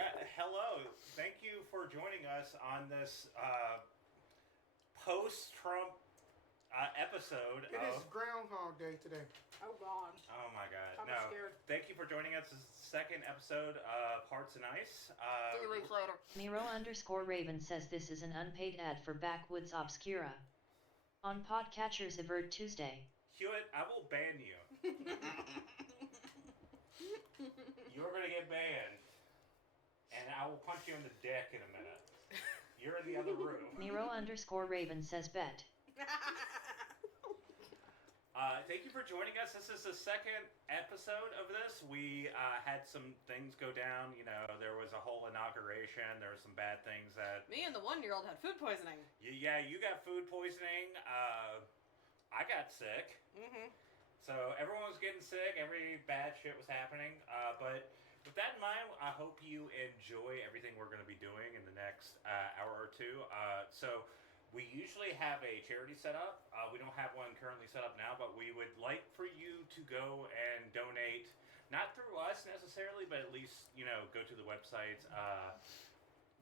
God. Hello. Thank you for joining us on this post-Trump episode. It is Groundhog Day today. Oh, God. Oh, my God. I'm scared. Thank you for joining us. This is the second episode of Hearts and Ice. 3 weeks later. Miro_Raven says this is an unpaid ad for Backwoods Obscura. On Podcatcher's Avert Tuesday. Hewitt, I will ban you. You're going to get banned. And I will punch you in the dick in a minute. You're in the other room. Miro_Raven says bet. Thank you for joining us. This is the second episode of this. We had some things go down. You know, there was a whole inauguration. There were some bad things that... Me and the 1-year-old had food poisoning. Yeah, you got food poisoning. I got sick. Mm-hmm. So everyone was getting sick. Every bad shit was happening. But with that in mind, I hope you enjoy everything we're going to be doing in the next hour or two. So we usually have a charity set up. We don't have one currently set up now, but we would like for you to go and donate, not through us necessarily, but at least, you know, go to the websites.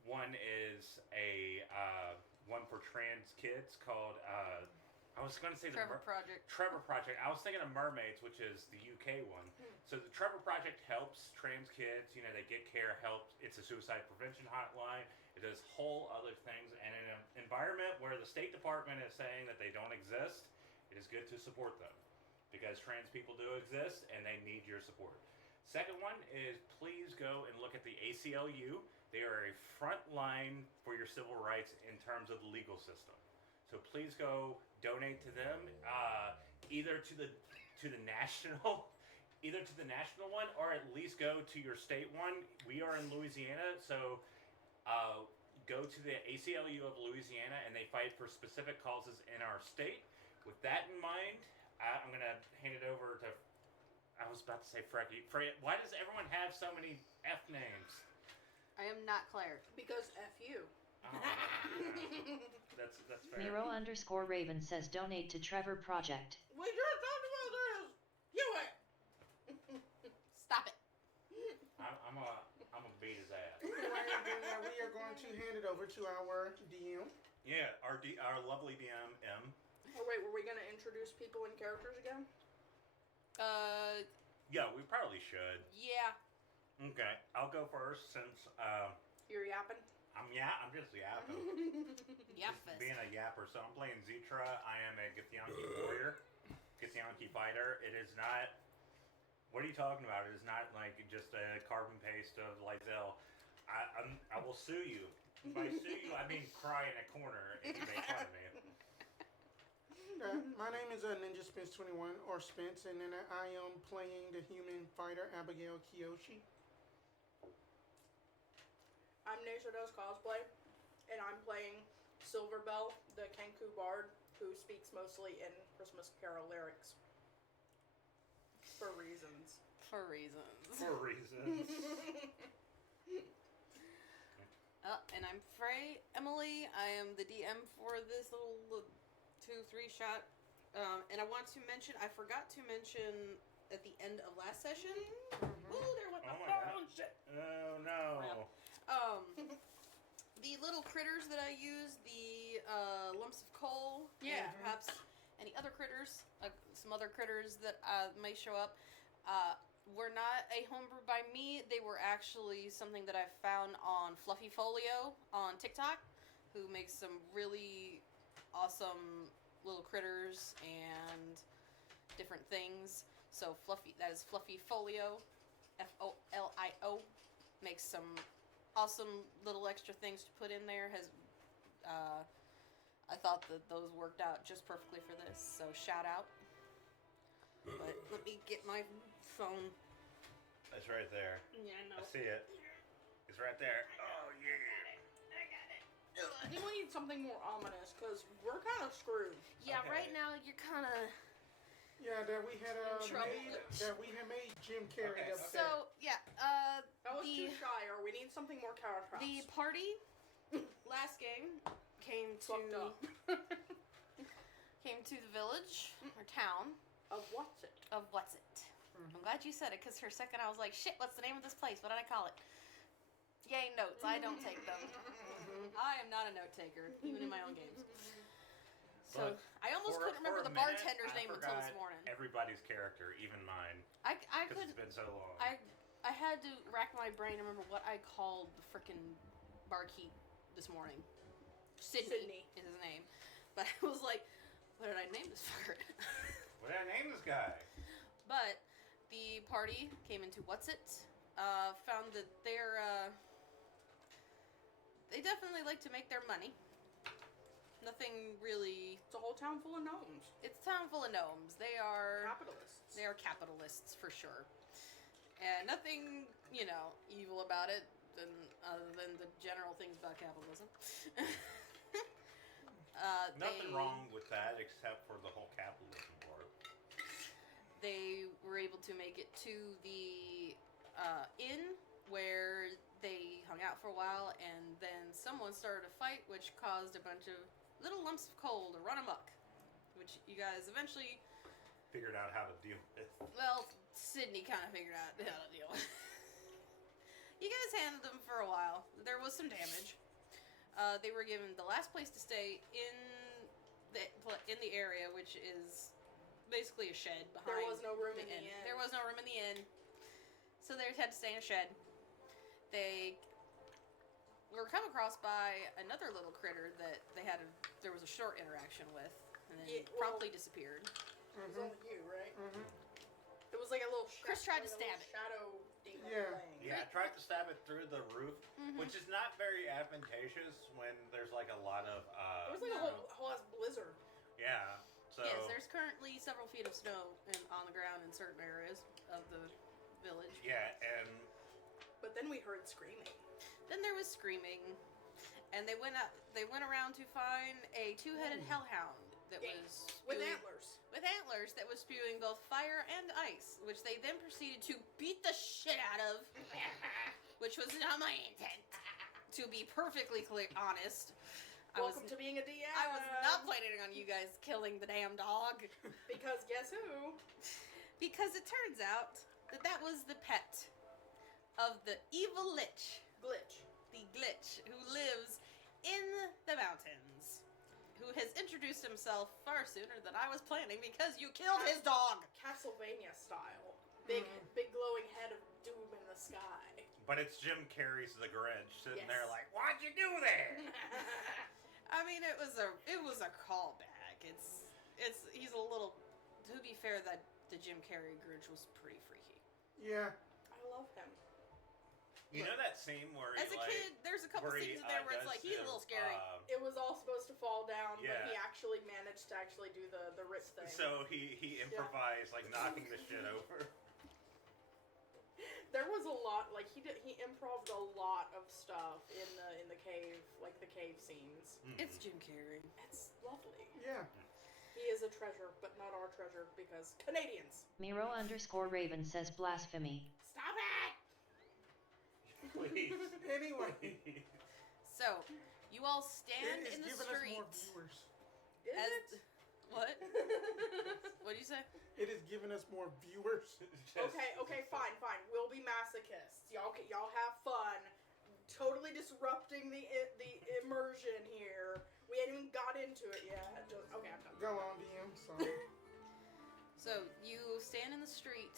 One is a one for trans kids called... I was going to say Trevor Project. Trevor Project. I was thinking of Mermaids, which is the UK one. So the Trevor Project helps trans kids. You know, they get care, help. It's a suicide prevention hotline. It does whole other things. And in an environment where the State Department is saying that they don't exist, it is good to support them. Because trans people do exist, and they need your support. Second one is please go and look at the ACLU. They are a front line for your civil rights in terms of the legal system. So please go donate to them, either to the national, either to the national one, or at least go to your state one. We are in Louisiana, so go to the ACLU of Louisiana, and they fight for specific causes in our state. With that in mind, I'm gonna hand it over to. I was about to say Frecky. Why does everyone have so many F names? I am not Claire. Because F you. Oh, yeah. That's fair. Miro_Raven says donate to Trevor Project. We just talked about this! You it! Stop it. I'm a beat his ass. Anyway, then, we are going to hand it over to our DM. Yeah, our lovely DM M. Oh wait, were we gonna introduce people and characters again? Yeah, we probably should. Yeah. Okay, I'll go first since You're yapping? I'm just yapping. Yep. Being a yapper. So I'm playing Zitra. I am a Githyanki warrior, Githyanki fighter. It is not. What are you talking about? It is not like just a carbon paste of Lysel. I will sue you. If I sue you, I mean cry in a corner if you make fun of me. Okay, my name is Ninja Spence 21 or Spence, and then I am playing the human fighter Abigail Kyoshi. I'm Neysa Does Cosplay, and I'm playing Silverbell, the Kenku Bard, who speaks mostly in Christmas Carol lyrics. For reasons. For reasons. For reasons. And I'm Frey Emily. I am the DM for this little 2-3 shot. And I want to mention, I forgot to mention at the end of last session. Oh, there went my phone. Shit. Oh no. The little critters that I use, the lumps of coal, Yeah. and perhaps any other critters, some other critters that may show up, were not a homebrew by me. They were actually something that I found on Fluffy Folio on TikTok, who makes some really awesome little critters and different things. So that is Fluffy Folio, Folio, makes some awesome little extra things to put in there. I thought that those worked out just perfectly for this, so shout out. But let me get my phone. It's right there. Yeah, I know. I see it. It's right there. Oh yeah. I think we need something more ominous, because we're kind of screwed. Yeah, Okay. right now you're kind of... Yeah, that we had trouble. made Jim Carrey Okay, upset. So, yeah, That was too shy, or we need something more character. the party last game came Fucked to... up. came to the village, or town, Of Whatsit. of Whatsit. I'm glad you said it, because for a second I was like, shit, what's the name of this place? What did I call it? Yay, notes. I don't take them. I am not a note taker, even in my own games. So, But I almost couldn't remember the minute, bartender's I name until this forgot morning. Everybody's character, even mine, I because could. it's been so long. I had to rack my brain to remember what I called the frickin' barkeep this morning. Sydney is his name. But I was like, what did I name this fucker? What did I name this guy? But the party came into Whatsit, found that they definitely like to make their money. Nothing really. It's a whole town full of gnomes. It's a town full of gnomes. They are Capitalists. They are capitalists for sure, and nothing evil about it, other than the general things about capitalism. Nothing wrong with that except for the whole capitalism part. They were able to make it to the inn where they hung out for a while, and then someone started a fight, which caused a bunch of little lumps of coal to run amok, which you guys eventually Figured out how to deal with. well, Sydney kind of figured out how to deal with. You guys handled them for a while. There was some damage. They were given the last place to stay in the area, which is basically a shed behind. There was no room the in the inn. inn. There was no room in the inn, so they had to stay in a shed. They were come across by another little critter that there was a short interaction with, and then promptly disappeared. It was only you, right? It was like a little. Chris tried to stab it. Shadow demon thing. Yeah, I tried to stab it through the roof, which is not very advantageous when there's like a lot of. It was like a whole ass blizzard. Yeah. So. Yes, there's currently several feet of snow on the ground in certain areas of the village. Yeah, and. But then we heard screaming. Then there was screaming, and they went around to find a two-headed hellhound that was With spewing- antlers. with antlers that was spewing both fire and ice, which they then proceeded to beat the shit out of, which was not my intent. To be perfectly honest, Welcome to being a DM. I was not planning on you guys killing the damn dog. Because guess who? Because it turns out that was the pet of the evil lich, Glitch. the glitch, who lives in the mountains, who has introduced himself far sooner than I was planning because you killed his dog. Castlevania style. Big glowing head of doom in the sky. But it's Jim Carrey's The Grinch sitting Yes. there like, why'd you do that? I mean, it was a callback. He's a little. To be fair, that the Jim Carrey Grinch was pretty freaky. Yeah. I love him. You know that scene where he, As a kid, there's a couple where he, scenes in there where it's does like he's a little scary. It was all supposed to fall down, but Yeah. he actually managed to actually do the rip thing. So he improvised, like knocking the shit over. There was a lot, like he improv'd a lot of stuff in the cave, like the cave scenes. It's Jim Carrey. It's lovely. Yeah. He is a treasure, but not our treasure because Canadians. Miro_Raven says blasphemy. Stop it! Please. Anyway, So, you all it stand is in the giving street. us more viewers. Is As- What? What do you say? It is giving us more viewers. Okay, fine. We'll be masochists. Y'all have fun. Totally disrupting the immersion here. We ain't even got into it yet. Okay, I'm done. Go on, DM. Sorry. So, you stand in the street.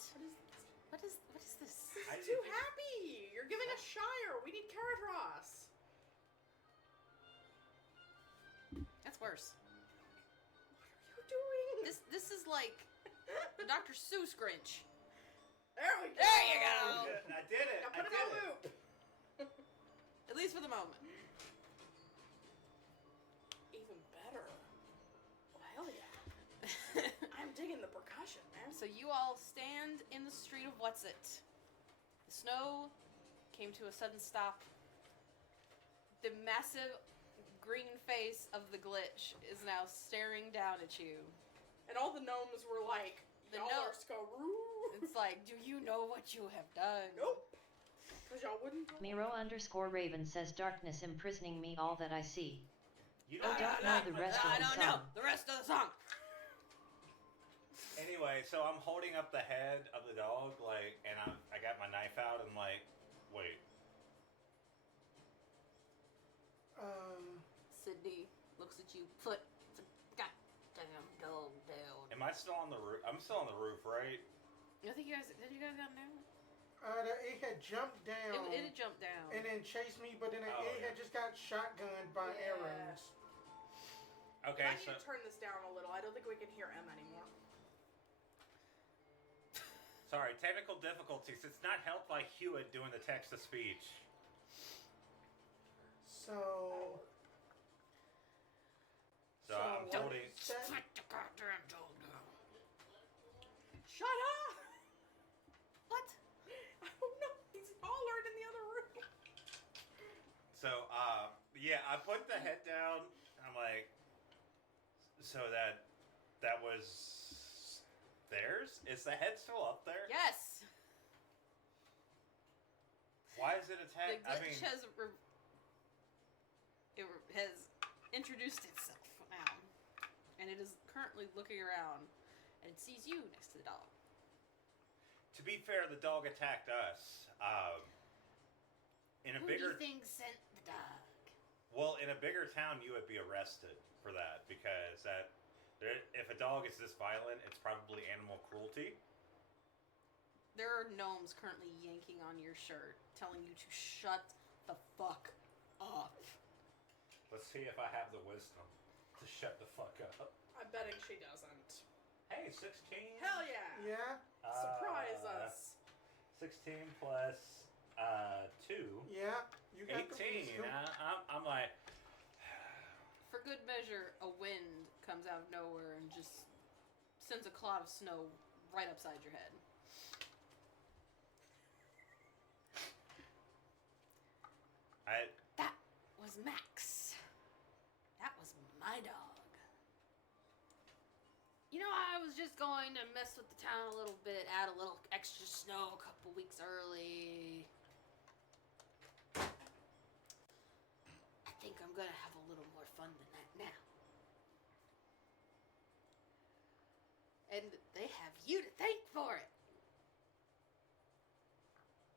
What is this? I'm too happy. You're giving us Shire. We need Caradros. That's worse. What are you doing? This is like the Dr. Seuss Grinch. There we go. There you go. I did it. Now put it on loop. At least for the moment. Even better. Oh, hell yeah. I'm digging the percussion, man. So you all stand in the street of Whatsit. The snow came to a sudden stop. The massive green face of the glitch is now staring down at you. And all the gnomes were like, y'all are screw. It's like, do you know what you have done? Nope. Because y'all wouldn't. Miro_Raven says darkness imprisoning me all that I see. You I don't know the rest of I the don't song. know the rest of the song. Anyway, so I'm holding up the head of the dog, like, and I got my knife out and like, wait, Sydney looks at you, put the goddamn dog down. Am I still on the roof? I'm still on the roof, right? I think you guys got down? It had jumped down. It had jumped down. And then chased me, but then it yeah. had just got shotgunned by arrows. Okay, I need to turn this down a little. I don't think we can hear M anymore. Sorry, technical difficulties. It's not helped by Hewitt doing the text-to-speech. So I'm holding... Put the goddamn dog down. Shut up! What? I don't know. He's hollered in the other room. So, yeah, I put the head down. I'm like, so that was theirs? Is the head still up there? Yes. Why is it The attacked? glitch has introduced itself now, and it is currently looking around, and it sees you next to the dog. To be fair, the dog attacked us. In a Who bigger... do you think sent the dog? Well, in a bigger town, you would be arrested for that, because if a dog is this violent, it's probably animal cruelty. There are gnomes currently yanking on your shirt, telling you to shut the fuck up. Let's see if I have the wisdom to shut the fuck up. I'm betting she doesn't. Hey, 16. Hell yeah! yeah, Surprise us. 16 plus 2. yeah, you got 18. the I'm like... For good measure, a wind comes out of nowhere and just sends a cloud of snow right upside your head. That was Max. That was my dog. You know, I was just going to mess with the town a little bit, add a little extra snow a couple weeks early. I think I'm gonna have a little more fun than that now. And they have you to thank for it.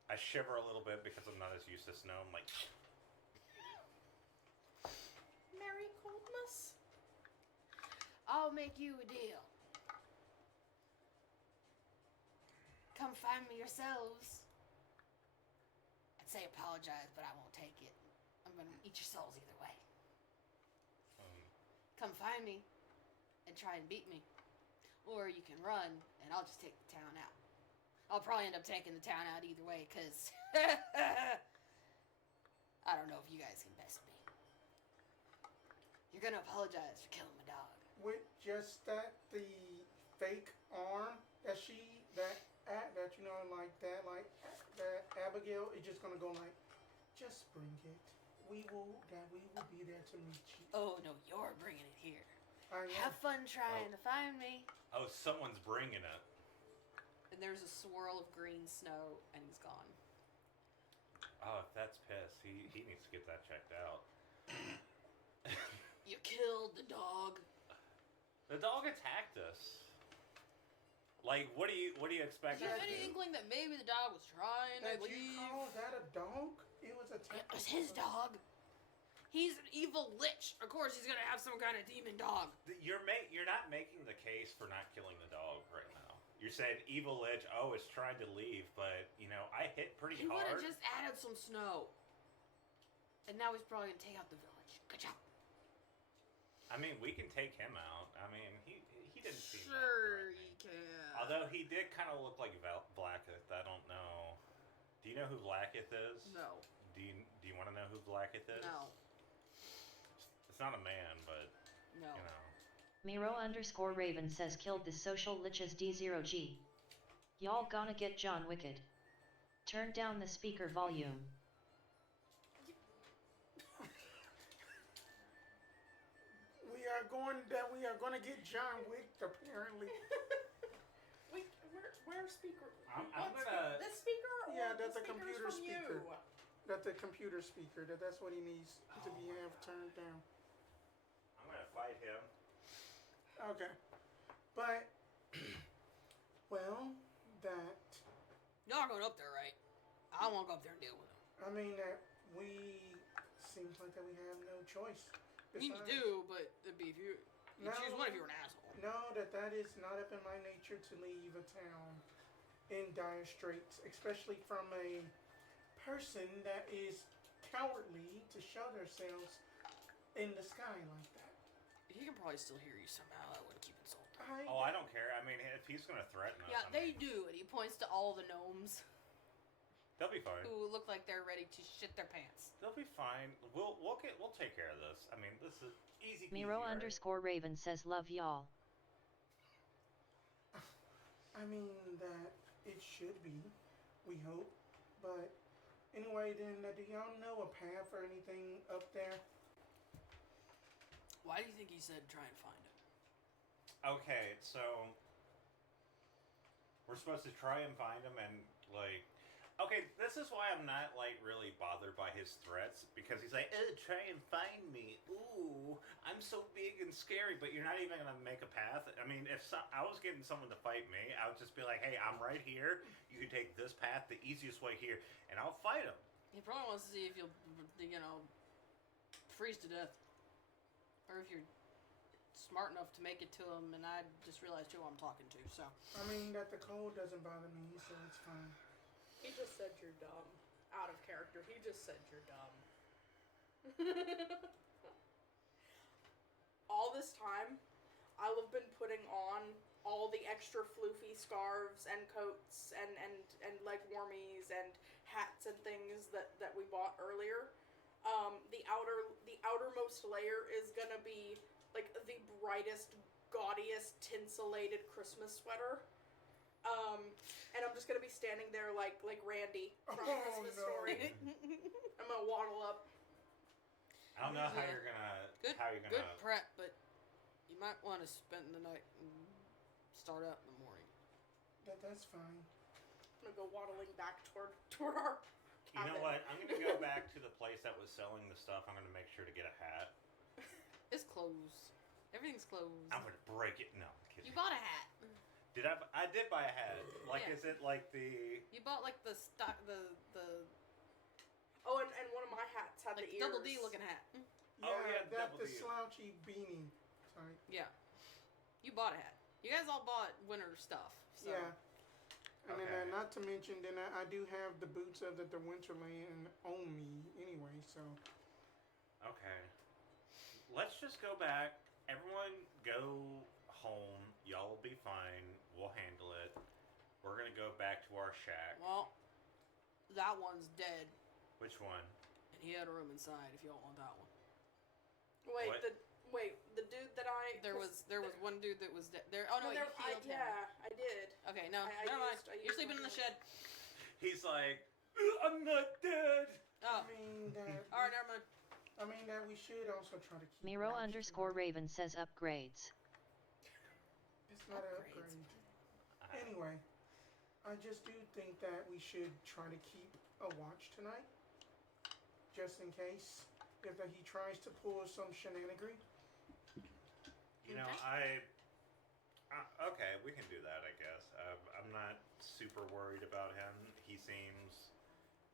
I shiver a little bit because I'm not as used to snow. I'm like... Merry Coldmas? I'll make you a deal. Come find me yourselves. I'd say apologize, but I won't take it. I'm gonna eat your souls either way. Come find me and try and beat me. Or you can run and I'll just take the town out. I'll probably end up taking the town out either way, because I don't know if you guys can best me. You're gonna apologize for killing my dog. with just the fake arm that you know, like that Abigail is just gonna go like, just bring it. We will be there to meet you. Oh no, you're bringing it here. I am. Have fun trying to find me. Oh, someone's bringing it. And there's a swirl of green snow, and he's gone. Oh, if that's piss. He needs to get that checked out. You killed the dog. The dog attacked us. Like, what do you expect? Do you us have to any do? inkling that maybe the dog was trying to That leave? you call that a dog? It was a It was his dog. He's an evil lich. Of course, he's gonna have some kind of demon dog. You're not making the case for not killing the dog right now. You're saying evil lich, it's trying to leave, but, I hit pretty He would hard. have just added some snow. And now he's probably gonna take out the village. Good job. I mean, we can take him out. I mean, he didn't seem that Sure, threatening. you can. Although he did kind of look like Blacketh. I don't know. Do you know who Blacketh is? No. Do you want to know who Blacketh is? No. It's not a man, but No. Miro_Raven says killed the social liches D0G. Y'all gonna get John Wicked. Turn down the speaker volume. We are going to get John Wick, apparently. Wait, where speaker? I'm What gonna- this speaker or Yeah, that's the the speakers computer from speaker. You? That's the computer speaker. That's what he needs to be turned down. I'm gonna fight him. Okay. But, well, that, Y'all going up there, right? I want to go up there and deal with him. I mean, that we seems like that we have no choice. I mean, you Besides- do, but it'd be if you choose one if you're an asshole. No, that is not up in my nature to leave a town in dire straits, especially from a person that is cowardly to show themselves in the sky like that. He can probably still hear you somehow. I wouldn't keep insulting. I don't care. I mean, if he's gonna threaten us, Yeah, I they mean, do, and he points to all the gnomes they'll be fine. who look like they're ready to shit their pants. They'll be fine. We'll take care of this. I mean, this is easy. Miro peasy, right? underscore Raven says love y'all. I mean that it should be, we hope. But anyway, then do y'all know a path or anything up there? Why do you think he said try and find him? Okay, so we're supposed to try and find him, and like, okay, this is why I'm not like really bothered by his threats, because he's like, "Oh, try and find me. Ooh, I'm so big and scary," but you're not even gonna make a path. I mean, if I was getting someone to fight me, I would just be like, "Hey, I'm right here. You can take this path, the easiest way here, and I'll fight him." He probably wants to see if you'll, freeze to death, or if you're smart enough to make it to him. And I just realized who I'm talking to. So I mean that the cold doesn't bother me, so it's fine. He just said you're dumb. Out of character. He just said you're dumb. All this time, I'll have been putting on all the extra floofy scarves and coats and leg warmies and hats and things that we bought earlier. The outermost layer is gonna be like the brightest, gaudiest, tinselated Christmas sweater. And I'm just gonna be standing there like Randy from Christmas Story. I'm gonna waddle up. I don't know how Yeah. you're gonna good, how you're gonna. good prep, but you might want to spend the night and start up in the morning. That's fine. I'm gonna go waddling back toward our You cabin. know what? I'm gonna go back to the place that was selling the stuff. I'm gonna make sure to get a hat. It's closed. Everything's closed. I'm gonna break it. No, I'm kidding. You bought a hat. Did I? I did buy a hat. Like, Yeah. is it like the? You bought like the stock, the Oh, and one of my hats had like the ears. double D looking hat. Yeah, Oh, yeah, that double the D. slouchy beanie type. Yeah, you bought a hat. You guys all bought winter stuff. So. Yeah. And Okay. then, not to mention, then I do have the boots of the Winterland on me anyway, so. Okay. Let's just go back. Everyone go home. Y'all will be fine. We'll handle it. We're gonna go back to our shack. Well, that one's dead, Which one? and he had a room inside. If y'all want that one, Wait, What? the dude that I there was one dude that was dead. There. Oh no, you healed him. yeah, I did. Okay, no, I never mind. used- I You're used sleeping in my the shed. He's like, I'm not dead. Oh, I mean that. all right, never mind. I mean that we should also try to keep. Miro watch underscore tonight. Raven says upgrades. It's not an Upgrades. upgrade. Anyway, I just do think that we should try to keep a watch tonight, just in case if he tries to pull some shenanigan. You know, okay, we can do that, I guess. I'm not super worried about him. He seems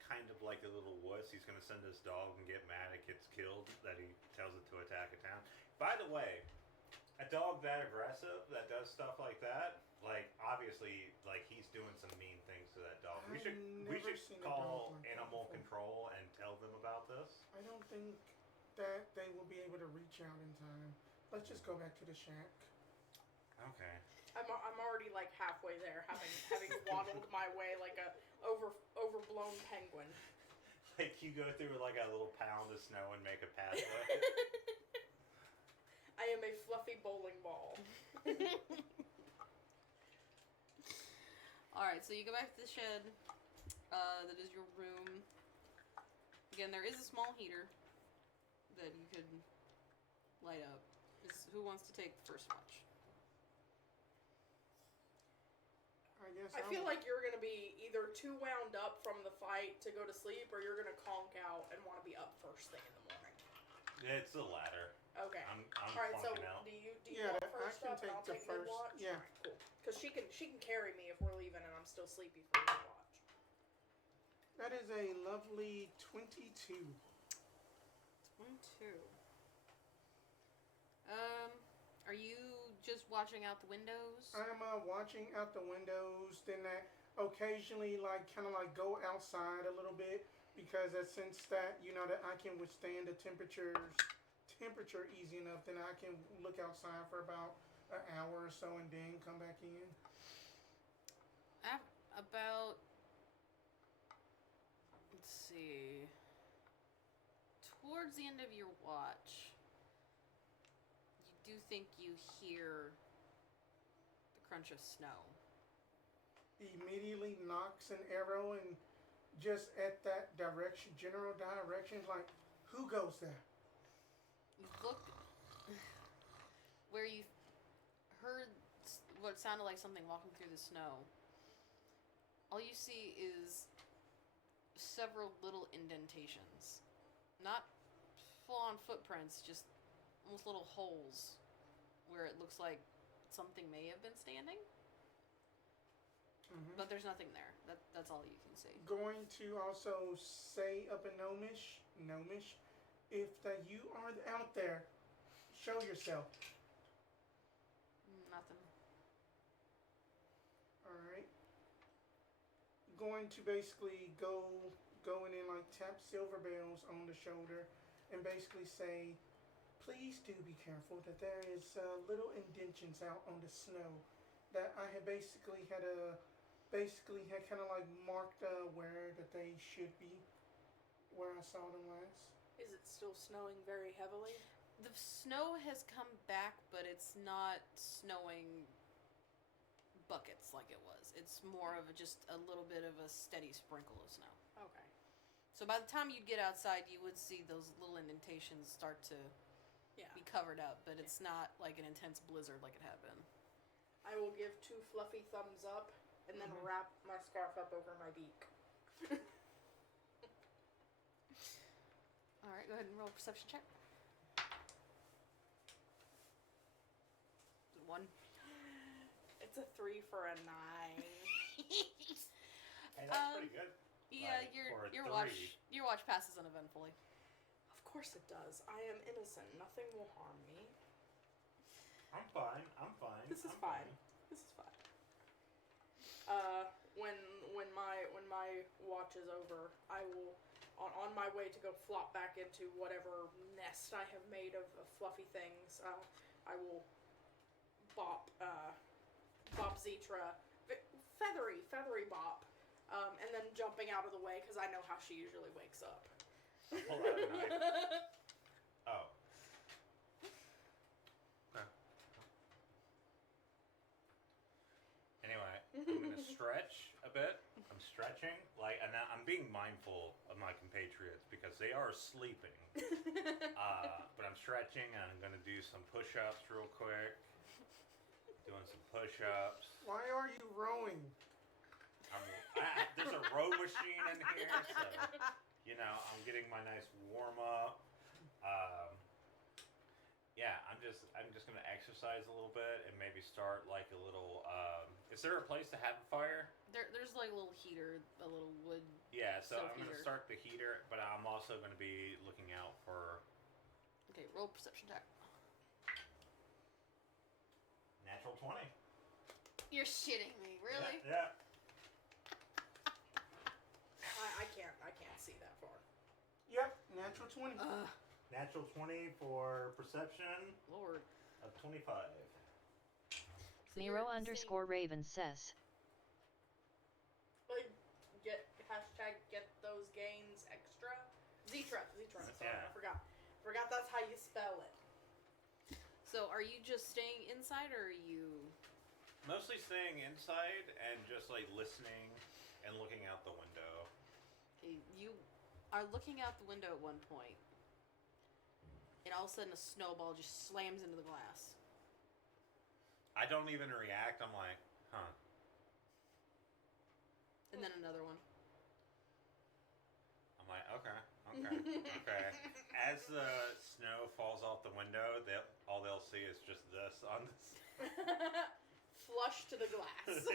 kind of like a little wuss. He's gonna send his dog and get mad it gets killed, that he tells it to attack a town. By the way, a dog that aggressive, that does stuff like that, like, obviously, like, he's doing some mean things to that dog. We I've should never seen a call dog like that animal before. control and tell them about this. I don't think that they will be able to reach out in time. Let's just go back to the shack. Okay. I'm already like halfway there, having waddled my way like a overblown penguin. Like, you go through like a little pound of snow and make a pathway. I am a fluffy bowling ball. All right, so you go back to the shed. That is your room. Again, there is a small heater that you could light up. Who wants to take the first watch? I guess I feel like you're gonna be either too wound up from the fight to go to sleep, or you're gonna conk out and want to be up first thing in the morning. It's the latter. Okay. I'm All right. So flunking out. do you Yeah, want I first can up, and take I'll the take first- mid-watch? yeah. All right, cool. Because she can carry me if we're leaving and I'm still sleepy for mid-watch. that is a lovely 22. 1, 2. Are you just watching out the windows? I'm watching out the windows. Then I occasionally kind of go outside a little bit because since that that I can withstand the temperature easy enough, then I can look outside for about an hour or so and then come back in. About, let's see, towards the end of your watch, you do think you hear the crunch of snow. Immediately knocks an arrow and just at that direction, general direction, who goes there? You look where you heard what sounded like something walking through the snow. All you see is several little indentations. Not full-on footprints, just almost little holes where it looks like something may have been standing. Mm-hmm. But there's nothing there. That's all you can see. Going to also say up in Gnomish, if you are out there, show yourself. Nothing. Alright. Going to basically go in and tap Silverbells on the shoulder and basically say, please do be careful that there is little indentions out on the snow that I had basically had kind of marked where that they should be, where I saw them last. Is it still snowing very heavily? The snow has come back, but it's not snowing buckets like it was. It's more of just a little bit of a steady sprinkle of snow. Okay. So by the time you'd get outside, you would see those little indentations start to be covered up, but it's not like an intense blizzard like it had been. I will give 2 fluffy thumbs up and then wrap my scarf up over my beak. Alright, go ahead and roll a perception check. 1. It's a 3 for a 9. Hey, that's pretty good. Yeah, for a your 3. your watch passes uneventfully. Of course it does. I am innocent. Nothing will harm me. I'm fine. This is fine. This is fine. When my watch is over, I will on my way to go flop back into whatever nest I have made of fluffy things. I will bop Zetra, feathery bop, and then jumping out of the way because I know how she usually wakes up. Pull out a knife. Oh. Okay. Anyway, I'm gonna stretch a bit. I'm stretching, and I'm being mindful of my compatriots because they are sleeping. But I'm stretching, and I'm gonna do some push-ups real quick. Doing some push-ups. Why are you rowing? There's a row machine in here, so I'm getting my nice warm-up. Yeah, I'm just gonna exercise a little bit and maybe start a little. Is there a place to have a fire? There's a little heater, a little wood. Yeah, so I'm heater. gonna start the heater, but I'm also gonna be looking out for. Okay, roll perception check. Natural 20. You're shitting me, really? Yeah. I can't see that far. Yep, natural 20. Natural 20 for perception Lord. of 25. Nero_Raven says, Get those gains extra. Zetra. Sorry, Yeah. I forgot that's how you spell it. So, are you just staying inside, or are you? Mostly staying inside and just listening and looking out the window. You are looking out the window at one point, and all of a sudden a snowball just slams into the glass. I don't even react. I'm like, huh. And then another one. I'm like, okay. As the snow falls off the window, all they'll see is just this on this. Flush to the glass.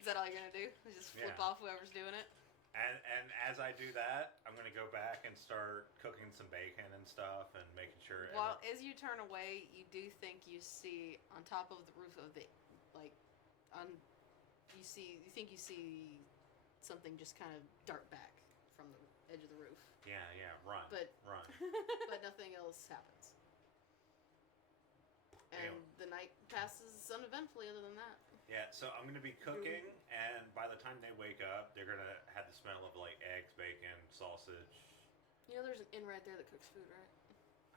Is that all you're gonna do? Just flip off whoever's doing it? And as I do that, I'm gonna go back and start cooking some bacon and stuff, and making sure. While as you turn away, you do think you see on top of the roof of the, like, on, you think you see something just kind of dart back from the edge of the roof. Yeah, run. But run. but nothing else happens. And Anyway. the night passes uneventfully. Other than that, Yeah, so I'm gonna be cooking, and by the time they wake up, they're gonna have the smell of like eggs, bacon, sausage. you know there's an inn right there that cooks food, right?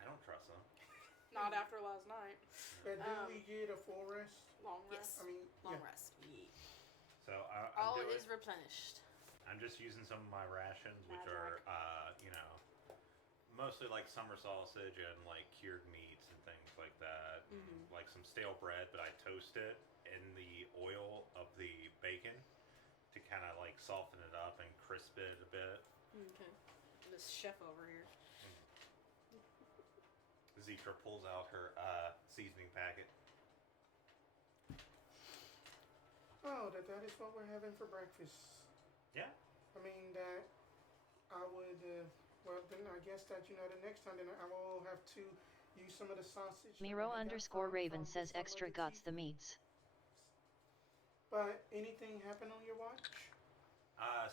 I don't trust them. Not after last night. But do we get a full rest? Long Yes. rest. I mean, Long yeah. rest. So All I'm doing. is replenished. I'm just using some of my rations, which Magic. are mostly like summer sausage and like cured meats and things like that. And, Mhm. like some stale bread, but I toast it in the oil of the bacon to kind of like soften it up and crisp it a bit. Okay. This chef over here. Zitra pulls out her seasoning packet. Oh, that is what we're having for breakfast. Yeah. I mean that I would. Well, then I guess that the next time then I will have to use some of the sausage. that Miro I got underscore from Raven says some of extra the guts the seafood. meats. But anything happen on your watch?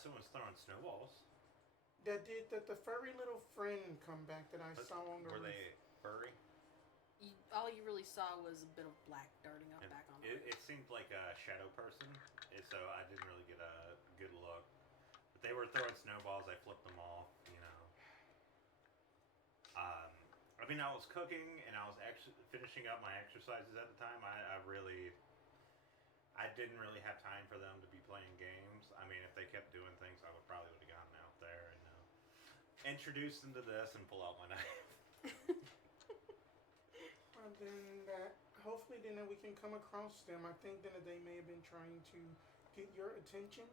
Someone's throwing snowballs. That did that the furry little friend come back that I But saw on the were roof. they furry? All you really saw was a bit of black darting up And back on the roof. it seemed like a shadow person, so I didn't really get a good look. But they were throwing snowballs. I flipped them off. I mean, I was cooking and I was actually finishing up my exercises at the time. I didn't really have time for them to be playing games. I mean, if they kept doing things, I would probably would have gotten out there and introduced them to this and pull out my knife. And then that hopefully then we can come across them. I think then that they may have been trying to get your attention.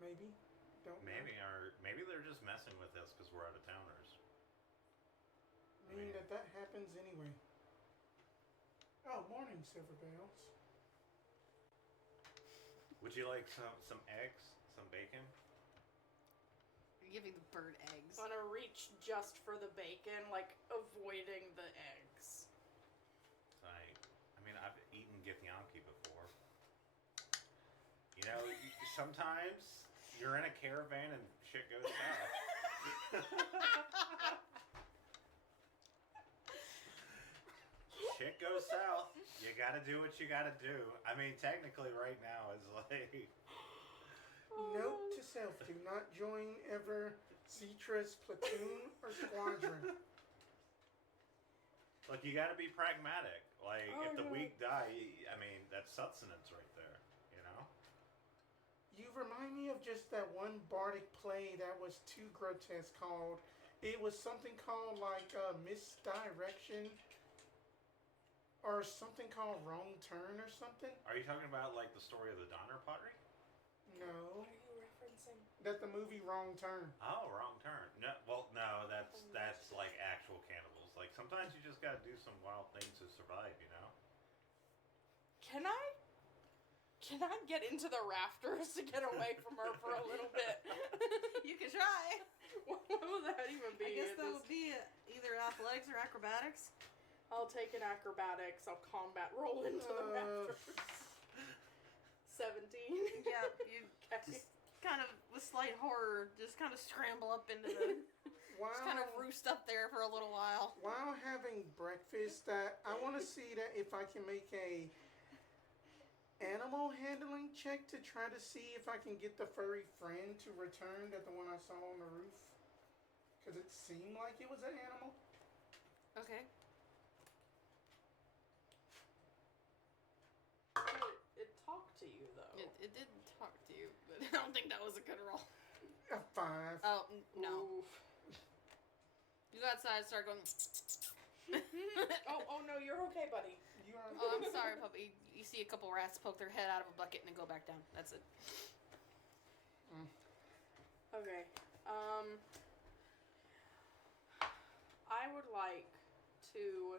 Maybe. Don't know. Maybe they're just messing with us because we're out of towners. I mean that happens anyway. Oh, morning, Silverbells. Would you like some eggs, some bacon? You're giving the bird eggs. I'm gonna reach just for the bacon, like avoiding the eggs. I mean, I've eaten githyanki before. Sometimes you're in a caravan and shit goes south. Shit goes south. You gotta do what you gotta do. I mean, technically, right now is like. Note to self: do not join ever Citra's platoon or squadron. Look, you gotta be pragmatic. Like, Oh, if the no. weak die, I mean, that's sustenance right there. You remind me of just that one bardic play that was too grotesque called. It was something called like Misdirection. Or something called Wrong Turn or something. Are you talking about like the story of the Donner Pottery? No. What are you referencing? That the movie Wrong Turn. Oh, wrong turn. No, well, no, that's like actual cannibals. Like sometimes you just gotta do some wild things to survive. Can I get into the rafters to get away from her for a little bit? You can try. What will that even be? I guess that would be either athletics or acrobatics. I'll take an acrobatics. I'll combat roll into the rafters. 17. Yeah, you Okay. just kind of, with slight horror, just kind of scramble up into the, just kind of roost up there for a little while. While having breakfast, I want to see that if I can make a animal handling check to try to see if I can get the furry friend to return that the one I saw on the roof. Because it seemed like it was an animal. Okay. It talked to you, though. It did talk to you, but I don't think that was a good roll. A 5. Oh, no. Oof. You go outside and start going. Oh no, you're okay, buddy. You are. Oh, I'm sorry, puppy. You see a couple rats poke their head out of a bucket and then go back down. That's it. Okay. I would like to.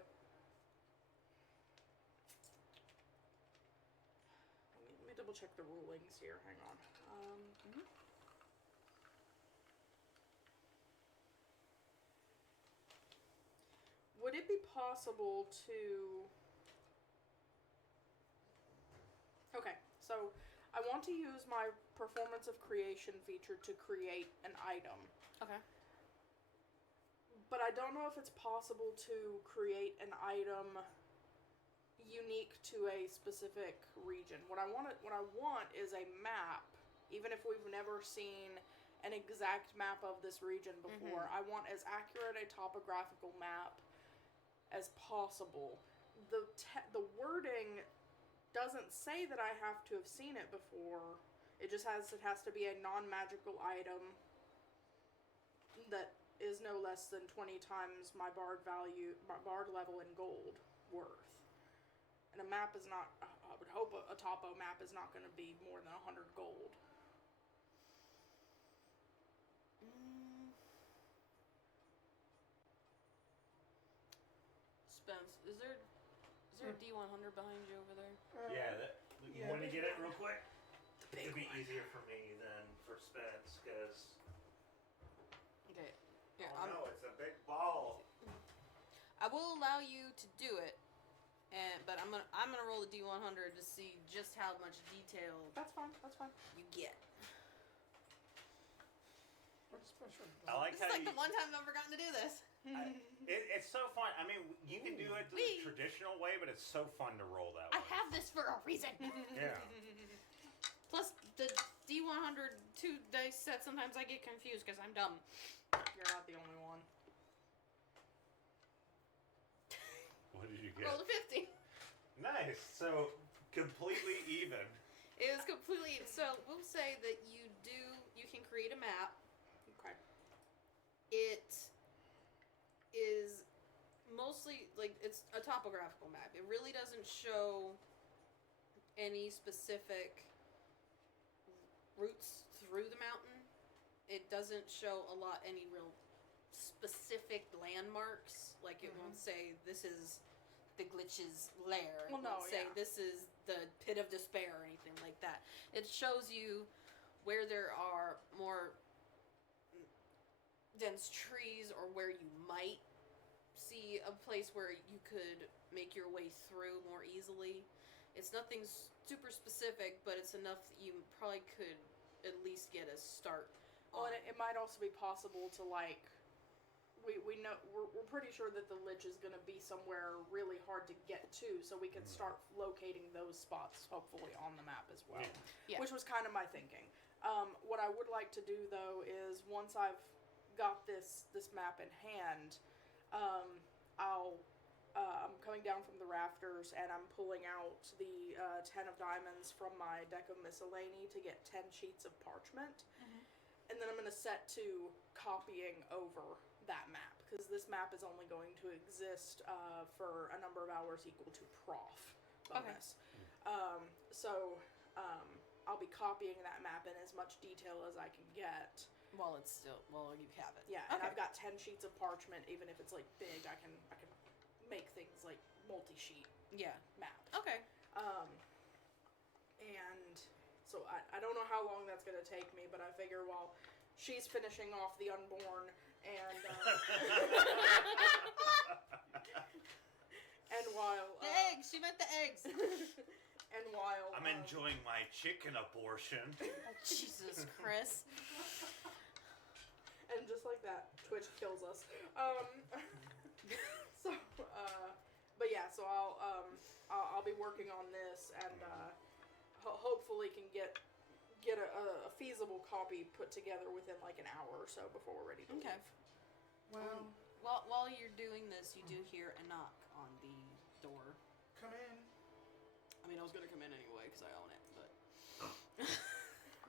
Let me double check the rulings here. Hang on. it be possible to... Okay, so I want to use my performance of creation feature to create an item. Okay. But I don't know if it's possible to create an item unique to a specific region. What I want is a map, even if we've never seen an exact map of this region before. I want as accurate a topographical map as possible. The wording doesn't say that I have to have seen it before. It has to be a non-magical item that is no less than 20 times my bard level in gold worth. And a map is not, I would hope a topo map is not going to be more than 100 gold. Spence, is there a D100 behind you over there? You want to get it real quick? It'd be easier for me than for Spence, because... Okay. Yeah, it's a big ball. I will allow you to do it, but I'm gonna roll the D100 to see just how much detail That's fine. you get. What's special? I like This how is like the one time I've ever gotten to do this. It's so fun. I mean, you can do it the traditional way, but it's so fun to roll that way. I have this for a reason. Yeah. Plus, the D100 2 dice set, sometimes I get confused because I'm dumb. You're not the only one. What did you get? Roll a 50. Nice. So, completely even. It was completely... So, we'll say that you can create a map. Okay. It is mostly, like, it's a topographical map. It really doesn't show any specific routes through the mountain. It doesn't show any real specific landmarks. Like, it won't say, this is the glitch's lair. It won't say, this is the pit of despair or anything like that. It shows you where there are more dense trees or where you might see a place where you could make your way through more easily. It's nothing super specific, but it's enough that you probably could at least get a start. Well, and it might also be possible to, like, we know we're pretty sure that the lich is going to be somewhere really hard to get to, so we can start locating those spots hopefully on the map as well. Yeah. Which was kind of my thinking. What I would like to do though is once I've got this map in hand, I'm coming down from the rafters and I'm pulling out the 10 of diamonds from my deck of miscellany to get 10 sheets of parchment. And then I'm going to set to copying over that map, because this map is only going to exist for a number of hours equal to prof bonus. I'll be copying that map in as much detail as I can get. While you have it. Yeah, and I've got 10 sheets of parchment. Even if it's like big, I can make things like multi-sheet maps. Okay. And so I don't know how long that's going to take me, but I figure while she's finishing off the unborn and and while The eggs! She meant the eggs! and while I'm enjoying my chicken abortion. Oh, Jesus, Chris. And just like that, Twitch kills us. So I'll be working on this and hopefully can get a feasible copy put together within like an hour or so before we're ready to leave. Well, While you're doing this, you do hear a knock on the door. come in. I mean, I was gonna come in anyway because I own it, but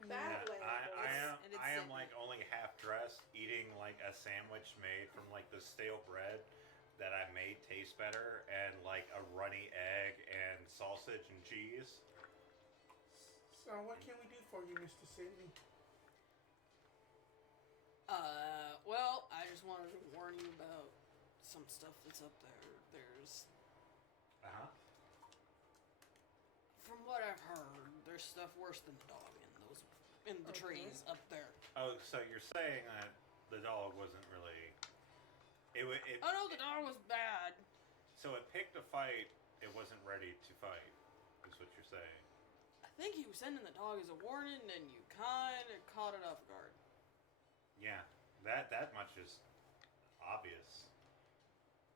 Bad I am like only half dressed, eating like a sandwich made from like the stale bread that I made taste better, and like a runny egg and sausage and cheese. So what can we do for you, Mr. Sidney? well, I just wanted to warn you about some stuff that's up there. There's, from what I've heard, there's stuff worse than the dog in the trees up there. Oh, so you're saying that the dog wasn't really... Oh no, the dog was bad. So it picked a fight. It wasn't ready to fight. Is what you're saying. I think he was sending the dog as a warning, and you kind of caught it off guard. Yeah, that much is obvious.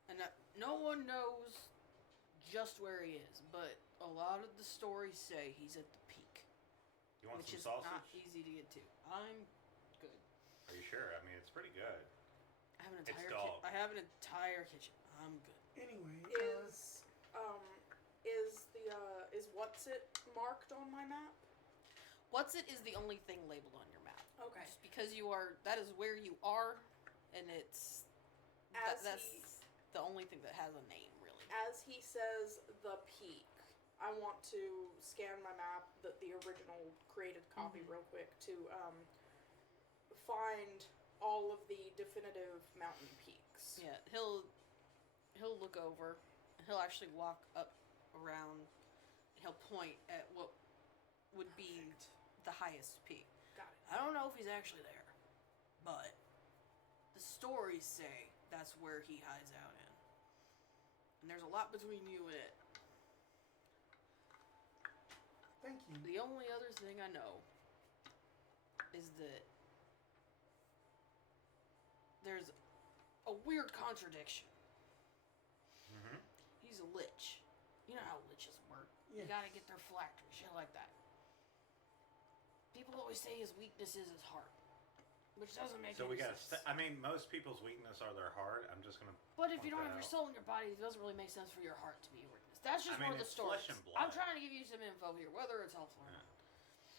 And no one knows just where he is, but a lot of the stories say he's at the peak, You want which some is sausage? not easy to get to. I'm good. Are you sure? I mean, it's pretty good. I have an It's entire dog. I have an entire kitchen. I'm good. Anyway, Is Whatsit marked on my map? Whatsit is the only thing labeled on your map. Okay. Just because that is where you are, and it's that's the only thing that has a name, really. As he says the peak, I want to scan my map, the original created copy, real quick to find all of the definitive mountain peaks. Yeah, he'll look over, and he'll actually walk up around, and he'll point at what would be the highest peak. Got it. I don't know if he's actually there, but the stories say that's where he hides out in. And there's a lot between you and it. thank you. The only other thing I know is that there's a weird contradiction. Mm-hmm. He's a lich. You know how liches work. You Yes. gotta get their phylactery, shit like that. People always say his weakness is his heart, which doesn't make So any we got. sense. I mean, most people's weakness are their heart. I'm just gonna. But if you point don't have that your out. soul in your body, it doesn't really make sense for your heart to be your weakness. That's just I mean, one of the it's stories. flesh and I'm blood. trying to give you some info here, whether it's helpful or not.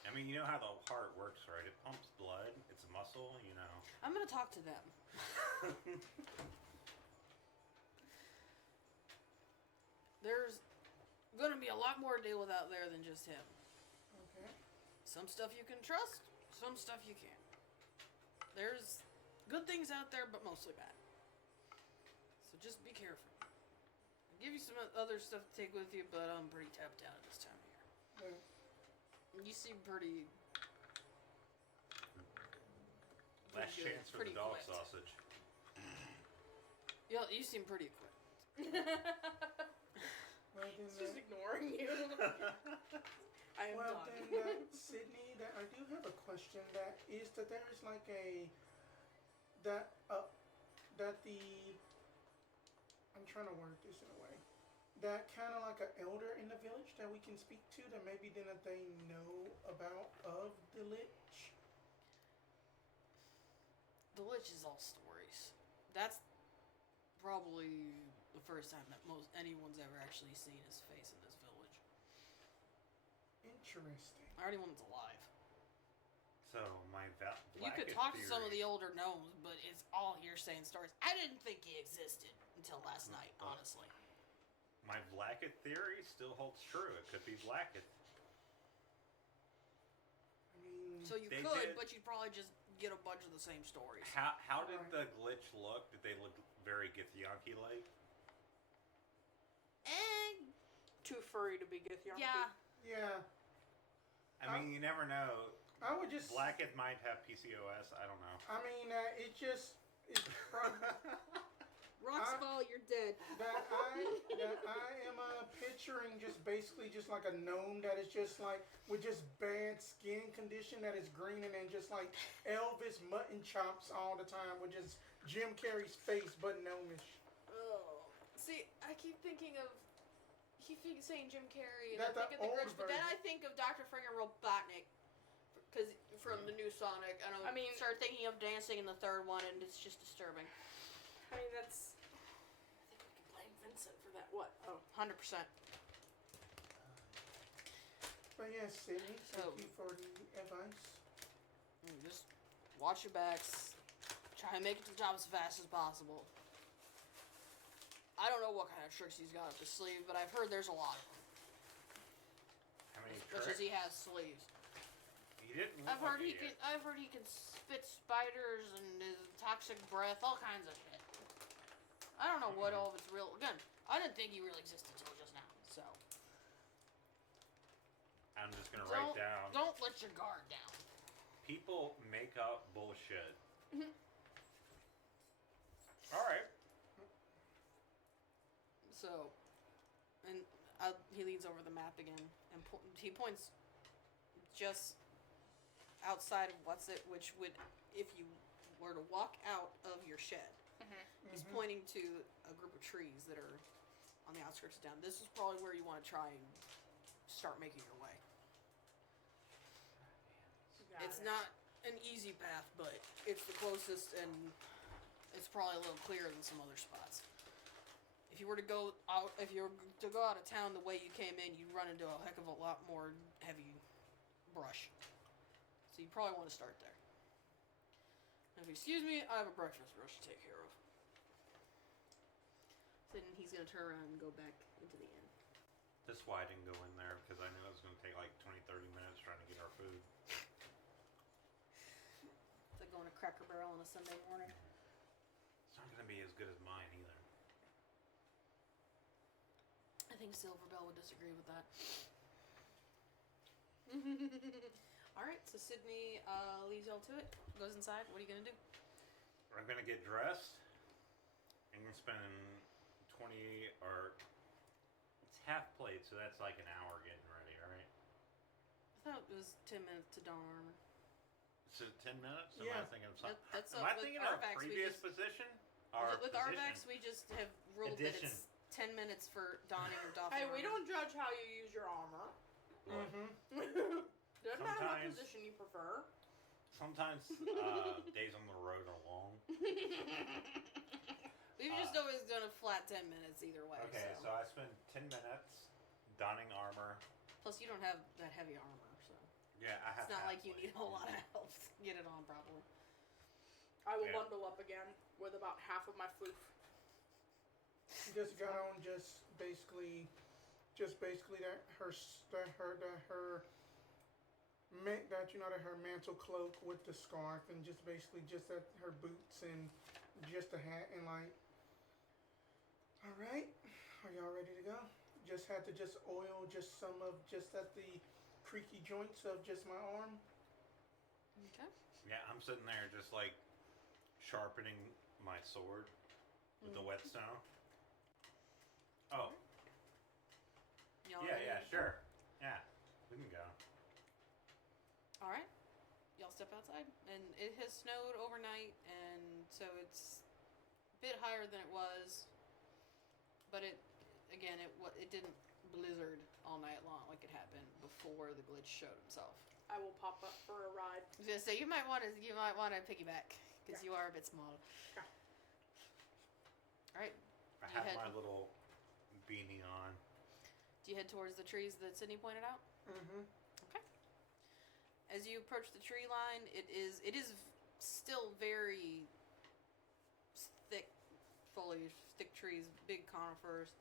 I mean, you know how the heart works, right? It pumps blood. It's a muscle. You know. I'm gonna talk to them. There's gonna be a lot more to deal with out there than just him. Okay. Some stuff you can trust, some stuff you can't. There's good things out there, but mostly bad. So just be careful. I'll give you some other stuff to take with you, but I'm pretty tapped out at this time of year. Yeah. You seem pretty Last good, chance for pretty the dog equipped. sausage. Yeah, you seem pretty equipped. Well then, It's just ignoring you. I am well done. then, Sydney, that I do have a question. That is that there is like that the I'm trying to word this in a way that kind of like an elder in the village that we can speak to that maybe then that they know about of the lich. The Lich is all stories. That's probably the first time that anyone's ever actually seen his face in this village. Interesting. Or anyone's alive. So my You could talk to some of the older gnomes, but it's all hearsay and stories. I didn't think he existed until last night, honestly. My Blackett theory still holds true. It could be Blackett. I mean, So you They could, did- but you'd probably just get a bunch of the same stories. How did Alright. the glitch look? Did they look very Githyanki like? Too furry to be Githyanki. Yeah. yeah, I mean, you never know. I would just. Blackett might have PCOS. I don't know. I mean, it just it's probably. Rocks I- fall, you're dead. that I am picturing just basically just like a gnome that is just like with just bad skin condition that is green and then just like Elvis mutton chops all the time with just Jim Carrey's face but gnomish. Oh. See, I keep thinking of. Saying Jim Carrey, and That- I that think of the old Grinch, but then version. I think of Dr. Friggin' Robotnik. Because from the new Sonic, and I mean- start thinking of dancing in the third one, and it's just disturbing. I mean, that's. I think we can blame Vincent for that. What? Oh. 100%. But yes, Sydney, thank So- you for the advice. Just watch your backs. Try and make it to the top as fast as possible. I don't know what kind of tricks he's got up his sleeve, but I've heard there's a lot of them. How many Much as tricks? he has sleeves. He didn't. I've look heard like he can. I've heard he can spit spiders and his toxic breath, all kinds of shit. I don't know what all of it's real. Again, I didn't think he really existed until just now. So I'm just gonna write down. don't let your guard down. People make up bullshit. Mhm. All right. So, and he leans over the map again, and he points just outside of Whatsit, which would, if you were to walk out of your shed, he's pointing to a group of trees that are on the outskirts of town. This is probably where you want to try and start making your way. It's not an easy path, but it's the closest, and it's probably a little clearer than some other spots. If you were to go out, out of town the way you came in, you'd run into a heck of a lot more heavy brush. So you probably want to start there. Now, if you excuse me, I have a breakfast rush to take care of. So then he's going to turn around and go back into the inn. This is why I didn't go in there, because I knew it was going to take like 20-30 minutes trying to get our food. It's like going to Cracker Barrel on a Sunday morning. It's not going to be as good as mine either. I think Silverbell would disagree with that. Alright, so Sydney leaves y'all to it, goes inside. What are you going to do? I'm going to get dressed. I'm going to spend 20 or... It's half plate, so that's like an hour getting ready, alright? I thought it was 10 minutes to don armor. So 10 minutes? Am Yeah. I thinking of something? That's Am I thinking of our Arvax, previous position? With Arvax, we just have ruled Addition. that it's 10 minutes for donning or doffing Hey, armor. we don't judge how you use your armor. Doesn't matter what Sometimes- position you prefer. Sometimes days on the road are long. We've just always done a flat 10 minutes either way. Okay, so I spend 10 minutes donning armor. Plus, you don't have that heavy armor, so Yeah, I have it's not half like you plate. need a whole lot of help to get it on properly. I will Yeah. bundle up again with about half of my floof. Just got on basically that her mantle cloak with the scarf, and just basically just that her boots and just a hat, and like, all right, are y'all ready to go? Just had to just oil just some of just at the creaky joints of just my arm. Okay. Yeah, I'm sitting there just like sharpening my sword with the whetstone. Oh, Y'all yeah, ready? yeah, sure. Yeah, we can go. All right. Y'all step outside, and it has snowed overnight, and so it's a bit higher than it was. But it didn't blizzard all night long like it had been before the glitch showed himself. I will pop up for a ride. I was gonna say you might want to piggyback because you are a bit small. Yeah. All right. I You have head- my little beanie on. Do you head towards the trees that Sydney pointed out? Mm-hmm. Okay. As you approach the tree line, it is still very thick foliage, thick trees, big conifers.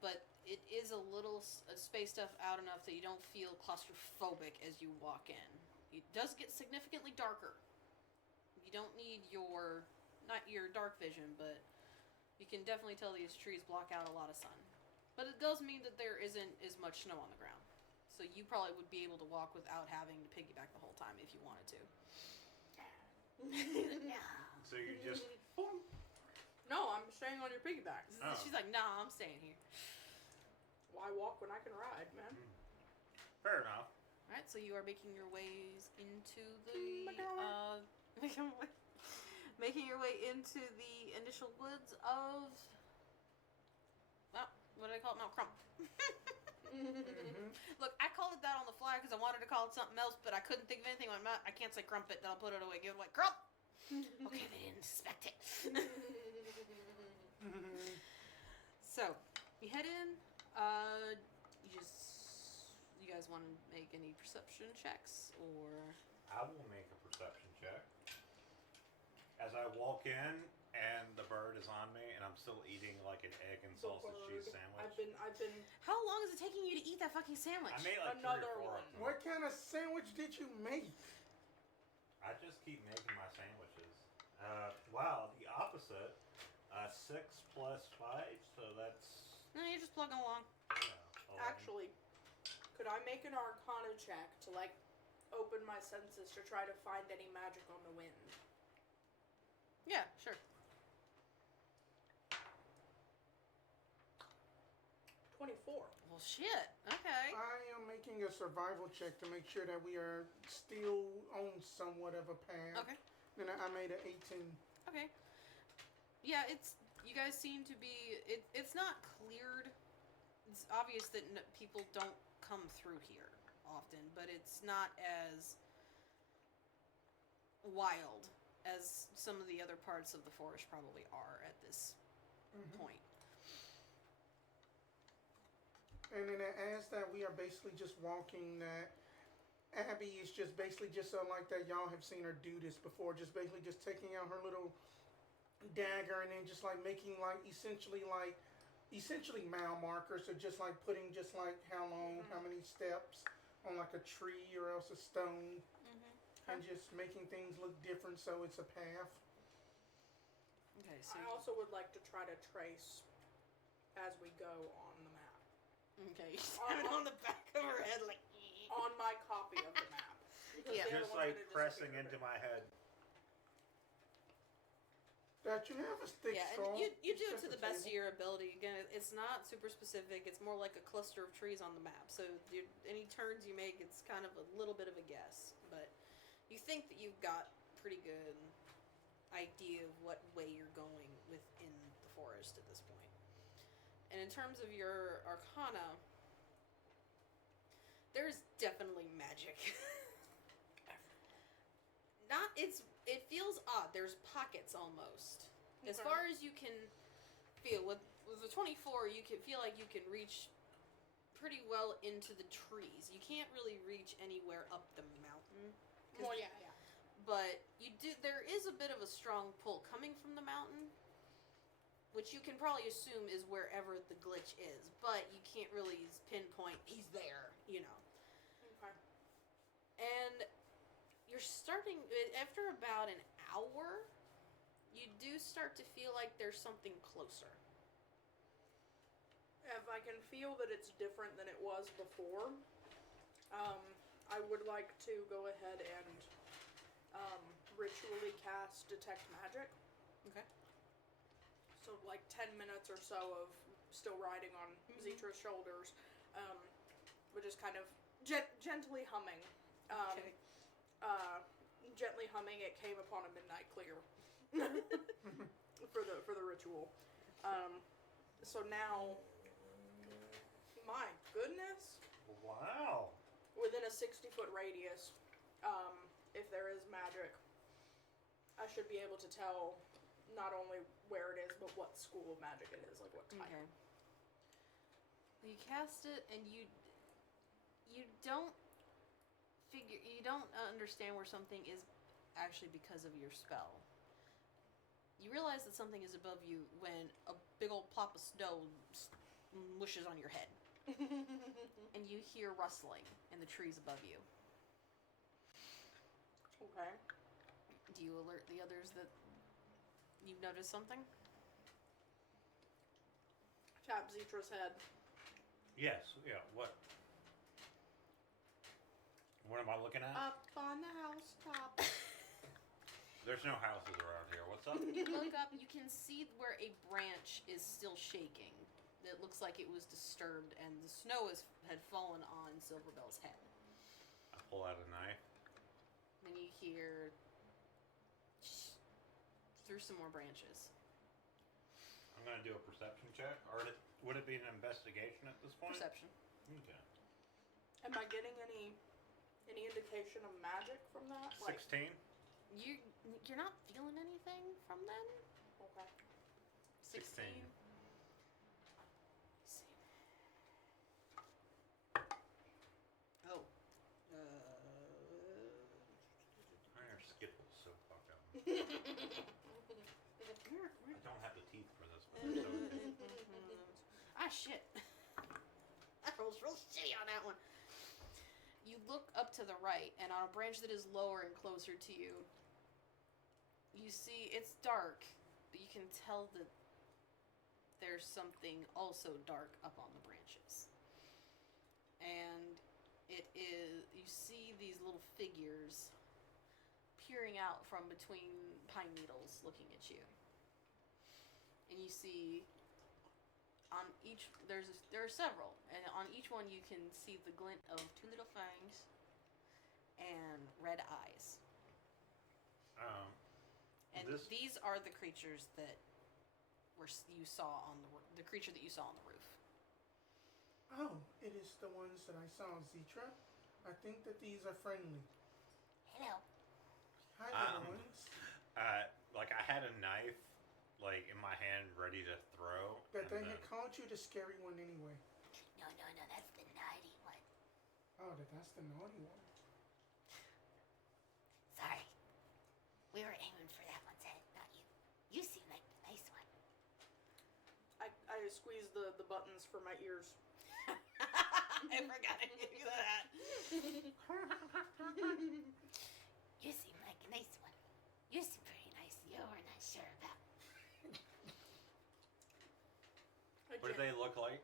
But it is a little spaced out enough that you don't feel claustrophobic as you walk in. It does get significantly darker. You don't need not your dark vision, but you can definitely tell these trees block out a lot of sun. But it does mean that there isn't as much snow on the ground. So you probably would be able to walk without having to piggyback the whole time if you wanted to. So you just No, I'm staying on your piggyback. Oh. She's like, nah, I'm staying here. Why walk when I can ride, man? fair enough. Alright, so you are making your ways into making your way into the initial woods of what do I call it now? Crump. Look, I called it that on the fly because I wanted to call it something else, but I couldn't think of anything. I can't say crumpet, then I'll put it away. Give it like crump. Okay, they didn't suspect it. So, you head in. You guys want to make any perception checks, or I will make a perception check. As I walk in and the bird is on me and I'm still eating like an egg and sausage cheese sandwich. I've been. how long is it taking you to eat that fucking sandwich? I made like Another 3 or 4 one. of them. What kind of sandwich did you make? I just keep making my sandwiches. Wow, the opposite. 6 plus 5, so that's No, you're just plugging along. 11. Actually, could I make an Arcana check to like open my senses to try to find any magic on the wind? Yeah, sure. 24. Well, shit. Okay. I am making a survival check to make sure that we are still on somewhat of a path. Okay. Then I made an 18. Okay. Yeah, you guys seem to be. It's not cleared. It's obvious that people don't come through here often, but it's not as wild as some of the other parts of the forest probably are at this point. And then as that we are basically just walking, that Abby is just basically just so like that y'all have seen her do this before, just basically just taking out her little dagger and then just like making like essentially mile markers, or just like putting just like how long, how many steps on like a tree or else a stone, and just making things look different so it's a path. Okay, so I also would like to try to trace as we go on the map. okay, you have it on the back of her head like On my copy of the map. Because Yeah. the other Just ones like are gonna pressing disappear. into my head. That you have a stick yeah, straw. and you It's do it just to a the best of table. your ability. Again, it's not super specific. It's more like a cluster of trees on the map. So any turns you make, it's kind of a little bit of a guess. But you think that you've got pretty good idea of what way you're going within the forest at this point. And in terms of your arcana, there's definitely magic. It feels odd. There's pockets almost. As Okay. far as you can feel with the 24, you can feel like you can reach pretty well into the trees. You can't really reach anywhere up the mountain. Well, yeah. But there is a bit of a strong pull coming from the mountain, which you can probably assume is wherever the glitch is, but you can't really pinpoint he's there, you know. Okay. And you're starting, after about an hour, you do start to feel like there's something closer. If I can feel that it's different than it was before, I would like to go ahead and ritually cast Detect Magic. Okay. So like 10 minutes or so of still riding on Zetra's shoulders, but just kind of gently humming. Okay. Gently humming, it came upon a midnight clear for the ritual. So now, my goodness, Wow. within a 60-foot radius, if there is magic, I should be able to tell not only where it is, but what school of magic it is, like what type. Okay. You cast it, and you don't understand where something is actually because of your spell. You realize that something is above you when a big old plop of snow mushes on your head, and you hear rustling in the trees above you. Okay. Do you alert the others that you've noticed something? Tap Zetra's head. Yes. Yeah. What? What am I looking at? Up on the housetop. There's no houses around here. What's up? You look up, you can see where a branch is still shaking. It looks like it was disturbed, and the snow had fallen on Silverbell's head. I pull out a knife. Then you hear through some more branches. I'm gonna do a perception check, or would it be an investigation at this point? Perception. Okay. Am I getting any indication of magic from that? 16. You're not feeling anything from them? Okay. 16. See. Oh. Iron Skittles, so fuck up. I don't have the teeth for this one. Ah, shit. That rolls real shitty on that one. You look up to the right, and on a branch that is lower and closer to you, you see it's dark, but you can tell that there's something also dark up on the branches. And it is, you see these little figures peering out from between pine needles looking at you. And you see on each there are several, and on each one you can see the glint of two little fangs and red eyes. And these are the creatures that you saw on the creature that you saw on the roof. Oh, it is the ones that I saw on Zitra. I think that these are friendly. Hello. Hi, little ones. Like I had a knife, like in my hand, ready to throw. But they had called you the scary one anyway. No, that's the naughty one. Oh, that's the naughty one. Sorry. We were aiming for that one's head, not you. You seem like the nice one. I squeeze the buttons for my ears. I forgot to do that. You seem like a nice one. You seem very nice. You were not sure about. What do they look like?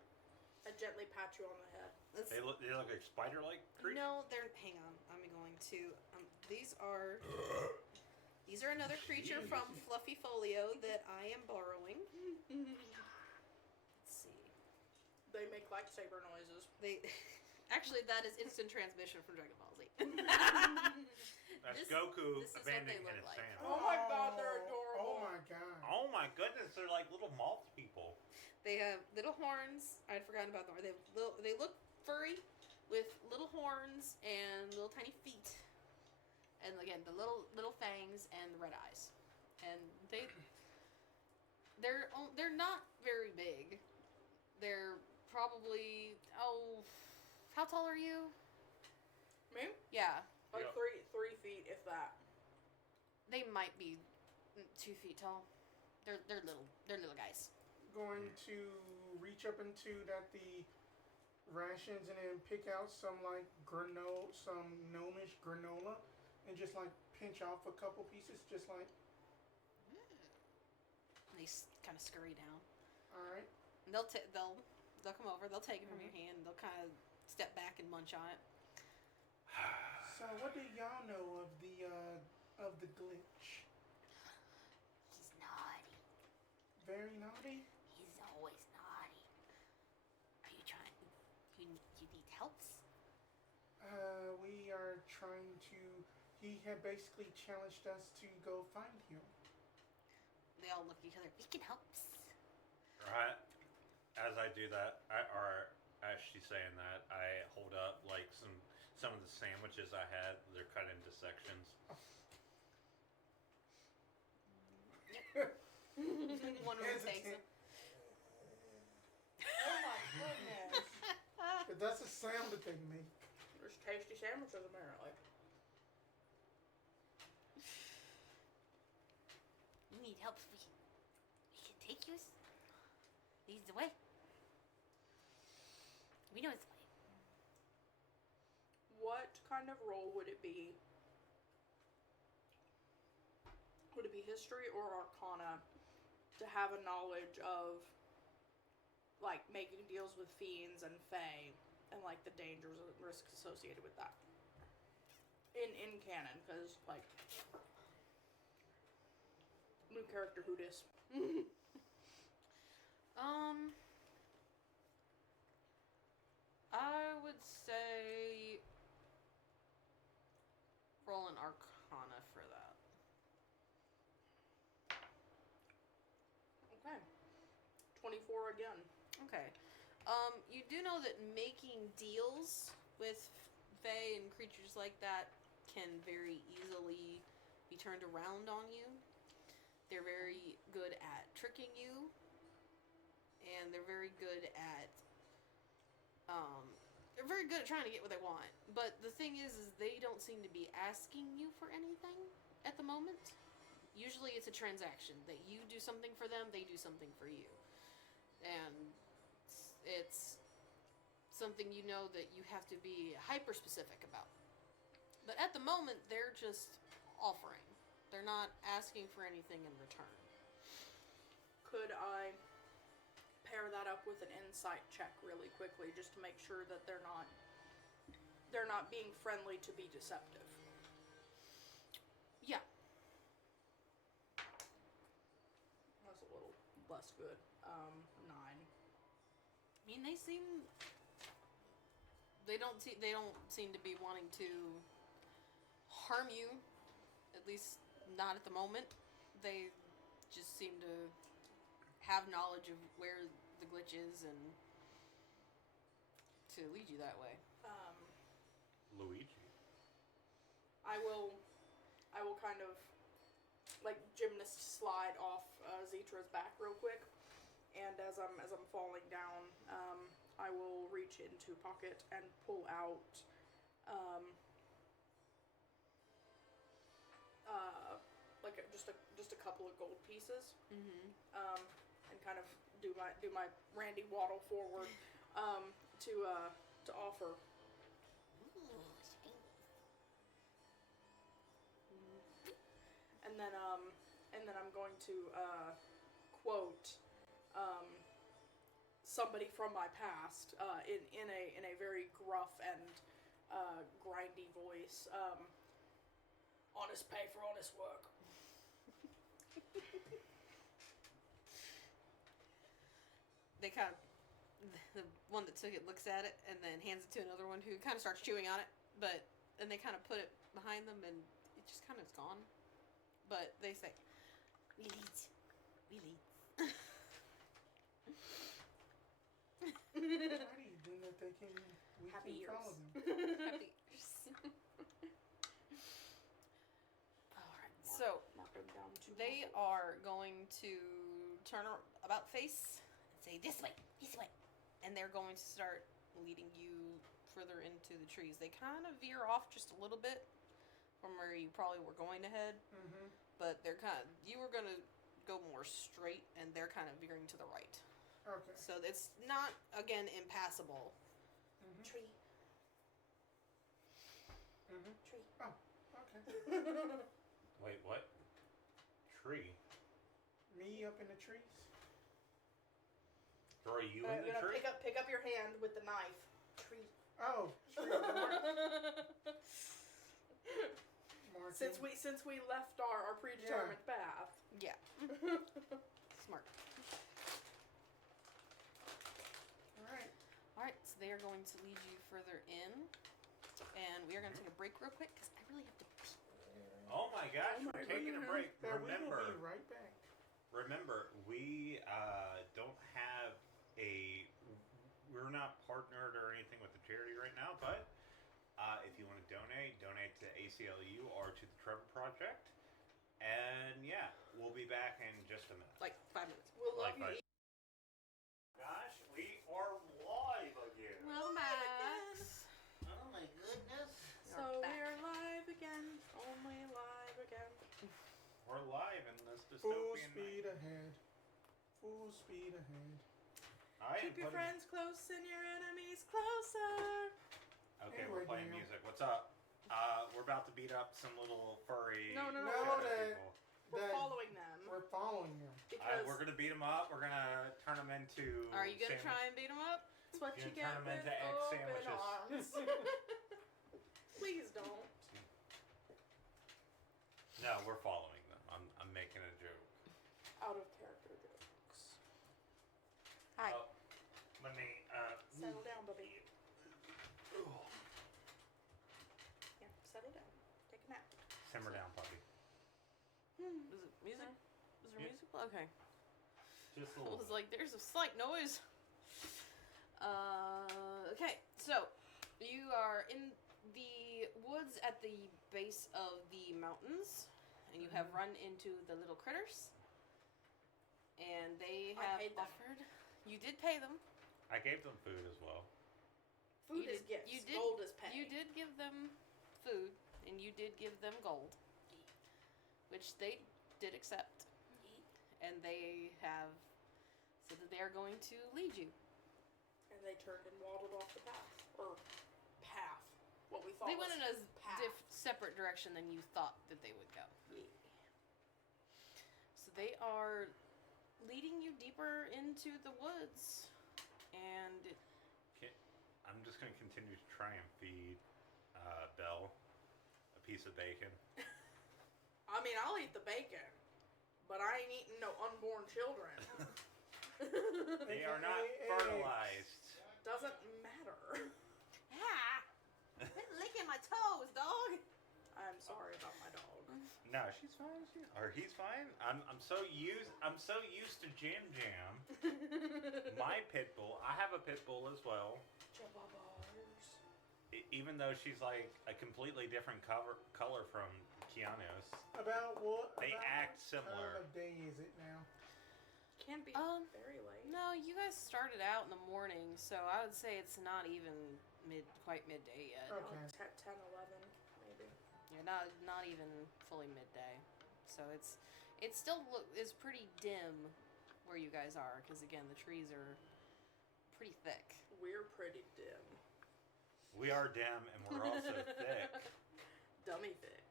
I gently pat you on the head. They look like spider-like creatures. No, they're. Hang on. I'm going to. These are another creature from Fluffy Folio that I am borrowing. Let's see. They make lightsaber noises. They actually that is instant transmission from Dragon Ball Z. That's Goku this is what they abandoning look his like. family. Oh my god, they're adorable. Oh my god. Oh my goodness, they're like little moth people. They have little horns. I'd forgotten about them. They look furry with little horns and little tiny feet. And again, the little fangs and the red eyes. And they're not very big. They're probably how tall are you? Me? Yeah. Like Yeah. 3 feet, if that. They might be 2 feet tall. They're little guys. Going to reach up into the rations and then pick out some some gnomish granola and just like pinch off a couple pieces, just like. They kind of scurry down. All right. And they'll come over. They'll take it from your hand. They'll kind of step back and munch on it. So what do y'all know of the glitch? He's naughty. Very naughty. He's always naughty. Are you trying? You need helps? We are trying to. He had basically challenged us to go find him. They all look at each other. We can help. Right. As I do that, or as she's saying that, I hold up like some of the sandwiches I had. They're cut into sections. One of them takes it. Oh my goodness. But that's the sound that they make. There's tasty sandwiches, apparently. You need help. We can take you. He's the way. We know his way. What kind of role would it be? Would it be history or arcana to have a knowledge of, like, making deals with fiends and fae and, like, the dangers and risks associated with that? In canon, because, like, new character who dis. I would say roll an arcana for that. Okay. 24 again. Okay. You do know that making deals with fae and creatures like that can very easily be turned around on you. They're very good at tricking you, and they're very good at trying to get what they want. But the thing is they don't seem to be asking you for anything at the moment. Usually it's a transaction that you do something for them, they do something for you. And it's something you know that you have to be hyper specific about. But at the moment, they're just offering. They're not asking for anything in return. Could I pair that up with an insight check really quickly just to make sure that they're not being friendly to be deceptive? Yeah. That's a little less good. 9. mean, they don't seem to be wanting to harm you, at least not at the moment. They just seem to have knowledge of where the glitch is and to lead you that way. Luigi. I will kind of like gymnast slide off Zetra's back real quick, and as I'm falling down, I will reach into pocket and pull out like just a couple of gold pieces, and kind of do my Randy waddle forward to offer. Ooh, shiny. And then I'm going to quote somebody from my past in a very gruff and grindy voice. Honest pay for honest work. They kind of, the one that took it looks at it and then hands it to another one who kind of starts chewing on it, and they kind of put it behind them and it just kind of is gone. But they say, We lead. Alrighty, then that we Happy can follow years. them. happy ears. Alright, so Mark them down to they are going to turn about face and say, This way. and they're going to start leading you further into the trees. They kind of veer off just a little bit from where you probably were going to head, but they're you were going to go more straight, and they're kind of veering to the right. Okay. So it's not, again, impassable. tree. Tree. Tree. Oh, okay. Wait, what? Tree? Me up in the trees? Or are you in the tree? Pick up your hand with the knife. Tree. Oh, tree. Marking. Since we left our predetermined path. Yeah. Smart. Alright, so they are going to lead you further in, and we are going to take a break real quick, because I really have to pee. Oh my gosh, we're taking a break. Then we will be right back. Remember, we don't have we're not partnered or anything with the charity right now, but if you want to donate to ACLU or to the Trevor Project. And yeah, we'll be back in just a minute. Like 5 minutes. We'll love Like you. Gosh, we are live again. Well, Max. Oh my goodness. So we're live again. Only live again. We're live in this Full dystopian speed night. ahead. Full speed ahead. Keep your friends close and your enemies closer. Okay, Hey, we're we're playing down. music. What's up? We're about to beat up some little furry. No, No, shadow that- people. We're following them We're following them. because We're gonna beat them up. We're gonna turn them into. Are you going to try and beat them up? it's what You you turn get 'em with into egg open sandwiches. arms. Please don't. No, we're following them. I'm making a joke. Out of character jokes. Hi. Oh, let me. Settle down, Bubby. Yeah, settle down. Take a nap. Simmer down, puppy. Is it music? Is there Yeah. music? Okay. Just a I little. was like, there's a slight noise. Okay, so you are in the woods at the base of the mountains, and you have run into the little critters, and they I have paid them. offered. You did pay them. I gave them food as well. Food You is did- gifts. you did- Gold is pay. You did give them food, and you did give them gold, which they did accept, and they have said that they are going to lead you. And they turned and waddled off the path. Or path. What we thought They was went in a path. separate direction than you thought that they would go. So they are leading you deeper into the woods, and I'm just gonna continue to try and feed Belle a piece of bacon. I mean, I'll eat the bacon, but I ain't eating no unborn children. They are not fertilized. Doesn't matter. Ah! Quit licking my toes, dog. I'm sorry about my dog. No, she's fine. Or he's fine. I'm so used to Jam Jam. My pit bull. I have a pit bull as well. Even though she's like a completely different color from Keanu's. About what? They about act what similar. time of day is it now? Can be very late. No, you guys started out in the morning, so I would say it's not even quite midday yet. Okay. 10, 11, maybe. Yeah, not even fully midday. So it's still is pretty dim where you guys are, because again the trees are pretty thick. We're pretty dim. We are dim and we're also thick. Dummy thick.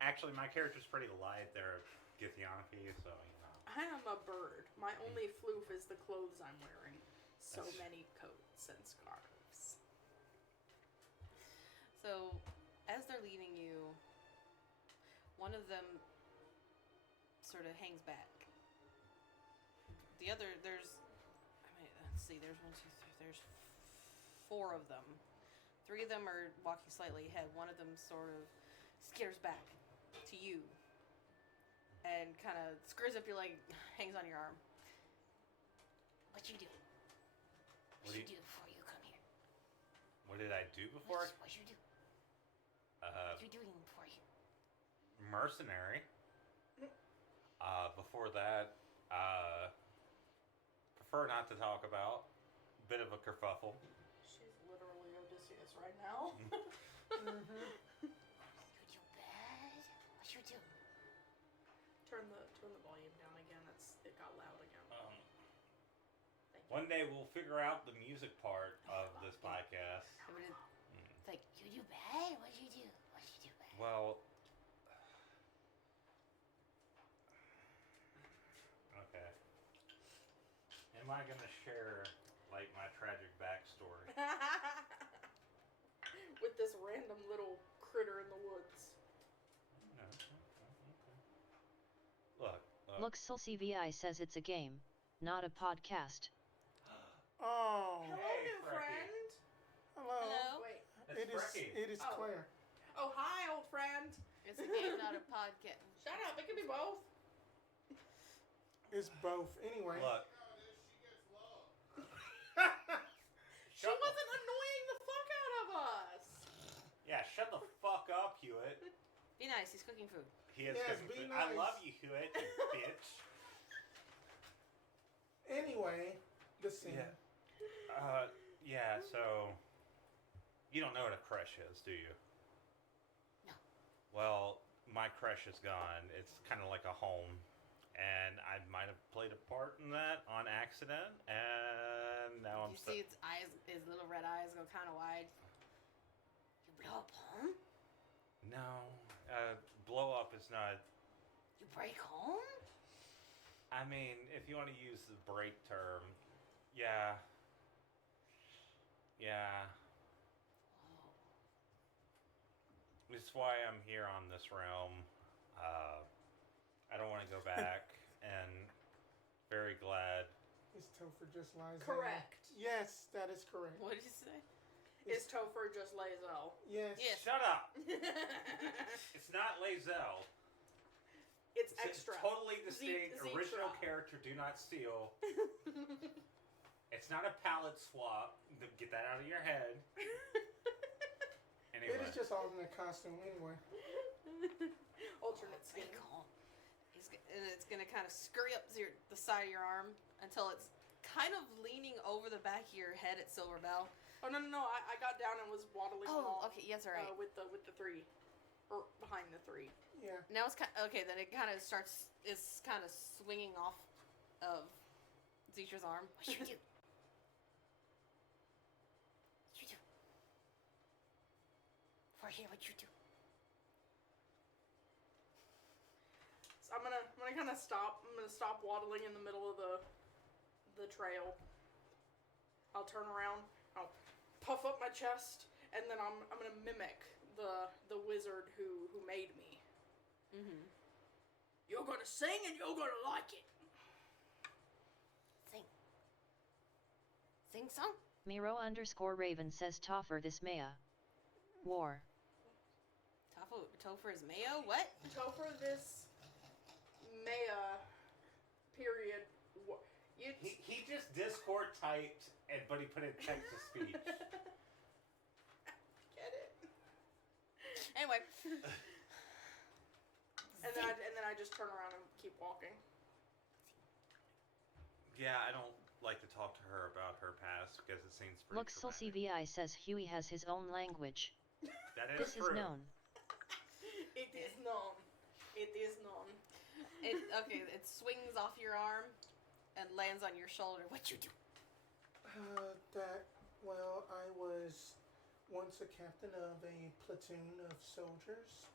Actually, my character's pretty light there, Githyanaki, so you know. I am a bird. My only floof is the clothes I'm wearing. So That's- many coats and scarves. So as they're leaving you, one of them sort of hangs back. The other, let's see, there's 1, 2, 3, there's 4 of them. 3 of them are walking slightly ahead. One of them sort of skitters back to you and kind of screws up your leg, hangs on your arm. What you do? What What do you you- do before you come here? What did I do before? What you do? Uh, What you doing before you? mercenary. Before that, prefer not to talk about. Bit of a kerfuffle. She's literally Odysseus right now. Mm-hmm. You do bad? What you do? Turn the volume down again. It got loud again. Thank you. One day we'll figure out the music part of this podcast. It's like, you do bad? What you do? What you do bad? Well, okay. Am I gonna share like my tragic backstory? With this random little critter in the woods. No. Okay. Look. Luxul CVI says it's a game, not a podcast. Oh, Hello, Hey, new Frecky. friend. hello. Hello? Wait. That's Frecky. It is Oh. Claire. Oh, hi, old friend. It's a game, not a podcast. Shut up. It can be both. It's both. Anyway. Look. She wasn't annoying the fuck out of us. Yeah, shut the fuck up, Hewitt. Be nice, he's cooking food. He is Yes, cooking be food. I nice. love you, Hewitt, you bitch. Anyway, the scene. Yeah, so you don't know what a creche is, do you? No. Well, my creche is gone. It's kind of like a home, and I might have played a part in that on accident, and now I'm You see its eyes, his little red eyes go kind of wide. You blow up home? No, blow up is not. You break home? I mean, if you want to use the break term, yeah. Oh. It's why I'm here on this realm. I don't want to go back, and very glad. Is Topher just lies Correct. Yes, that is correct. What did you say? Is Topher just Lae'zel? Yes. Yes. Shut up! It's not Lae'zel. It's It's a extra. totally distinct, Zetra. original character. Do not steal. It's not a palette swap. Get that out of your head. Anyway, It is just alternate costume anyway. Alternate skin. Break home. And it's gonna kind of scurry up the side of your arm until it's kind of leaning over the back of your head at Silverbell. Oh no! I got down and was waddling along. Oh, okay, yes, all right. With the 3, or behind the 3. Yeah. Now it's kind okay. Then it kind of starts. It's kind of swinging off of Zetra's arm. What you do? What you do? For here, what you do? So I'm gonna kind of stop. I'm gonna stop waddling in the middle of the trail. I'll turn around. I'll puff up my chest, and then I'm gonna mimic the wizard who made me. Mm-hmm. You're gonna sing and you're gonna like it. Sing song? Miro_Raven says Toffer this Maya. War. Topher is mayo? What? Topher this Maya period. He just Discord typed, but he put in text to speech. Get it? Anyway. And then I just turn around and keep walking. Yeah, I don't like to talk to her about her past because it seems pretty Luxel traumatic. CVI says Huey has his own language. That is This true. is known. It is known. It is known. It swings off your arm and lands on your shoulder. What you do? I was once a captain of a platoon of soldiers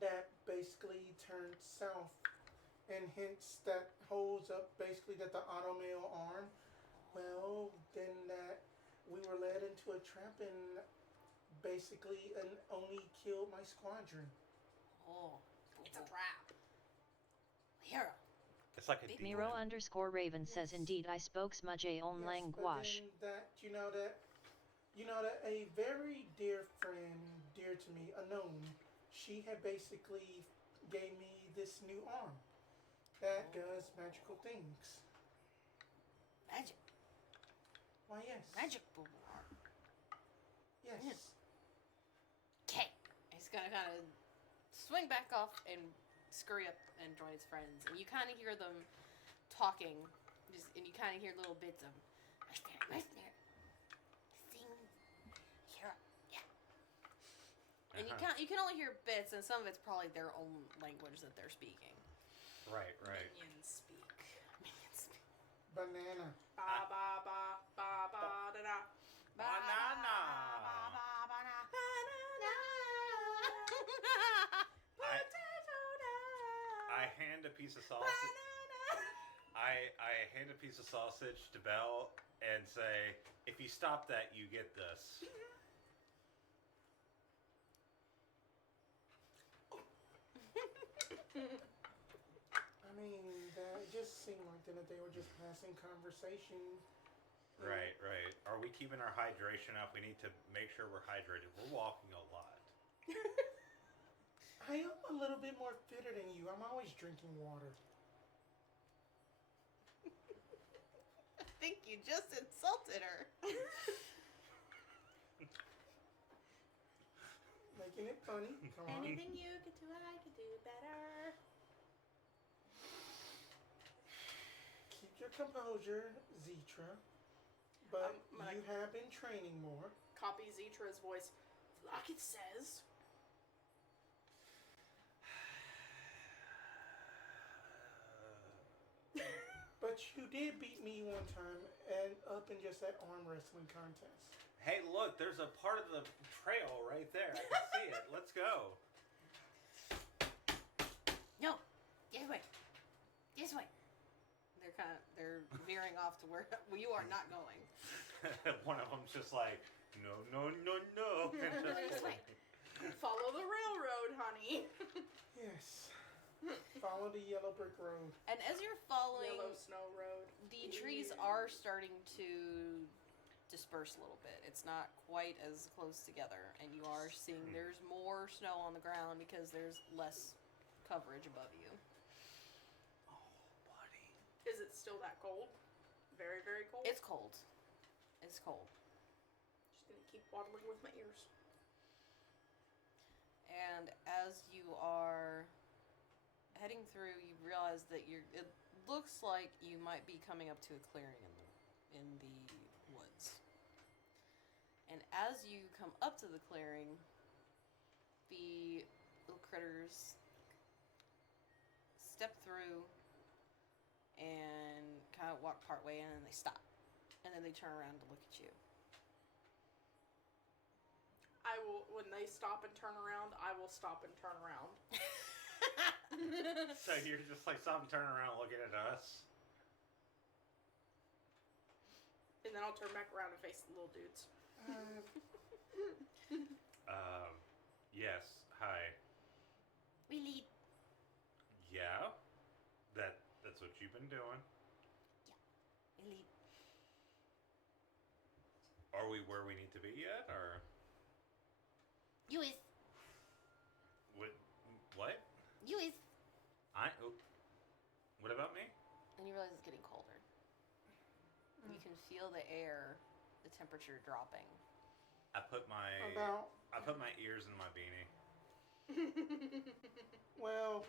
that basically turned south, and hence that holds up basically that the automail arm. Well, then that we were led into a trap and basically only killed my squadron. Oh. It's a trap. Hero. It's like a Big demon. Miro_Raven says Yes. indeed I spoke my own Yes, language. but then that a very dear friend, dear to me, unknown, she had basically gave me this new arm that does magical things. Magic. Why, yes. Magic boo. Yes. Okay. He's gonna kind of swing back off and scurry up and join his friends, and you kind of hear them talking, and you kind of hear little bits of. Mercenary. Sing. Hero. Yeah. And you can only hear bits, and some of it's probably their own language that they're speaking. Right. Minions speak. Banana. Ba ba ba ba ba da da. Banana. I hand a piece of sausage. I hand a piece of sausage to Belle and say, "If you stop that, you get this." I mean, that just seemed like that they were just passing conversation. Right. Are we keeping our hydration up? We need to make sure we're hydrated. We're walking a lot. I am a little bit more fitter than you. I'm always drinking water. I think you just insulted her. Making it funny. Come on. Anything you could do, I could do better. Keep your composure, Zetra. But Like, you have been training more. copy Zetra's voice. Like it says. But you did beat me one time and up in just that arm wrestling contest. Hey, look, there's a part of the trail right there. I can see it. Let's go. No. This way. This way. They're veering off to where you are not going. One of them's just like, no. This way. Follow the railroad, honey. Yes. Follow the yellow brick road. And as you're following, Yellow snow road. the trees are starting to disperse a little bit. It's not quite as close together, and you are seeing there's more snow on the ground because there's less coverage above you. Oh, buddy. Is it still that cold? Very, very cold? It's cold. It's cold. Just gonna keep waddling with my ears. And as you are heading through, you realize that it looks like you might be coming up to a clearing in the woods. And as you come up to the clearing, the little critters step through and kind of walk part way in, and they stop. And then they turn around to look at you. I will, when they stop and turn around, I will stop and turn around. So you're just like stopping, turning around, looking at us. And then I'll turn back around and face the little dudes. Yes. Hi. We lead. Yeah. That's what you've been doing. We lead. where we need to be yet, or You is. what? You is. What about me? And you realize it's getting colder. You can feel the air, the temperature dropping. I put my ears in my beanie. Well,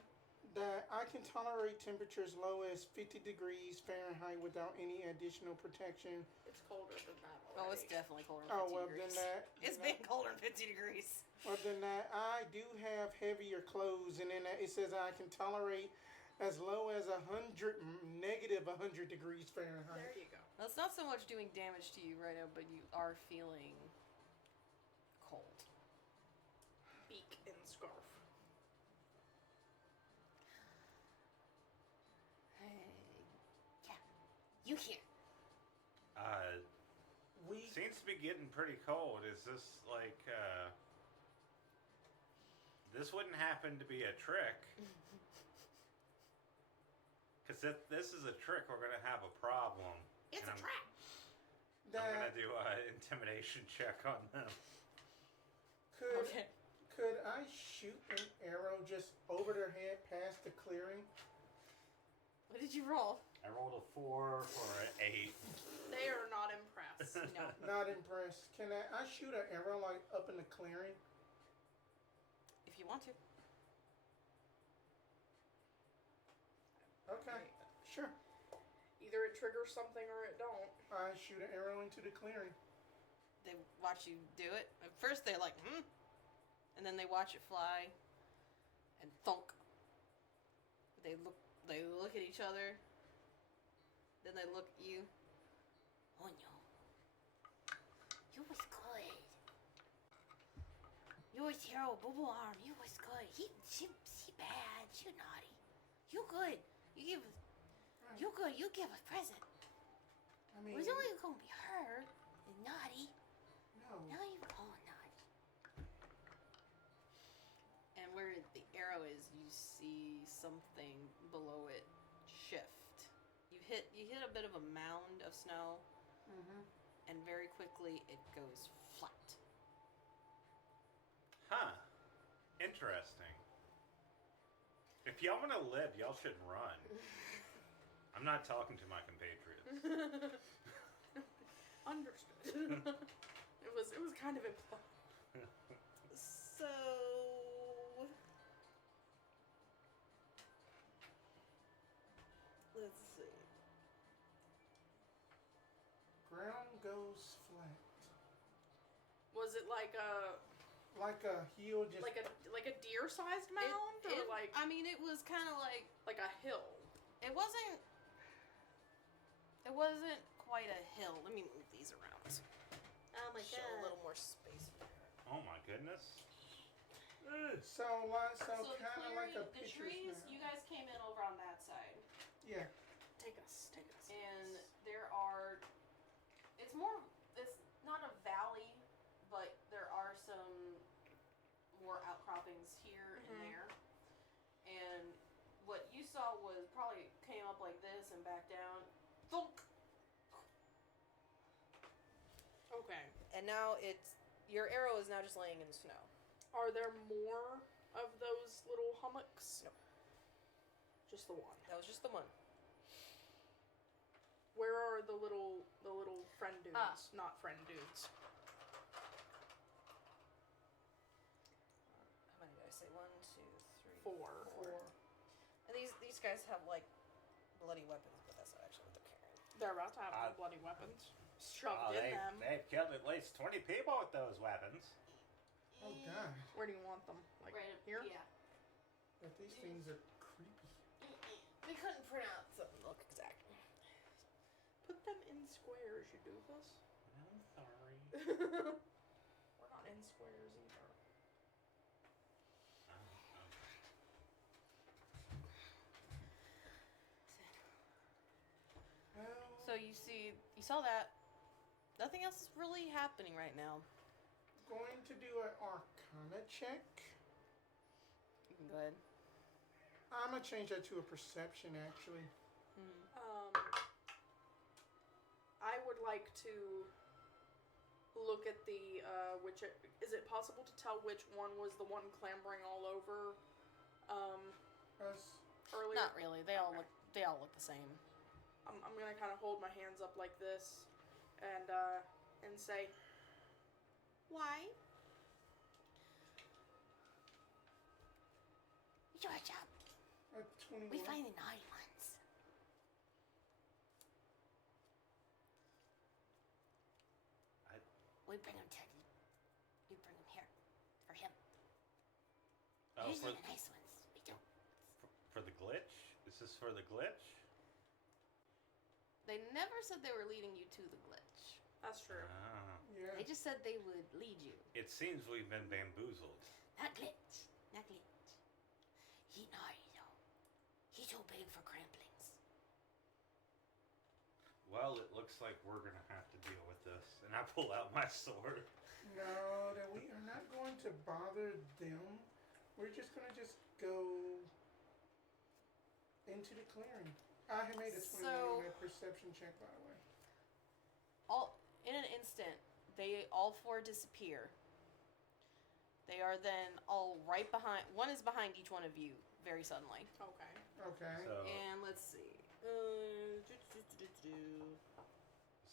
that I can tolerate temperatures low as 50 degrees Fahrenheit without any additional protection. It's colder than that Oh, already. it's definitely colder than 50 Oh, well, degrees. then that. It's been colder than 50 degrees. Well, then that I do have heavier clothes, and then it says I can tolerate as low as negative 100 degrees Fahrenheit. There you go. Well, it's not so much doing damage to you right now, but you are feeling cold. Beak and scarf. Yeah. You here. We Seems to be getting pretty cold. Is this like, this wouldn't happen to be a trick? Because if this is a trick, we're going to have a problem. It's And a trap. I'm going to do an intimidation check on them. Could I shoot an arrow just over their head past the clearing? What did you roll? I rolled a 4 for an 8. They are not impressed. No. Not impressed. Can I shoot an arrow like up in the clearing? If you want to. Okay, sure. Either it triggers something or it don't. I shoot an arrow into the clearing. They watch you do it. At first they're like, and then they watch it fly and thunk. They look at each other. Then they look at you. Oh no. You was good. You was hero, boo-boo arm. You was good. She bad. She naughty. You good. You good. You give a present. I mean, It was only gonna be her and naughty. no. Now you all naughty. And where the arrow is, you see something below it shift. You hit a bit of a mound of snow, and very quickly it goes flat. Huh. Interesting. If y'all want to live, y'all should run. I'm not talking to my compatriots. Understood. it was kind of implied. So let's see. Ground goes flat. Was it like a Like a heel just. like a deer-sized mound, or like I mean, it was kind of like a hill? it wasn't. It wasn't quite a hill. Let me move these around. Oh my Show a little more space. Oh my goodness. So kind of like a the picture. trees. You guys came in over on that side, Yeah. Take us. and there are. It's more. It's not a valley, but there are some more outcroppings here and there. And what you saw was probably came up like this and back down. Thunk. Okay. And now your arrow is now just laying in the snow. Are there more of those little hummocks? No. Just the one. That was just the one. Where are the little friend dudes? Ah. Not friend dudes. How many did I say? 1, 2, 3, 4. 4. And these guys have like bloody weapons, but that's not actually what they're carrying. They're about to have bloody weapons shoved in them. They've killed at least 20 people with those weapons. Oh God. Where do you want them? Like Right here? Yeah. But these things are creepy. We couldn't pronounce them. Look exactly. Put them in squares, you doofus. I'm sorry. We're not in squares either. Well, So you saw that. Nothing else is really happening right now. going to do an Arcana check. You can go ahead. I'm gonna change that to a Perception actually. I would like to look at the is it possible to tell which one was the one clambering all over Us. earlier? Not really. They all look the same. I'm gonna kind of hold my hands up like this and say, why? Your job. At 21. We find the naughty ones. We bring them to. We bring them here for him. Oh, Usually the nice ones. We don't. for the glitch? Is this for the glitch? They never said they were leading you to the glitch. That's true. Ah. Yeah. They just said they would lead you. It seems we've been bamboozled. Not glitch. Not glitch. He naughty though. He too big for cramplings. Well, it looks like we're gonna have to deal with this. And I pull out my sword. No, that we are not going to bother them. We're just going to just go into the clearing. I have made a 21 on that perception check, by the way. All in an instant, they all four disappear. They are then all right behind. One is behind each one of you very suddenly. Okay. Okay. And let's see.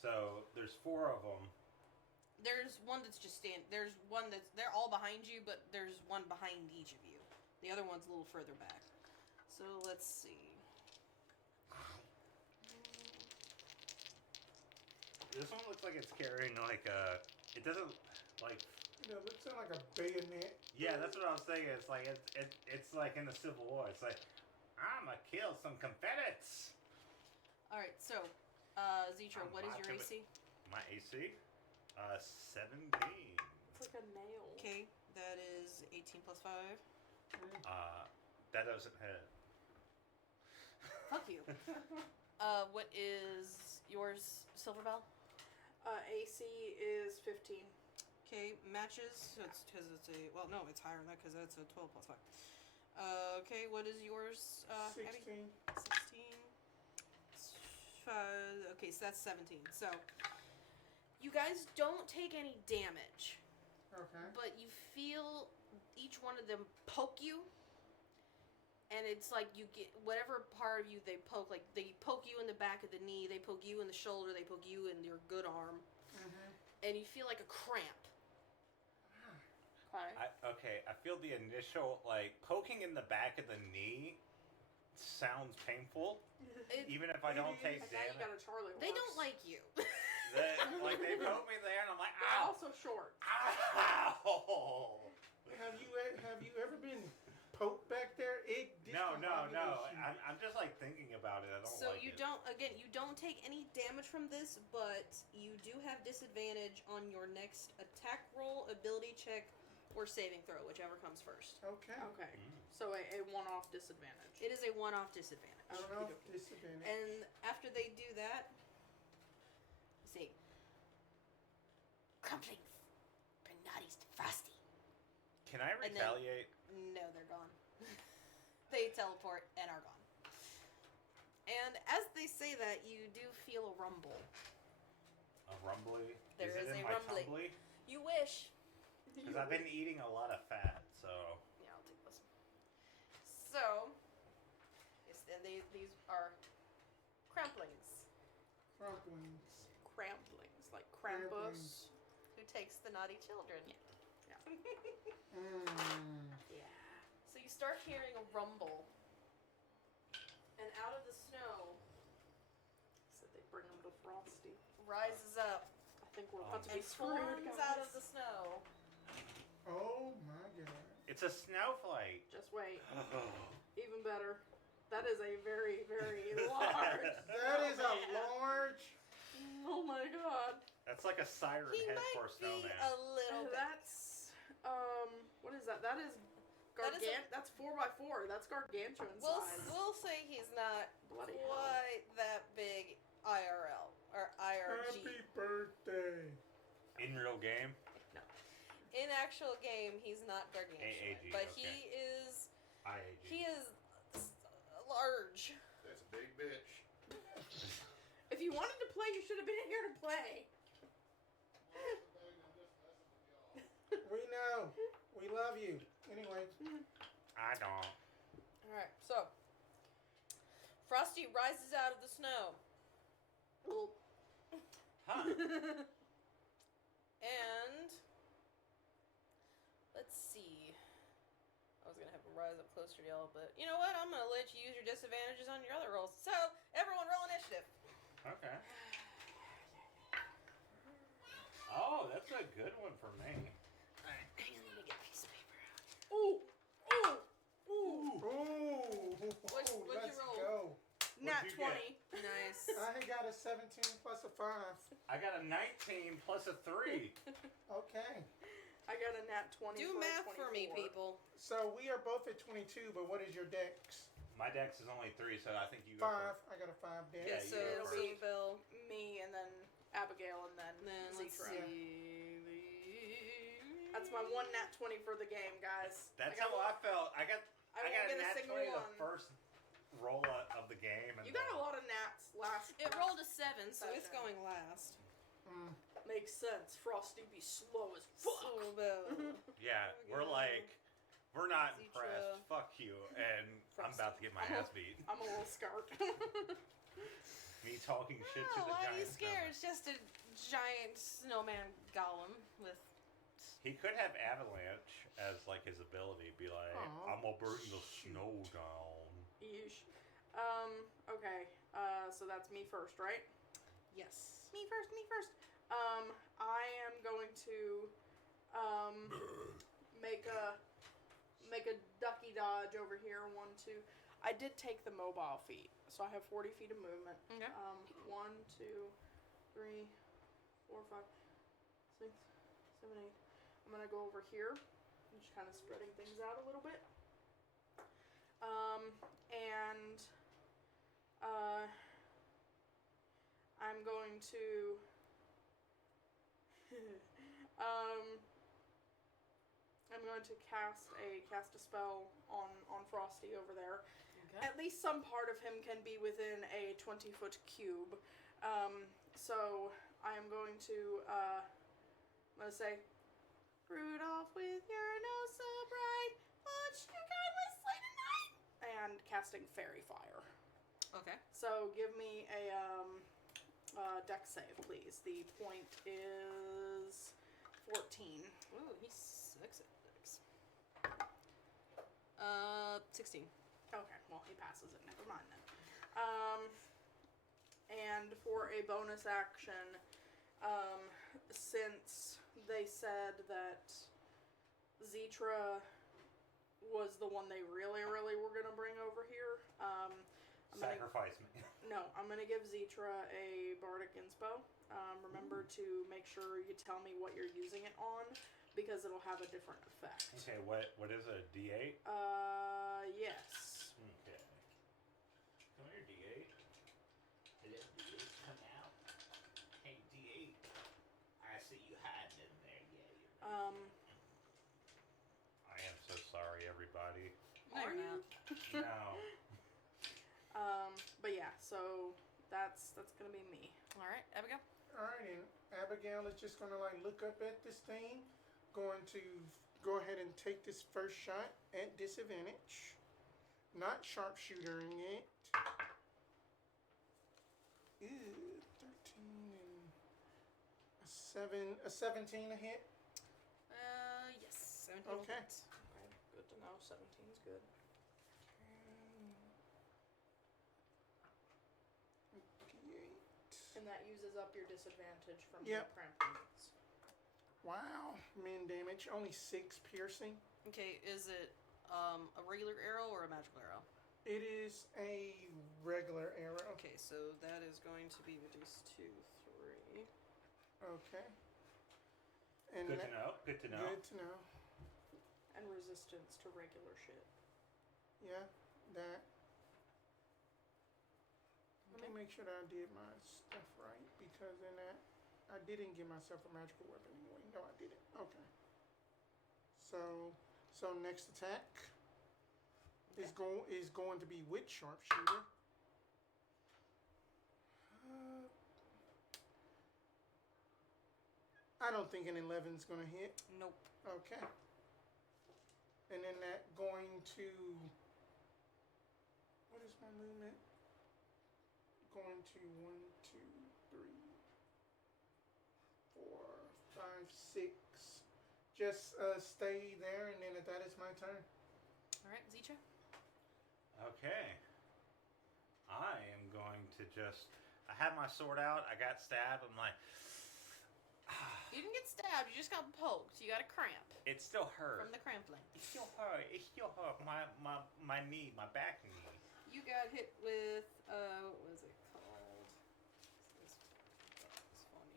So there's 4 of them. There's one that's just There's one that's. They're all behind you, but there's one behind each of you. The other one's a little further back. So let's see. This one looks like it's carrying like a. It doesn't like. It looks like a bayonet. Yeah, that's what I was saying. It's like it's like in the Civil War. It's like I'ma kill some Confederates. All right. So, Zitra, what is your AC? My AC, 17. It's like a nail. Okay, that is 18 plus 5. That doesn't hit. Fuck you. What is yours, Silverbell? AC is 15. Okay, matches. So it's because it's a no, it's higher than that because that's a 12 plus 5. Okay, what is yours, Abby? 16. 16. Okay, so that's 17. So you guys don't take any damage, Okay. but you feel each one of them poke you, and it's like you get whatever part of you they poke. Like they poke you in the back of the knee, they poke you in the shoulder, they poke you in your good arm, and you feel like a cramp. Okay. I feel the initial like poking in the back of the knee sounds painful, even if I don't take And now you got damage. a Charlie horse. They don't like you. Like they poke me there, and I'm like, They're ow, also short. ow. Have you ever been poked back there? No. discombobulates you. I'm just like thinking about it. I don't So like you it. you don't take any damage from this, but you do have disadvantage on your next attack roll, ability check, or saving throw, whichever comes first. Okay. Okay. So a one-off disadvantage. It is a one-off disadvantage. I don't know. Okey-dokey. Disadvantage. And after they do that, let's see. Crumplings. Bring naughties to Frosty. Can I And then- retaliate? No, they're gone. They teleport and are gone. And as they say that, you do feel a rumble. A rumbly? There is is it a in my rumbling. tumbly? You wish. Because I've been eating a lot of fat, so. Yeah, I'll take this. So, and these are cramplings. Crumplings. Cramplings, like Krampus. Who takes the naughty children? Yeah. Yeah. So you start hearing a rumble, and out of the snow Said they bring them to Frosty. rises up I think we're about to and be screwed, forms guys. out of the snow. Oh my god. It's a snowflake. Just wait. Even better. That is a very, very large. That is a snowman. large. Oh my god. That's like a siren He head might for a be snowman. a little bit. That's what is that? That is That is that's 4x4. That's gargantuan size. We'll say he's not Bloody hell. quite that big IRL or IRG. Happy birthday. In real game? In actual game, he's not gargantuan, AAG, but okay. IAG. he is large. That's a big bitch. If you wanted to play, you should have been here to play. know. We love you. Anyway. I don't. Alright, so. Frosty rises out of the snow. Huh. And. Let's see. I was gonna have him rise up closer to y'all, but you know what? I'm gonna let you use your disadvantages on your other rolls. So, everyone roll initiative. Okay. Oh, that's a good one for me. Alright, hang on, let me get a piece of paper out. Ooh! Ooh! Ooh. Ooh! What'd you Let's roll? go. Nat What'd you 20. Nice. I got a 17 plus a 5. I got a 19 plus a 3. Okay. I got a nat 20. Do for a math for me, 24. people. So we are both at 22, but what is your dex? My dex is only 3, so I think you go 5. first. I got a 5 dex. Yeah, Okay, so you go it'll first. be Bill. Me and then Abigail and then Then let's Zitra. see. That's my one nat 20 for the game, guys. That's I how I felt. I got won't a get a nat single 20 one. the first roll of the game. And You got a lot of nats last. It rolled a 7, so it's Session. going last. Mm. Makes sense. Frosty be slow as fuck. So Bill. Yeah, we're Abigail. like, we're not Zitra. impressed. Fuck you. And I'm about to get my ass beat. I'm a little scared. Me talking shit to Oh, the why are you giant scared? snowman. It's just a giant snowman golem with. He could have avalanche as like his ability. Be like, Aw, I'm gonna bring the shoot. snow down. Yeesh. Okay. So that's me first, right? Yes. Me first. I am going to make a ducky dodge over here. 1, 2. I did take the mobile feat, so I have 40 feet of movement. Okay. 1, 2, 3, 4, 5, 6, 7, 8. I'm gonna go over here, just kind of spreading things out a little bit. And I'm going to I'm going to cast a spell on Frosty over there. Okay. At least some part of him can be within a 20-foot cube. So I am going to I'm gonna say, Rudolph with your nose so bright, won't you guide my sleigh tonight? And casting fairy fire. Okay. So give me a dex save, please. The point is 14. Ooh, he sucks at dex. 16. Okay, well, he passes it. Never mind then. And for a bonus action, since they said that Zitra was the one they really were going to bring over here, Sacrifice me. No, I'm going to give Zitra a Bardic Inspo. Remember to make sure you tell me what you're using it on, because it'll have a different effect. Okay, what is it? A D8? Yes. Okay. Come here, D8. Let D8 come out. Hey, D8. I see you hiding in there. Yeah, I am so sorry, everybody. No, Are you're you? not. No. But yeah, so that's gonna be me. All right, Abigail. Alright, and Abigail is just gonna like look up at this thing, going to go ahead and take this first shot at disadvantage. Not sharpshootering it. Ew, 13 and a 17 a hit. Yes. 17. Okay. hits. Okay, good to know. 17's good. D8. And that uses up your disadvantage from Yep. the crampons. Wow, min damage, only 6 piercing. Okay, is it a regular arrow or a magical arrow? It is a regular arrow. Okay, so that is going to be reduced to 3. Okay. And Good to know. Good to know. Good to know. And resistance to regular shit. Yeah, that. Let me make sure that I did my stuff right, because in that I didn't give myself a magical weapon anyway. No, I didn't. Okay. So next attack is going to be with sharpshooter. I don't think an 11 is going to hit. Nope. Okay. And then that going to... What is my movement? Going to 1, 2, 3, 4, 5, 6. Just stay there, and then that is my turn. All right, Zicha. Okay. I am going to just... I had my sword out. I got stabbed. I'm like... You didn't get stabbed. You just got poked. You got a cramp It still hurt. from the crampling. It still hurt. It still hurt. My knee, my back knee. You got hit with what was it called? This is funny.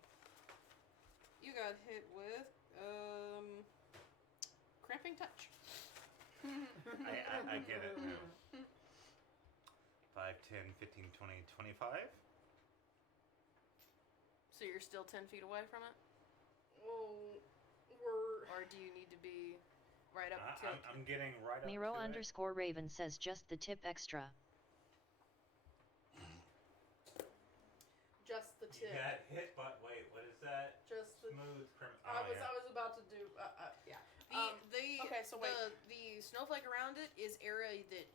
You got hit with cramping touch. I get it now. 5, 10, 15, 20, 25. So you're still 10 feet away from it, Well, we're. or do you need to be right up to it? I'm getting right up Miro to underscore Raven says just the tip extra. Just the You tip. got hit, but wait, what is that? Just the. Smooth criminal. I was about to do. Yeah. Okay, so wait. The snowflake around it is area that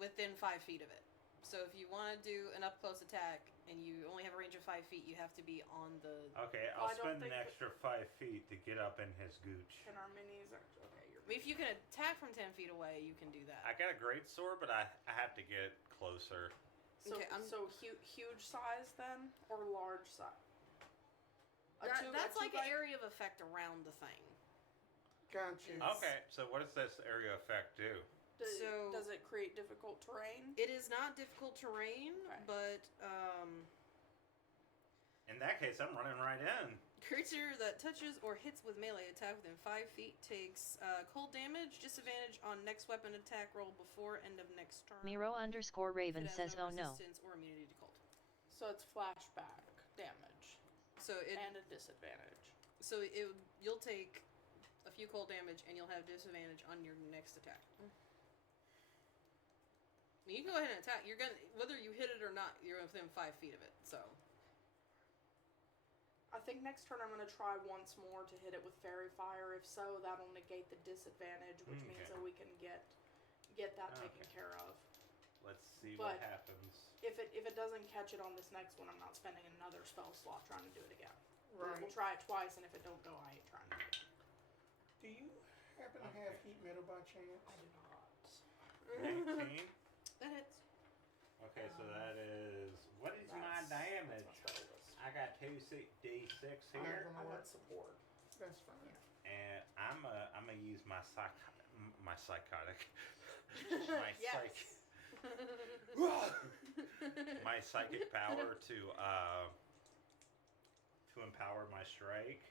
within 5 feet of it. So if you want to do an up close attack and you only have a range of 5 feet, you have to be on the. Okay, Well, I'll I don't spend an think extra 5 feet to get up in his gooch. Can our minis actually? Okay, you're. I mean, if you can attack from 10 feet away, you can do that. I got a great sword, but I have to get closer. So, Okay, huge size then, or large size? That's like an area of effect around the thing. Gotcha. Okay, so what does this area effect do? Does it create difficult terrain? It is not difficult terrain, Okay. but In that case, I'm running right in. creature that touches or hits with melee attack within 5 feet takes cold damage, disadvantage on next weapon attack roll before end of next turn. Miro underscore Raven It has says oh no. resistance or immunity to cold. So it's flashback damage So and a disadvantage. You'll take a few cold damage and you'll have disadvantage on your next attack. You can go ahead and attack. You're gonna whether you hit it or not. You're within 5 feet of it. So I think next turn I'm going to try once more to hit it with fairy fire. If so, that'll negate the disadvantage, which means Okay. that we can get that taken Okay. care of. Let's see But- what happens. If it doesn't catch it on this next one, I'm not spending another spell slot trying to do it again. Right. We'll try it twice, and if it don't go, I ain't trying to do it. Do you happen to have heat metal by chance? I do not. 19. that hits. Okay, so that is... What is my That's damage? my spell list. I got 2d6 I'm here. gonna I work. want support. That's fine. And I'm gonna use my psychotic... Yes. my psychic power to empower my strike,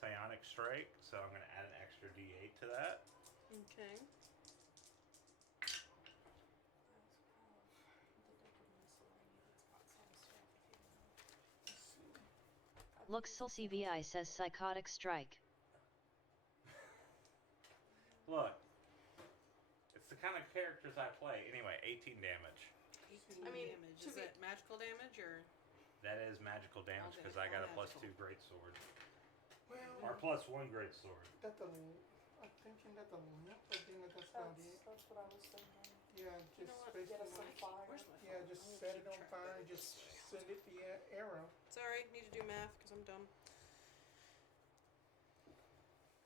psionic strike. So I'm gonna add an extra d8 to that. Okay. Luxel CVI says psychotic strike. Look, it's the kind of characters I play. Anyway, 18 damage. 18 I mean, damage. to Is be- that magical damage or? That is magical damage Okay, because I got a magical. +2 great sword Well, or +1 great sword. that I'm thinking that the limp, but then that's about it. That's what I was thinking. Yeah, You just know what? Get us some basically, fire. Where's my yeah, phone? just I'm gonna set keep it on track of fire and it. just send it via arrow. Sorry, need to do math because I'm dumb.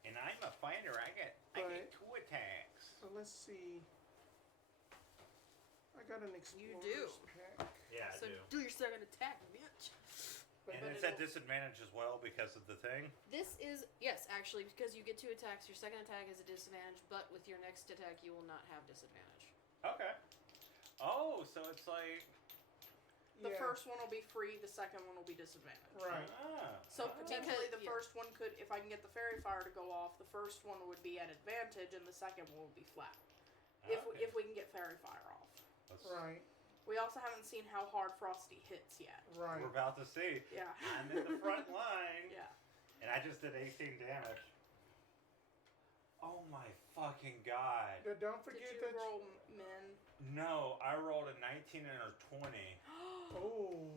And I'm a fighter. I get Right. 2 attacks. So let's see. I got an explorer's do. pack. Yeah, I So do. do your second attack, bitch. And But it's at it'll- disadvantage as well because of the thing. This is yes, actually, because you get 2 attacks. Your second attack is a disadvantage, but with your next attack, you will not have disadvantage. Okay. Oh, so it's like The Yeah, first one will be free. The second one will be disadvantaged. Right. So oh. potentially the yeah. first one could, if I can get the fairy fire to go off, the first one would be at advantage, and the second one would be flat. Okay. If we can get fairy fire off. Let's- right, We also haven't seen how hard Frosty hits yet. right. We're about to see. Yeah. I'm in the front line. Yeah. And I just did 18 damage. Oh my fucking god. But don't Did forget you that. roll men? No, I rolled a 19 and a 20. Oh,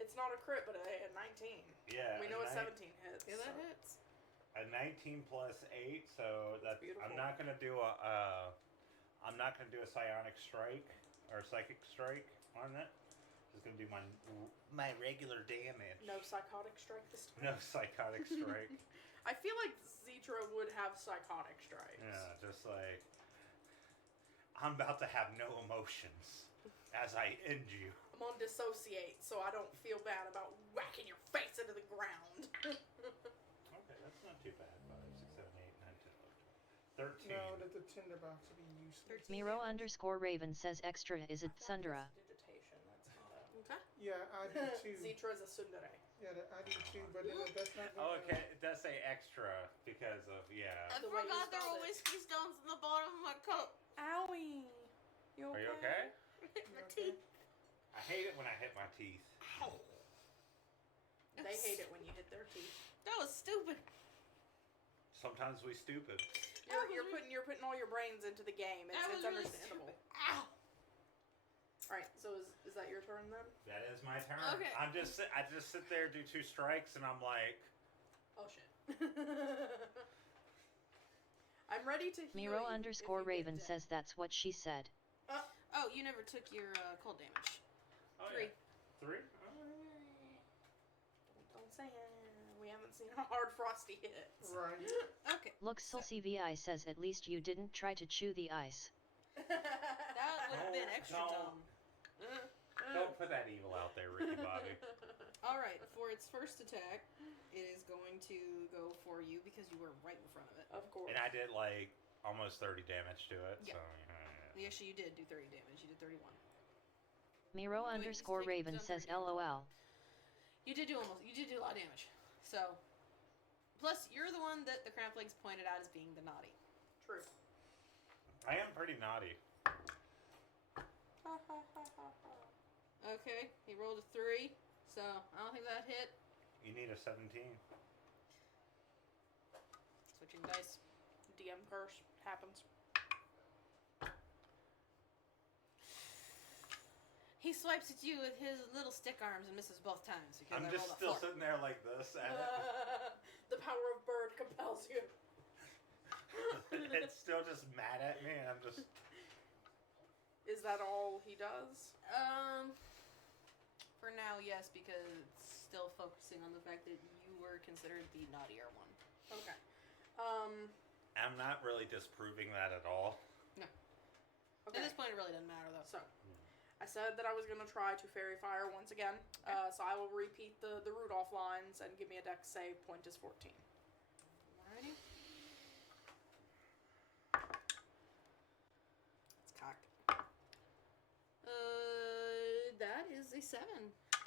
It's not a crit, but a 19. Yeah. We know a 17 hits. Yeah, that so. hits. A 19 plus 8, so that's beautiful. I'm not gonna do a psionic strike or psychic strike on it. Just gonna do my regular damage. No psychotic strike this time. No psychotic strike. I feel like Zitra would have psychotic strikes. Yeah, just like I'm about to have no emotions as I end you. I'm on dissociate, so I don't feel bad about whacking your face into the ground. Okay, that's not too bad. 5, 6, 7, 8, 9, 10, 11, 12, 13. No, that the tinderbox would be useless. Miro_Raven says extra is it Sundara. Digitation, that's not a... Okay. Yeah, I do too. Zitra is a tsundere. Yeah, I do too, but that's not. Oh, okay. It does say extra because of I The way you forgot there spelled were it. whiskey stones in the bottom of my cup. Owie. You okay? Are you okay? My Okay. teeth. I hate it when I hit my teeth. They hate it when you hit their teeth. That was stupid. Sometimes we stupid. You're putting all your brains into the game. That It's was really understandable. stupid. Ow. Alright, so is that your turn then? That is my turn. Okay. I just sit there, do 2 strikes, and I'm like, Oh shit. I'm ready to heal you if you Miro_Raven get says that's what she said. Oh, you never took your cold damage. oh, 3. Yeah. 3? Don't say it. We haven't seen a hard frosty hit. Right. Okay. Look, CVI says at least you didn't try to chew the ice. That would have been Oh, extra no. dumb. Don't put that evil out there, Ricky Bobby. Alright, for its first attack, it is going to go for you because you were right in front of it. Of course. And I did like almost 30 damage to it. Yeah. So Actually, you did do 30 damage. You did 31. Miro_Raven says LOL. You did do a lot of damage. So, plus you're the one that the Cramplings pointed out as being the naughty. True. I am pretty naughty. Okay, he rolled a 3, so I don't think that hit. You need a 17. Switching dice. DM curse happens. He swipes at you with his little stick arms and misses both times because I'm I just rolled a still 4. sitting there like this. And The power of bird compels you. it's still just mad at me. And I'm just. Is that all he does? For now, yes, because it's still focusing on the fact that you were considered the naughtier one. Okay. I'm not really disproving that at all. Okay. At this point, it really doesn't matter, though. So, I said that I was going to try to fairy fire once again. So I will repeat the Rudolph lines and give me a dex save. Point is 14. Alrighty. It's cocked. That is a 7.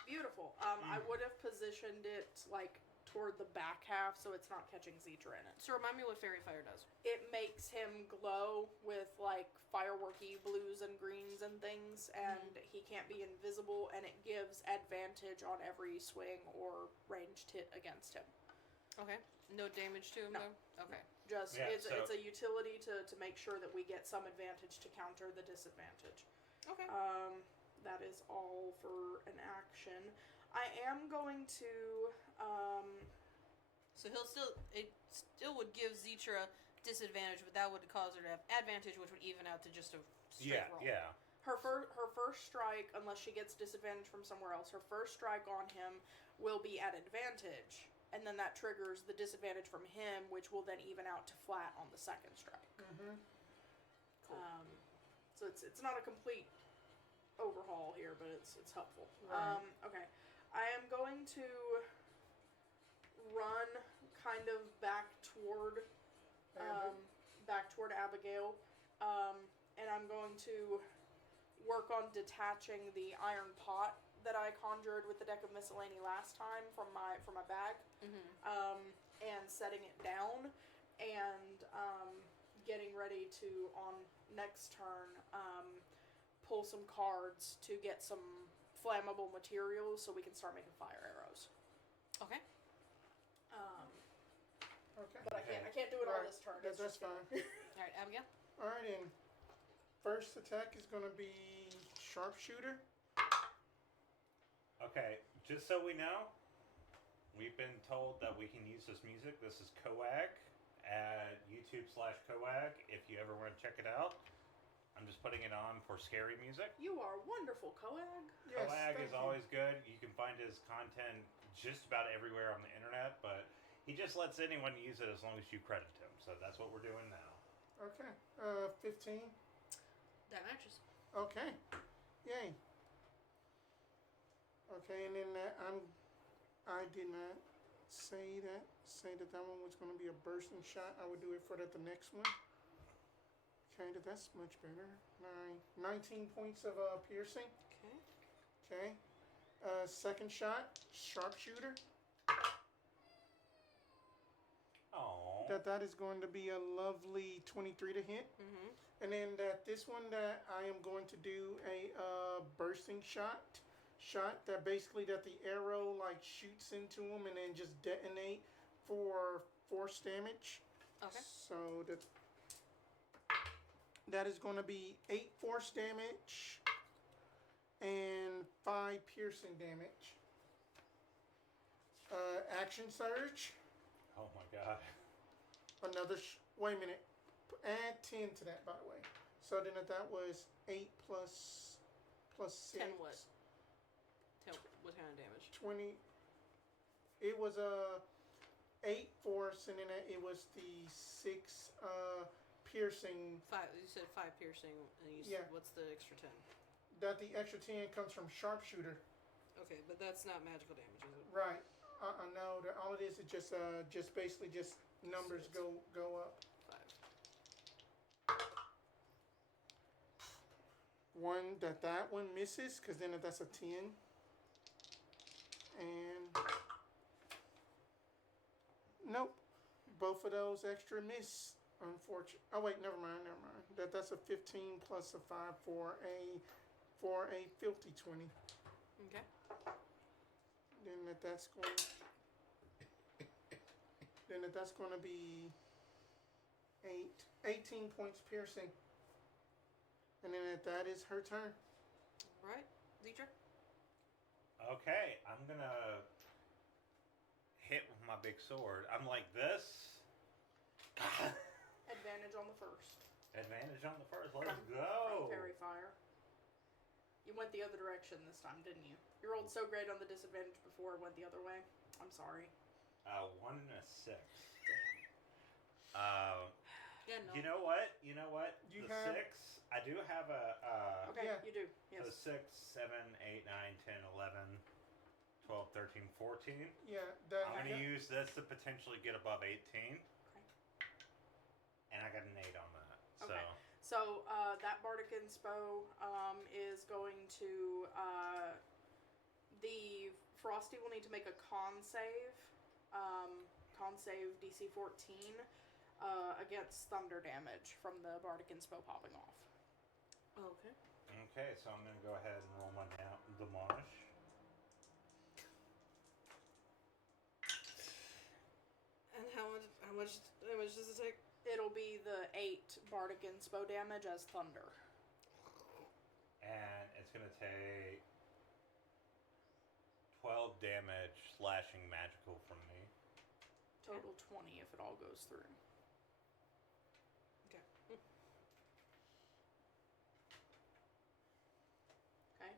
Beautiful. I would have positioned it like toward the back half so it's not catching Zitra in it. So remind me what Fairy Fire does. It makes him glow with like fireworky blues and greens and things, and he can't be invisible, and it gives advantage on every swing or ranged hit against him. Okay. No damage to him, No. though? Okay. Just Yeah, it's a utility to make sure that we get some advantage to counter the disadvantage. Okay. That is all for an action. I am going to So it still would give Zitra disadvantage, but that would cause her to have advantage, which would even out to just a straight roll. Yeah. her first strike, unless she gets disadvantage from somewhere else, her first strike on him will be at advantage, and then that triggers the disadvantage from him, which will then even out to flat on the second strike. Mm-hmm. Cool. So it's not a complete overhaul here, but it's helpful. Right. Okay, I am going to run kind of back toward Abigail, and I'm going to work on detaching the iron pot that I conjured with the deck of miscellany last time from my bag, and setting it down, and getting ready to on next turn pull some cards to get some flammable materials so we can start making fire arrows. Okay. Okay. But I can't do it on Right. this turn. That's It's just fine. Alright, Abigail? Alright, and first attack is going to be sharpshooter. Okay. just so we know, we've been told that we can use this music. This is Coag at YouTube/Coag. If you ever want to check it out, I'm just putting it on for scary music. You are wonderful, Coag. Yes, Coag thank is you. always good. You can find his content just about everywhere on the internet, but he just lets anyone use it as long as you credit him. So that's what we're doing now. Okay. 15. That matches. Okay. Yay. Okay, and then I did not say that one was going to be a bursting shot. I would do it for the next one. Okay, that's much better. 19 points of piercing. Okay. Okay. Second shot, sharpshooter. Oh. That is going to be a lovely 23 to hit. Mm-hmm. And then this one that I am going to do a bursting shot that basically that the arrow like shoots into him and then just detonate for force damage. Okay. So that is going to be 8 force damage and 5 piercing damage. Action surge. Oh my god. Another. Wait a minute. Add 10 to that, by the way. So then that was 8 plus 6. 10 what? 10 what kind of damage? 20. It was 8 force, and then it was the 6 piercing. 5. You said 5 piercing, and you Yeah. said what's the extra 10? That the extra 10 comes from sharpshooter. Okay, but that's not magical damage, is it? Right. I know that all it is just basically just numbers So go up. 5. One that one misses because then that's a 10. And nope, both of those extra miss. Unfortunate. Oh wait, never mind. That's a 15 plus a 5 for a filthy 20. Okay. Then that's going to be 18 points piercing. And then that is her turn. Right, Leader? Okay, I'm gonna hit with my big sword. I'm like this. Advantage on the first. Advantage on the first. Let's From go. Fairy Fire. You went the other direction this time, didn't you? You rolled so great on the disadvantage before, it went the other way. I'm sorry. 1 and a 6. Yeah, no. You know what? You the have- 6. I do have a. Okay, Yeah. you do. So Yes. 6, 7, 8, 9, 10, 11, 12, 13, 14. Yeah, I'm going to use this to potentially get above 18. And I got an 8 on that. So. Okay. So that Bardic Inspo is going to the Frosty will need to make a con save. Con save DC 14 against thunder damage from the Bardic Inspo popping off. Okay. Okay, so I'm going to go ahead and roll my damage. And how much damage does it take? It'll be the 8 Bardic Inspo damage as thunder. And it's going to take 12 damage slashing magical from me. Total 20 if it all goes through. Okay. Okay.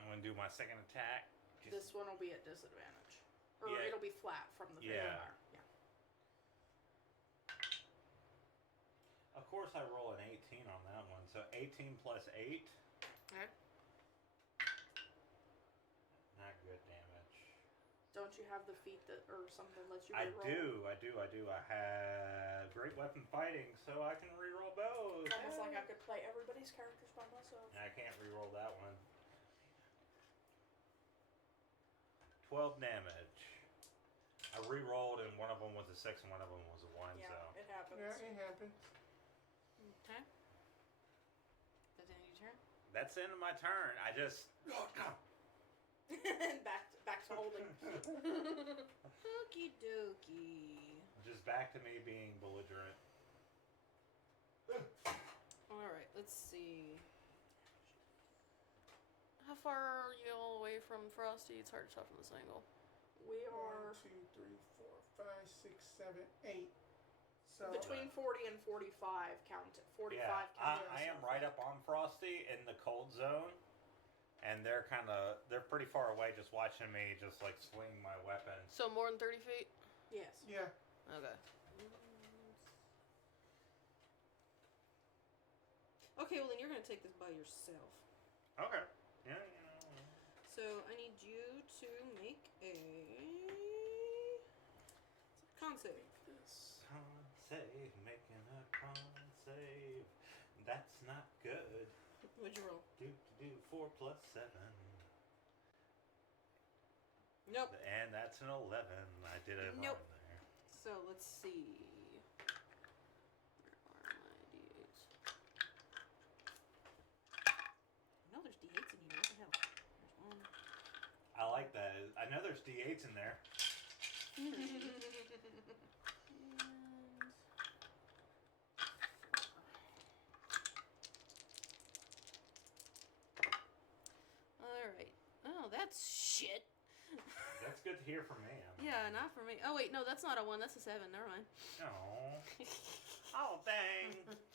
I'm going to do my second attack. This one will be at disadvantage. Or Yeah. it'll be flat from the Yeah. fire. Yeah. Of course, I roll an 18 on that one. So 18 plus 8. Okay. Not good damage. Don't you have the feat that or something lets you I reroll? do. I have great weapon fighting, so I can reroll both. Almost like I could play everybody's characters by myself. I can't reroll that one. 12 damage. I re-rolled and one of them was a 6 and one of them was a 1. Yeah, So it happens. Yeah, it happens. Okay. That's the end of your turn? that's the end of my turn. I just back to holding. Okie dokie. just back to me being belligerent. Alright, let's see. far are you all away from Frosty? It's hard to tell from this angle. We are 1, 2, 3, 4, 5, 6, 7, 8. So between 40 and 45 count. 45 Yeah, count. I am right up on Frosty in the cold zone, and they're pretty far away, just watching me just like swing my weapon. So more than 30 feet? Yes. yeah. Okay. Okay, well then you're gonna take this by yourself. Okay. Yeah. So I need you to make a con save. Save, making a con save. That's not good. What'd you roll? Do 4 plus 7. Nope. And that's an 11. I did it Nope. wrong there. So let's see. Where are my d8s? No, there's d8s in here. What the hell? There's one. I like that. I know there's D8s in there. Alright. Oh, that's shit. That's good to hear from me. Yeah, not for me. Oh, wait, no, that's not a 1. That's a 7. Never mind. Oh. Oh, dang. Let's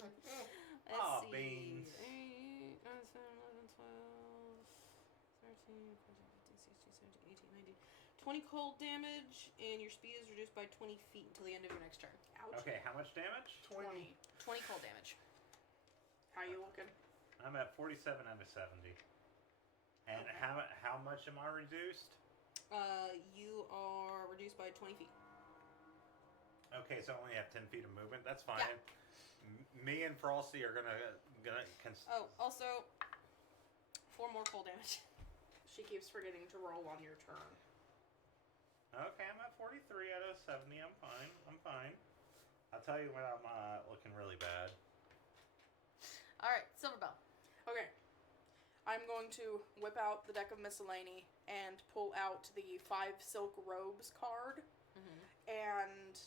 Aw, see. beans. 8, 9, 10, 11, 12, 13, 14, 15, 16, 17, 18, 19. 20 cold damage, and your speed is reduced by 20 feet until the end of your next turn. Ouch. Okay, how much damage? 20. 20 cold damage. How you looking? I'm at 47 out of 70. And Okay. how much am I reduced? You are reduced by 20 feet. Okay, so I only have 10 feet of movement. That's fine. Me and Frosty are gonna Oh, also, 4 more cold damage. She keeps forgetting to roll on your turn. Okay, I'm at 43 out of 70. I'm fine. I'll tell you when I'm looking really bad. Alright, Silver Bell. Okay. I'm going to whip out the deck of miscellany and pull out the 5 silk robes card. And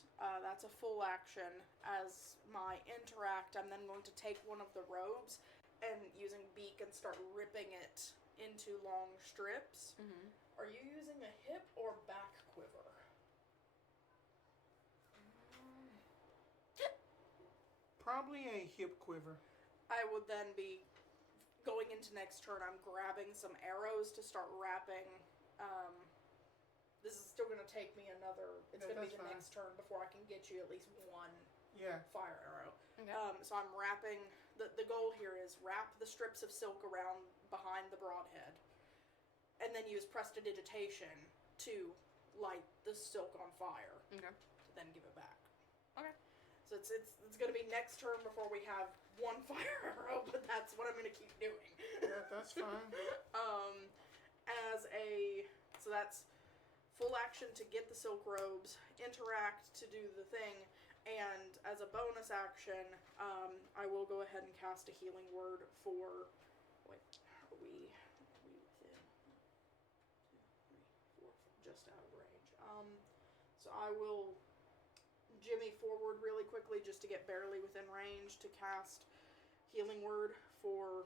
that's a full action. As my interact, I'm then going to take one of the robes and using beak and start ripping it into long strips. Are you using a hip or back quiver? Probably a hip quiver. I would then be going into next turn. I'm grabbing some arrows to start wrapping. This is still going to take me another. It's going to be that's the fine. next turn before I can get you at least one Yeah. fire arrow. Okay. So I'm wrapping. The goal here is wrap the strips of silk around behind the broadhead, and then use prestidigitation to light the silk on fire. Okay. To then give it back. Okay. So it's going to be next turn before we have one fire arrow, but that's what I'm going to keep doing. Yeah, that's fine. So that's full action to get the silk robes, interact to do the thing, and as a bonus action, I will go ahead and cast a healing word for. Wait, are we within? 1, 2, 3, 4, just out of range. So I will jimmy forward really quickly just to get barely within range to cast healing word for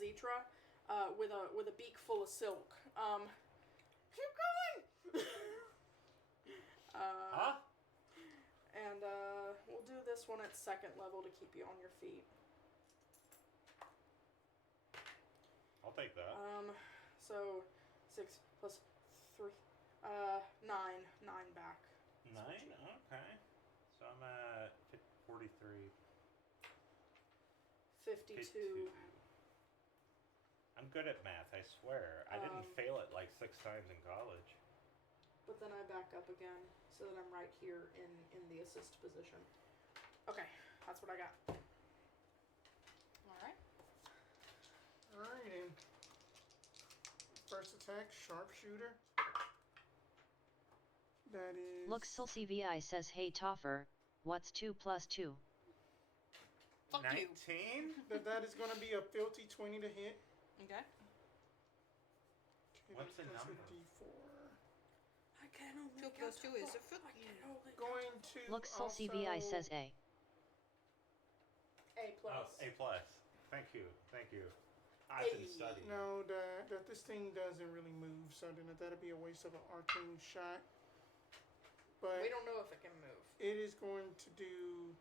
Zetra with a beak full of silk. Keep going. And we'll do this one at 2nd level to keep you on your feet. I'll take that. So 6 plus 3, 9 back. 9? Okay. So I'm at 43. 52. I'm good at math, I swear. I didn't fail it like 6 times in college. But then I back up again so that I'm right here in the assist position. Okay, that's what I got. Alright. Alright, and first attack, sharpshooter. That is. Luxul CVI says, hey Toffer, what's 2 plus 2? Fuck 19? you. That is going to be a filthy 20 to hit. Okay. What's the Plus a number? D4. I can only 2 plus 2 is a 50. Going to Luxul also CVI says A. A plus. Oh, A plus. Thank you. I've been studying. No, that this thing doesn't really move, so then that'd be a waste of an arcane shot. But We don't know if it can move. it is going to do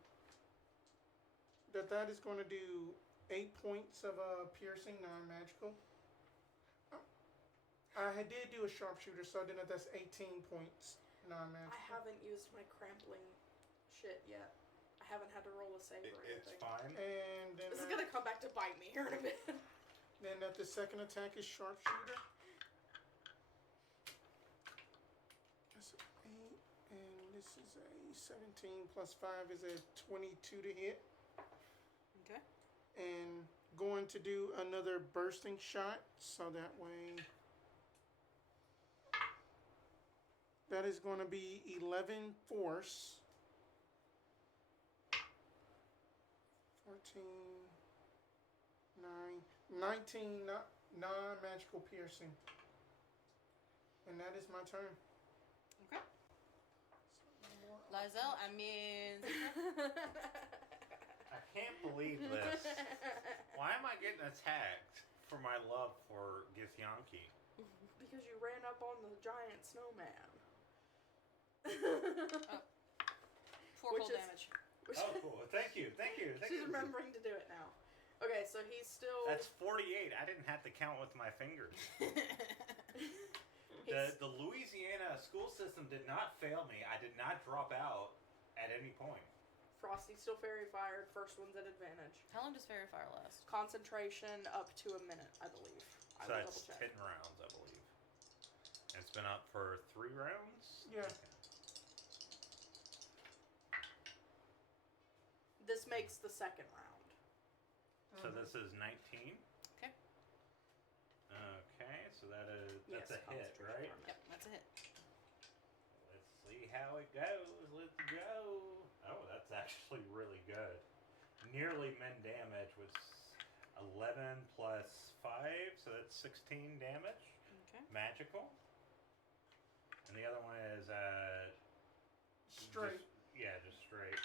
that is going to do 8 points of piercing, non-magical. I did do a sharpshooter, so then that's 18 points non-magical. I haven't used my crampling shit yet. I haven't had to roll a save or It's anything. fine. And then This is gonna come back to bite me here in a minute. then that the second attack is sharpshooter. That's 8, and this is a 17 plus 5 is a 22 to hit. Okay. And going to do another bursting shot, so that way that is going to be 11 force, 14, 9, 19 non-magical piercing, and that is my turn. Okay. Lizelle, I mean, I can't believe this. Why am I getting attacked for my love for Githyanki? Because you ran up on the giant snowman. 4 Which cold is- damage. Oh, cool. Thank you. She's remembering to do it now. Okay, so he's still. That's 48. I didn't have to count with my fingers. he's- The Louisiana school system did not fail me. I did not drop out at any point. Frosty's still fairy fired. First one's at advantage. How long does Fairy Fire last? Concentration up to a minute, I believe. I So will that's double check. 10 rounds, I believe. And it's been up for 3 rounds? Yeah. Okay. This makes the second round. So this is 19. Okay. Okay, so that's Yes, a hit, concentration right? for a minute. Yep, that's a hit. Let's see how it goes. Let's go. Oh, that's actually really good. Nearly min damage was 11 plus 5, so that's 16 damage. Okay. Magical. And the other one is Straight. just straight.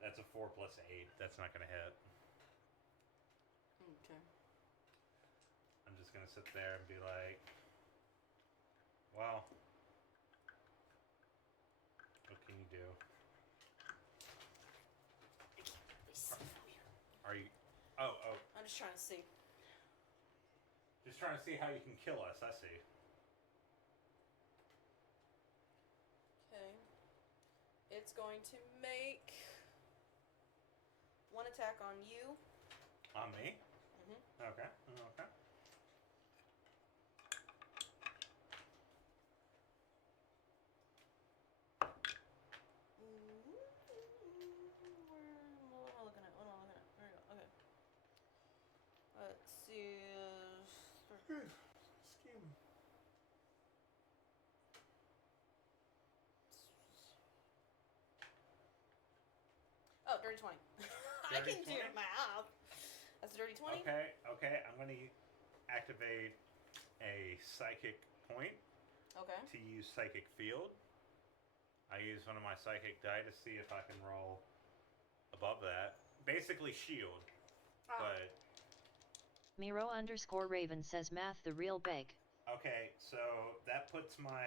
That's a 4 plus 8. That's not gonna hit. Okay. I'm just gonna sit there and be like, well, what can you do? Are you? Oh, I'm just trying to see. just trying to see how you can kill us. I see. Okay. It's going to make 1 attack on you. On me? Mm-hmm. Okay. What am I looking at? There we go. Okay. Let's see. Excuse me. Oh, dirty 20. I Dirty can do 20? math. That's a dirty 20. Okay. I'm gonna activate a psychic point Okay. to use psychic field. I use one of my psychic die to see if I can roll above that. Basically shield, but Miro_Raven says math the real beg. okay. So that puts my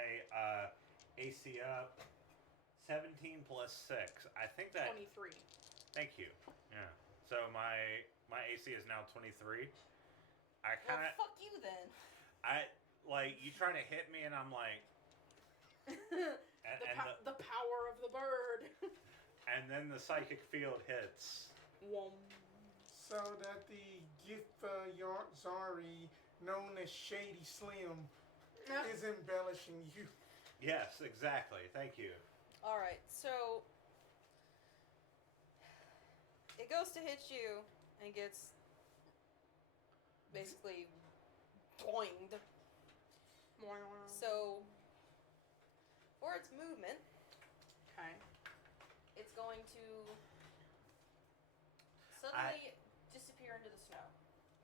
AC up 17 plus 6. I think that. 23. Thank you. Yeah. So my AC is now 23. I Well, kind of fuck you then. you trying to hit me and I'm like The power of the bird. and then the psychic field hits. Wom. So that the Zari, known as Shady Slim, is embellishing you. Yes, exactly. Thank you. All right, so it goes to hit you and gets basically boinged. So for its movement, Okay. it's going to suddenly disappear into the snow.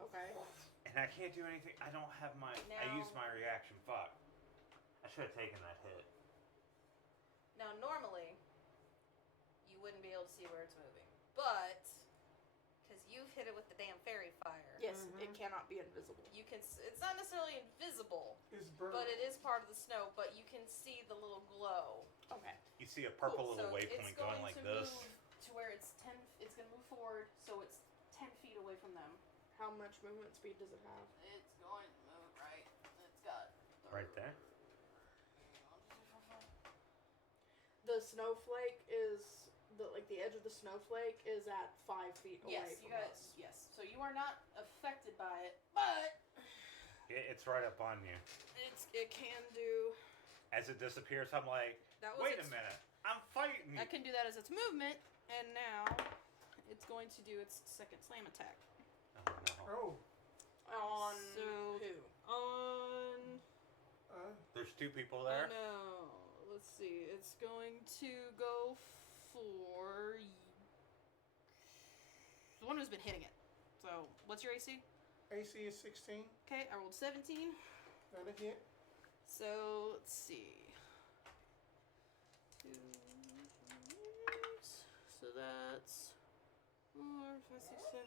Okay. And I can't do anything. I don't have my. I Now- used my reaction. Fuck. I should have taken that hit. Now, normally, you wouldn't be able to see where it's moving, but hit it with the damn fairy fire. Yes, it cannot be invisible. You can. It's not necessarily invisible, It's burnt. but it is part of the snow. But you can see the little glow. Okay. You see a purple little So waypoint it's going like to this. move to where it's 10. It's going to move forward, so it's 10 feet away from them. How much movement speed does it have? It's going to move right. It's got Right there. The snowflake is the edge of the snowflake is at 5 feet away Yes, from you guys. us. Yes, so you are not affected by it, but It's right up on you. it can do. As it disappears, I'm like, That was wait a its- minute, I'm fighting you. I can do that as its movement, and now it's going to do its second slam attack. Oh no. Oh. On So- who? On. There's two people Oh there. no. Let's see. It's going to go for the one who's been hitting it. So, what's your AC? AC is 16. Okay, I rolled 17. That'll hit. So, let's see. 2, 8. So that's 4, 5, 6, 7,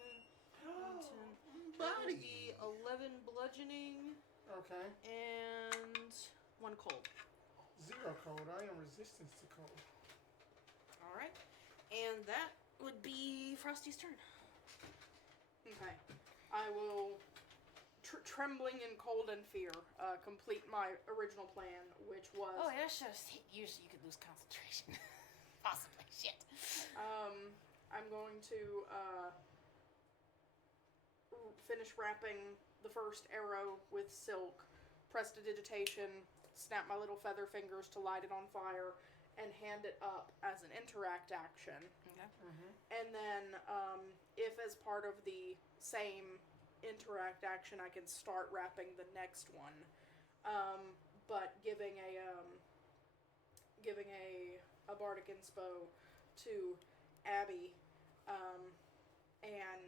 9, 10. That would be 11 bludgeoning Okay. and 1 cold. 0 cold. I am resistance to cold. Alright. And that would be Frosty's turn. Okay. I will, trembling in cold and fear, complete my original plan, which was Oh, yeah, sure. Usually you could lose concentration. Possibly. Shit. I'm going to finish wrapping the first arrow with silk, prestidigitation, snap my little feather fingers to light it on fire, and hand it up as an interact action. Okay. And then, if as part of the same interact action, I can start wrapping the next one, but giving a bardic inspo to Abby, and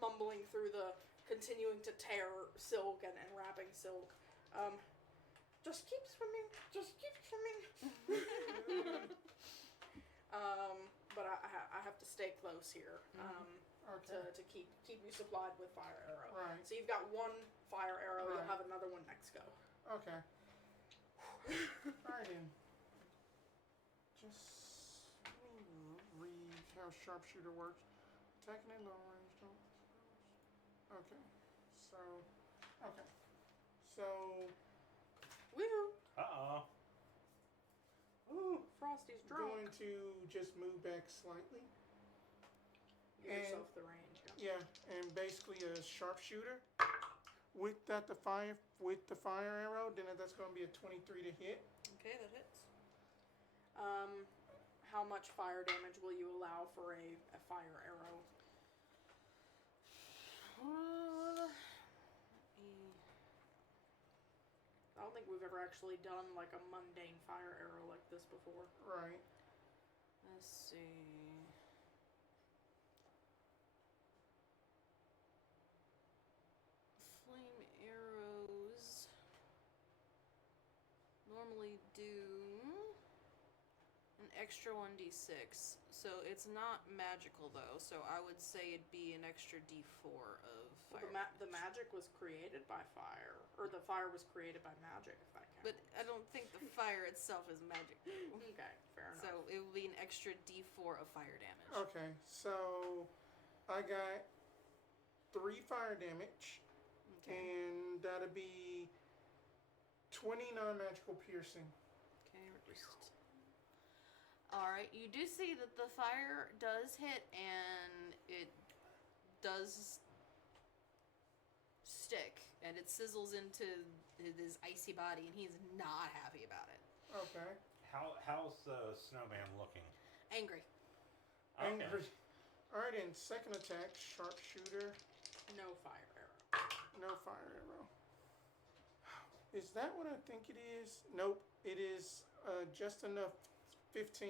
mumbling through the continuing to tear silk and wrapping silk. Just keep swimming. Just keep swimming. But I have to stay close here. Okay. To keep you supplied with fire arrow. Right. So you've got one fire arrow. Right. You'll have another one next go. Okay. Alright then. Just let me read how sharpshooter works. Attacking at long range. Okay. So. Woo! Uh-oh. Ooh, Frosty's drunk. Going to just move back slightly. Give yourself the range. Yeah, and basically a sharpshooter with the fire arrow. Then that's going to be a 23 to hit. Okay, that hits. How much fire damage will you allow for a fire arrow? I don't think we've ever actually done like a mundane fire arrow like this before. Right. Let's see. Flame arrows normally do an extra 1d6. So it's not magical though, so I would say it'd be an extra d4 of Well, fire. the magic was created by fire, or the fire was created by magic. If that counts. But I don't think the fire itself is magic. Okay, fair enough. So it would be an extra d4 of fire damage. Okay, so I got 3 fire damage, Okay. and that'll be 20 non-magical piercing. Okay, reduced. Alright, you do see that the fire does hit and it does stick and it sizzles into his icy body and he's not happy about it. Okay. How's the snowman looking? Angry. Okay. Angry. Alright, and second attack, sharpshooter, No fire arrow. no fire arrow. Is that what I think it is? Nope, it is just enough. 15.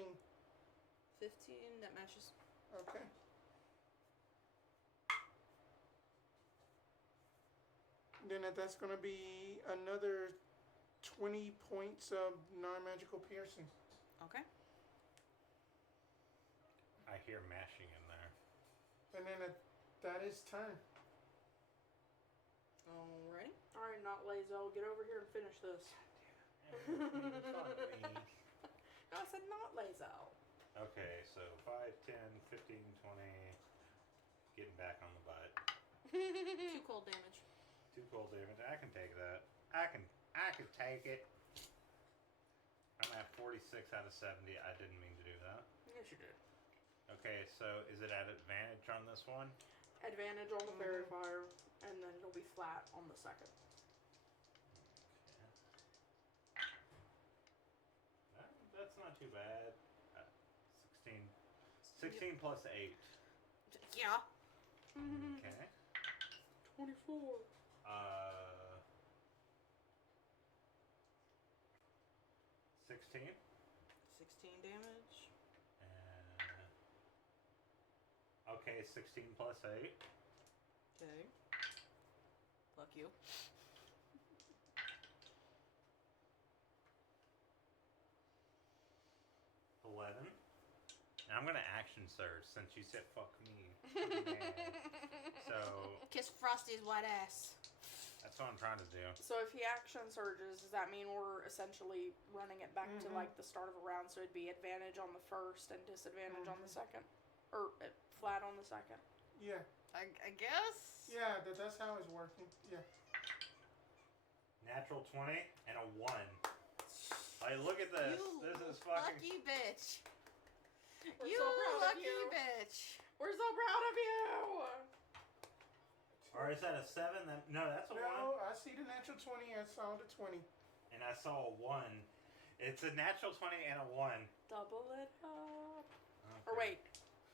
15, that matches. Okay. Then that's going to be another 20 points of non-magical piercing. Okay. I hear mashing in there. And then that is turn. Alrighty. Alright, not Lazo. Get over here and finish this. No, I said not Lazo. Okay, so 5, 10, 15, 20. Getting back on the butt. 2 cold damage. 2 cold damage. I can take that. I can take it. I'm at 46 out of 70. I didn't mean to do that. Yes, you did. Okay, so is it at advantage on this one? Advantage on the fairy fire, and then it'll be flat on the second. That's not too bad. 16. 16 plus 8. Yeah. Okay. 24. 16. 16 damage. Okay, 16 plus 8. Okay. Fuck you. 11. Now I'm gonna action surge since you said fuck me. So Kiss Frosty's white ass. that's what I'm trying to do. So if he action surges, does that mean we're essentially running it back to like the start of a round? So it'd be advantage on the first and disadvantage on the second, or flat on the second. Yeah. I guess. Yeah, that's how it's working. Yeah. Natural 20 and a 1. Like, look at this. You This is fucking. lucky bitch. We're You so proud of lucky you. bitch. We're so proud of you. Or is that a 7? No, that's a 1. No, I see the natural 20. I saw the 20. And I saw a 1. It's a natural 20 and a 1. Double it up. Okay. Or wait,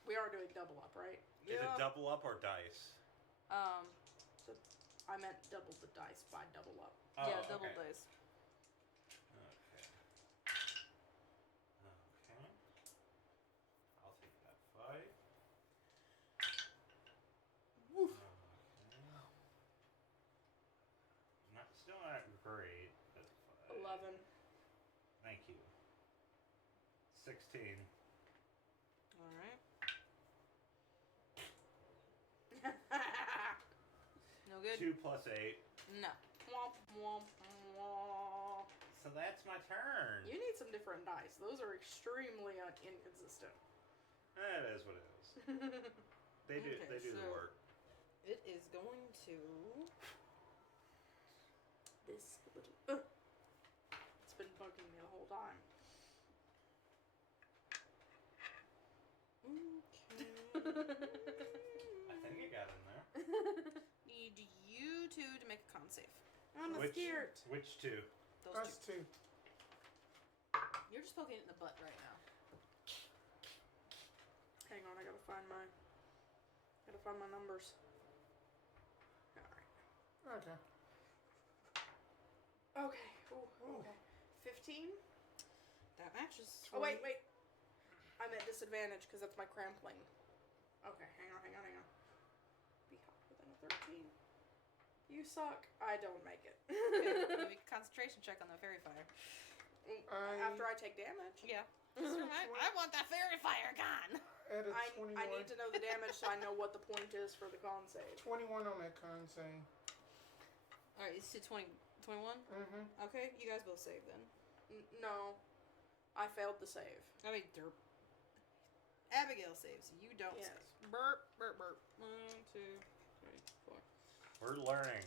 we are doing double up, right? Is it double up or dice? I meant double the dice by double up. Oh, Yeah, double okay. dice. Okay. Okay. I'll take that 5. Woof. Okay. Still not great. But 5. 11. Thank you. 16. Alright. No good? 2 plus 8. No. Womp, womp, womp. So that's my turn. You need some different dice. Those are extremely inconsistent. That is what it is. They do. Okay, They do the so- work. It is going to. This little. It's been bugging me the whole time. Okay. I think it got in there. Need you two to make a con save. I'm scared. Which 2? Those Us two. too. You're just poking it in the butt right now. Hang on, I gotta find my numbers. Alright. Okay. Okay. Ooh, okay. 15? That matches. Oh, wait. I'm at disadvantage because that's my crampling. Okay, hang on. Be higher than a 13. You suck. I don't make it. Okay, you make a concentration check on the fairy fire. After I take damage. Yeah. I want that fairy fire gone. At a I 21. need to know the damage so I know what the point is for the con save. 21 on that con save. Alright, it's to 20, 21? Mm-hmm. Okay, you guys both save then. No. I failed the save. I mean, derp. Abigail saves. You don't Yes. save. Burp, burp, burp. 1, 2, 3, 4. We're learning.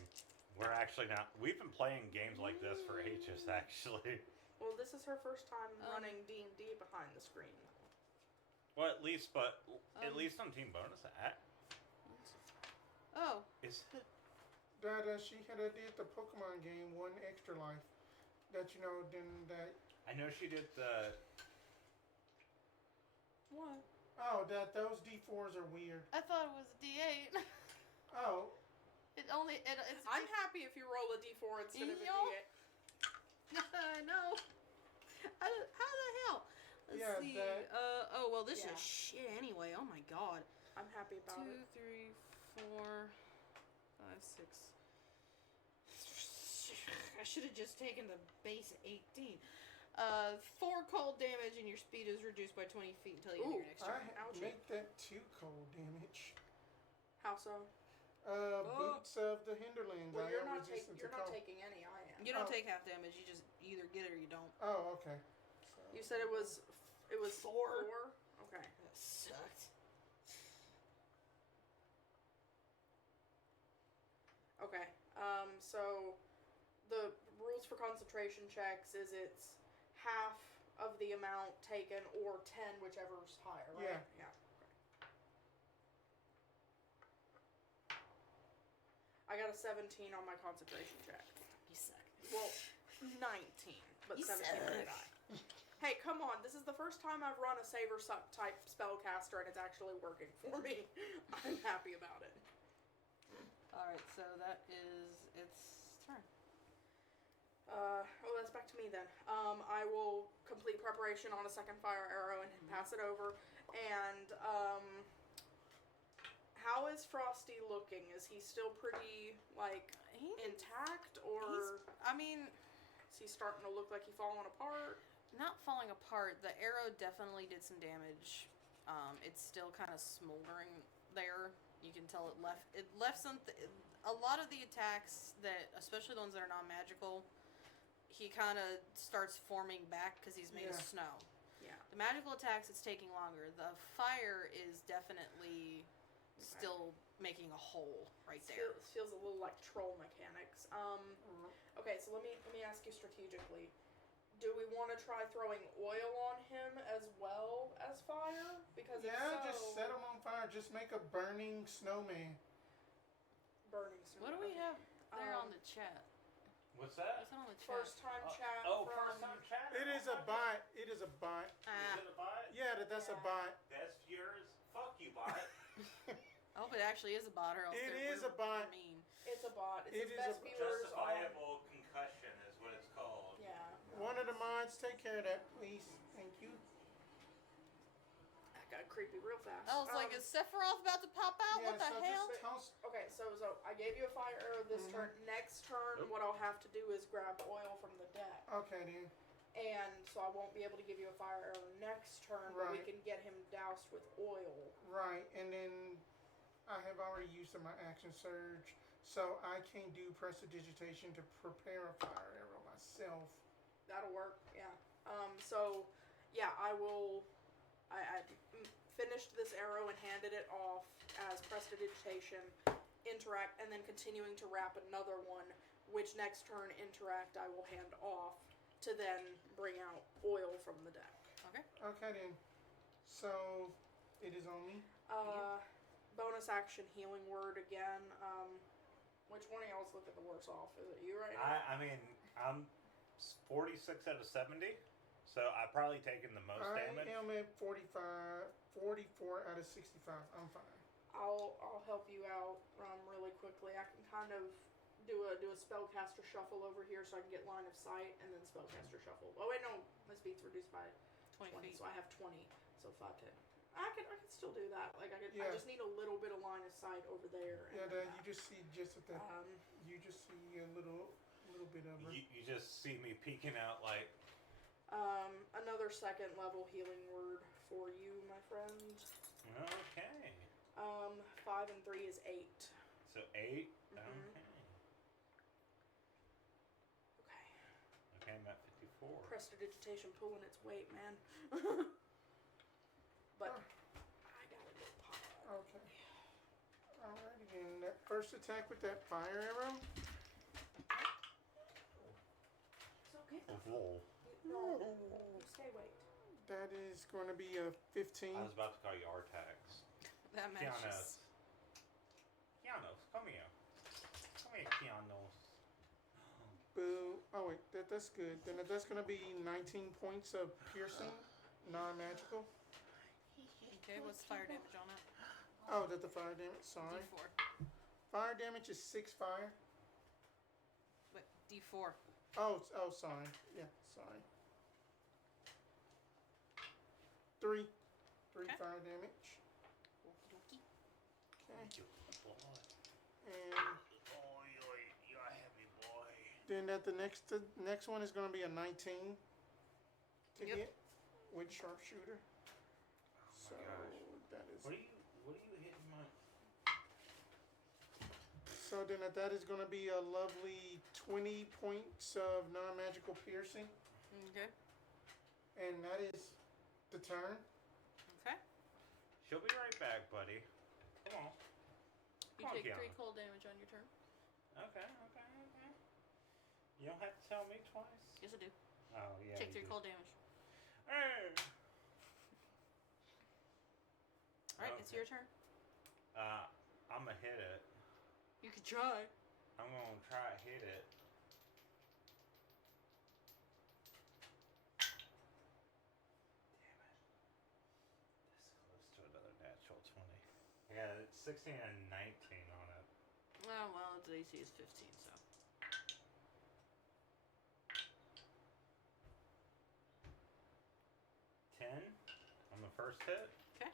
We're actually not. We've been playing games like this for ages, actually. Well, this is her first time running D&D behind the screen. Well, at least on Team Bonus. Oh. Is That she had did the Pokemon game One Extra Life. That I know she did the. What? that those D4s are weird. I thought it was a D8. Oh, It's I'm happy if you roll a D4 instead of a Yo. D8. I know. How the hell? Let's Yeah, see. that- Oh well, this Yeah. is shit anyway. Oh my god. I'm happy about 2, it. 3, 4, 5, 6. I should have just taken the base 18. 4 cold damage and your speed is reduced by 20 feet until the end of your next I turn. Ouchie. make that 2 cold damage. How so? Boots of the Hinterlands. Well, I you're am not resistant you're to not cold. taking any. I am. You don't Oh. take half damage. You just either get it or you don't. Oh, okay. So, You said it was 4? Okay. That sucked. Okay. So the rules for concentration checks is it's half of the amount taken or 10, whichever's higher, right? Yeah. Yeah. Okay. I got a 17 on my concentration check. You suck. Well, 19, but You 17 suck. for die. Hey, come on. This is the first time I've run a Save or Suck type spellcaster and it's actually working for me. I'm happy about it. Alright, so that is its turn. That's back to me then. I will complete preparation on a second fire arrow and pass it over. And, how is Frosty looking? Is he still pretty, like, intact, or is he starting to look like he's falling apart? Not falling apart. The arrow definitely did some damage. It's still kind of smoldering there. You can tell it left something. A lot of the attacks that, especially the ones that are non-magical, he kind of starts forming back because he's made of snow. Yeah. The magical attacks, it's taking longer. The fire is definitely still making a hole right there. Feels a little like troll mechanics. Okay, so let me ask you strategically. Do we want to try throwing oil on him as well as fire? Because just set him on fire. Just make a burning snowman. Burning snow. What do we have there on the chat? What's that? What's that on the chat? First time chat. First time chat. It is a bot. It is a bot. Is it a bot? Yeah, that's a bot. That's yours. Fuck you, bot. I hope it actually is a bot, or else It they're is a bot. mean. It's a bot. It's It his is best a viewers. Justifiable concussion is what it's called. Yeah. One of the mods, take care of that, please. Thank you. That got creepy real fast. I was like, is Sephiroth about to pop out? Yeah, What the so hell? just toss. Okay, so I gave you a fire arrow this turn. Next turn, what I'll have to do is grab oil from the deck. Okay, then. And so I won't be able to give you a fire arrow next turn, but we Right. can get him doused with oil. Right, and then I have already used my action surge, so I can do prestidigitation to prepare a fire arrow myself. That'll work, yeah. So, yeah, I will... I finished this arrow and handed it off as prestidigitation, interact, and then continuing to wrap another one, which next turn interact I will hand off to then bring out oil from the deck. Okay. Okay, then. So, it is on me. Bonus action healing word again. Which one of y'all's looking the worse off? Is it you right now? I mean, I'm 46 out of 70, so I've probably taken the most damage. I am at 44 out of 65. I'm fine. I'll help you out really quickly. I can kind of do a spellcaster shuffle over here so I can get line of sight, and then spellcaster shuffle. Oh wait, no, my speed's reduced by 20 feet. so I have 20. So 5, 10. I can still do that. Like I Yeah. just need a little bit of line of sight over there. Yeah, And you just see just at the, you just see a little bit of her. You just see me peeking out like, another second level healing word for you, my friend. okay. 5 and 3 is 8. So 8? Mhm. Okay. Okay. Okay, I'm at 54. Prestidigitation pulling its weight, man. But I gotta get pop. Okay. Alrighty then. That first attack with that fire arrow. So get Roll. no, you stay weight. That is going to be a 15. I was about to call you Artax. That matches. Keanos, come here. Come here, Keanos. Boo. Oh wait, that's good. Then that's going to be 19 points of piercing, non-magical. Okay, what's fire damage on it? Oh, that's the fire damage. Sorry. D4. Fire damage is 6 fire. Wait, D4. Oh, sorry. Yeah, sorry. 3 Okay. fire damage. Okie dokie. Okay. Boy. And Oh, you're a heavy boy. then the next one is going to be a 19 to Yep. hit with sharpshooter. Oh So my gosh. that is What are you hitting my... So then that is going to be a lovely 20 points of non-magical piercing. Okay. And that is the turn. Okay. She'll be right back, buddy. Come on. You Come on, take 3 Kiana. cold damage on your turn. Okay. You don't have to tell me twice. Yes, I do. Oh, yeah. Take you 3 do. cold damage. Hey. Alright, it's your turn. I'm gonna hit it. You can try. I'm gonna try to hit it. Damn it. This close to another natural 20. Yeah, it's 16 and 19 on it. Oh, well, its AC is 15, so. On the first hit? Okay.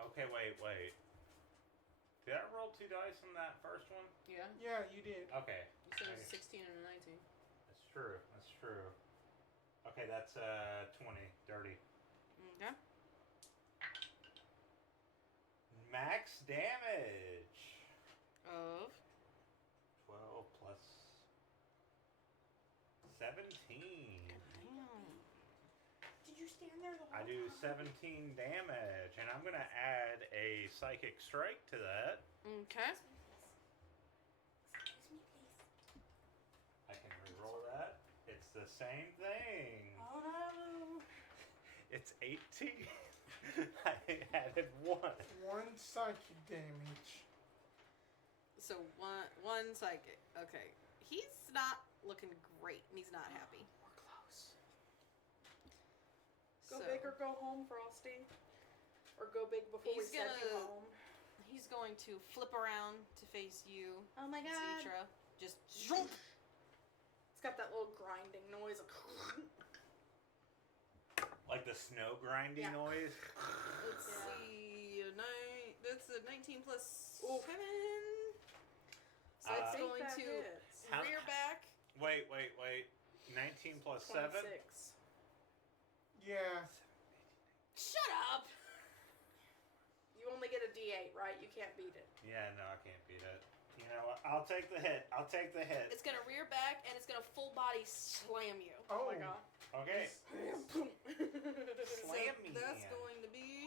Okay, wait. Did I roll 2 dice on that first one? Yeah. Yeah, you did. Okay. You said it was a Nice. 16 and a 19. That's true. Okay, that's 20. Dirty. Okay. Max damage. Of. 12 plus 17. Damn. Did you stand there the whole I do time? 17 damage, and I'm gonna add a psychic strike to that. Okay. Excuse me, please. I can reroll that. It's the same thing. Oh no. It's 18. I added 1. 1 psychic damage. So one psychic. Okay. He's not looking great, and he's not happy. We're close. Go So, big or go home, Frosty. Or go big before we He's send you gonna- home. He's going to flip around to face you, Oh my god. Citra. Just zoom. It's got that little grinding noise. Like the snow grinding Yeah. noise. Let's Yeah. see. That's a 19 plus Oof. 7. So I it's think going that to hits. How- rear back. Wait. 19 plus 7? 26. Yeah. Shut up. You only get a D8, right? You can't beat it. Yeah, no, I can't beat it. You know what? I'll take the hit. It's gonna rear back and it's gonna full body slam you. Oh my god. Okay. So Slam me. that's going to be.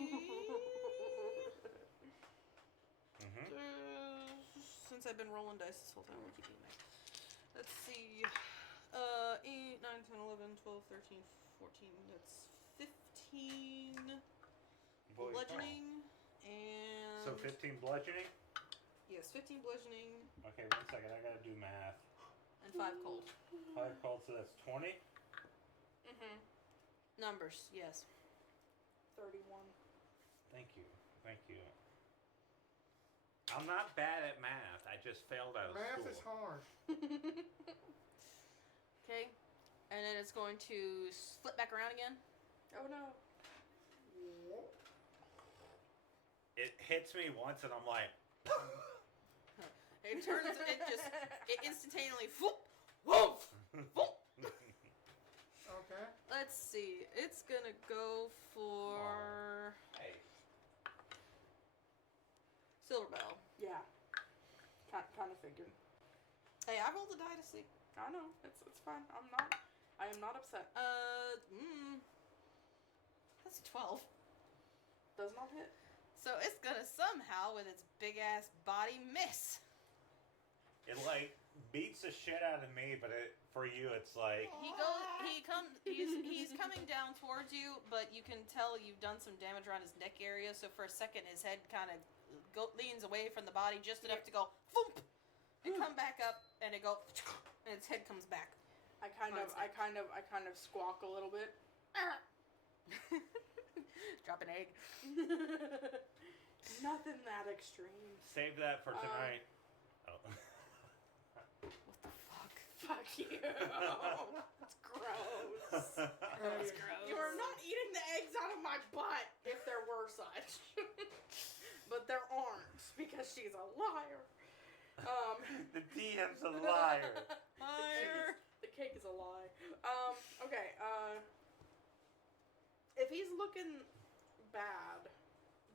Since I've been rolling dice this whole time, we'll keep doing that. Let's see. 8, 9, 10, 11, 12, 13, 14. That's 15 bludgeoning. And. So 15 bludgeoning? Yes, 15 bludgeoning Okay, 1 second. I gotta do math. and 5 cold. 5 cold, so that's 20? Mm-hmm. Numbers, yes. 31. Thank you. I'm not bad at math. I just failed out of Math school. is hard. Okay. And then it's going to flip back around again. Oh no. It hits me once and I'm like, It turns, it instantaneously, whoop, whoop, whoop. Okay. Let's see. It's gonna go for hey. Silverbell. Yeah. Kind of figured. Hey, I rolled a die to see. I know. It's fine. I am not upset. That's a 12. Does not hit. So it's gonna somehow, with its big ass body, miss. It like beats the shit out of me, but for you it's like He's coming down towards you, but you can tell you've done some damage around his neck area. So for a second, his head kind of leans away from the body just enough to go thump, and come back up, and it go, and its head comes back. I kind of squawk a little bit. Drop an egg. Nothing that extreme. save that for tonight. Oh. What the fuck? Fuck you. That's gross. That's gross. You are not eating the eggs out of my butt if there were such. But there aren't because she's a liar. The DM's a liar. Liar. The cake is a lie. Okay, if he's looking bad,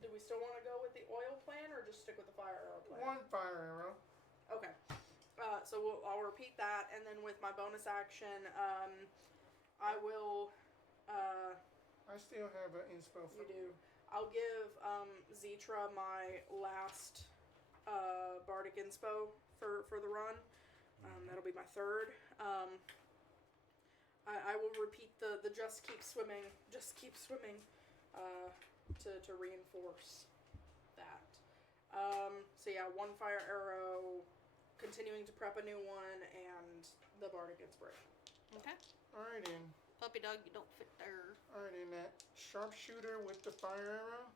Do we still want to go with the oil plan or just stick with the fire arrow plan? One fire arrow. Okay. So I'll repeat that, and then with my bonus action, I will. I still have an inspo for You do. I'll give Zetra my last bardic inspo for the run. That'll be my third. I will repeat the just keep swimming to reinforce that. So yeah, one fire arrow, continuing to prep a new one, and the bardic inspiration. Okay. Alright then. Puppy dog, you don't fit there. Alright then, that sharpshooter with the fire arrow.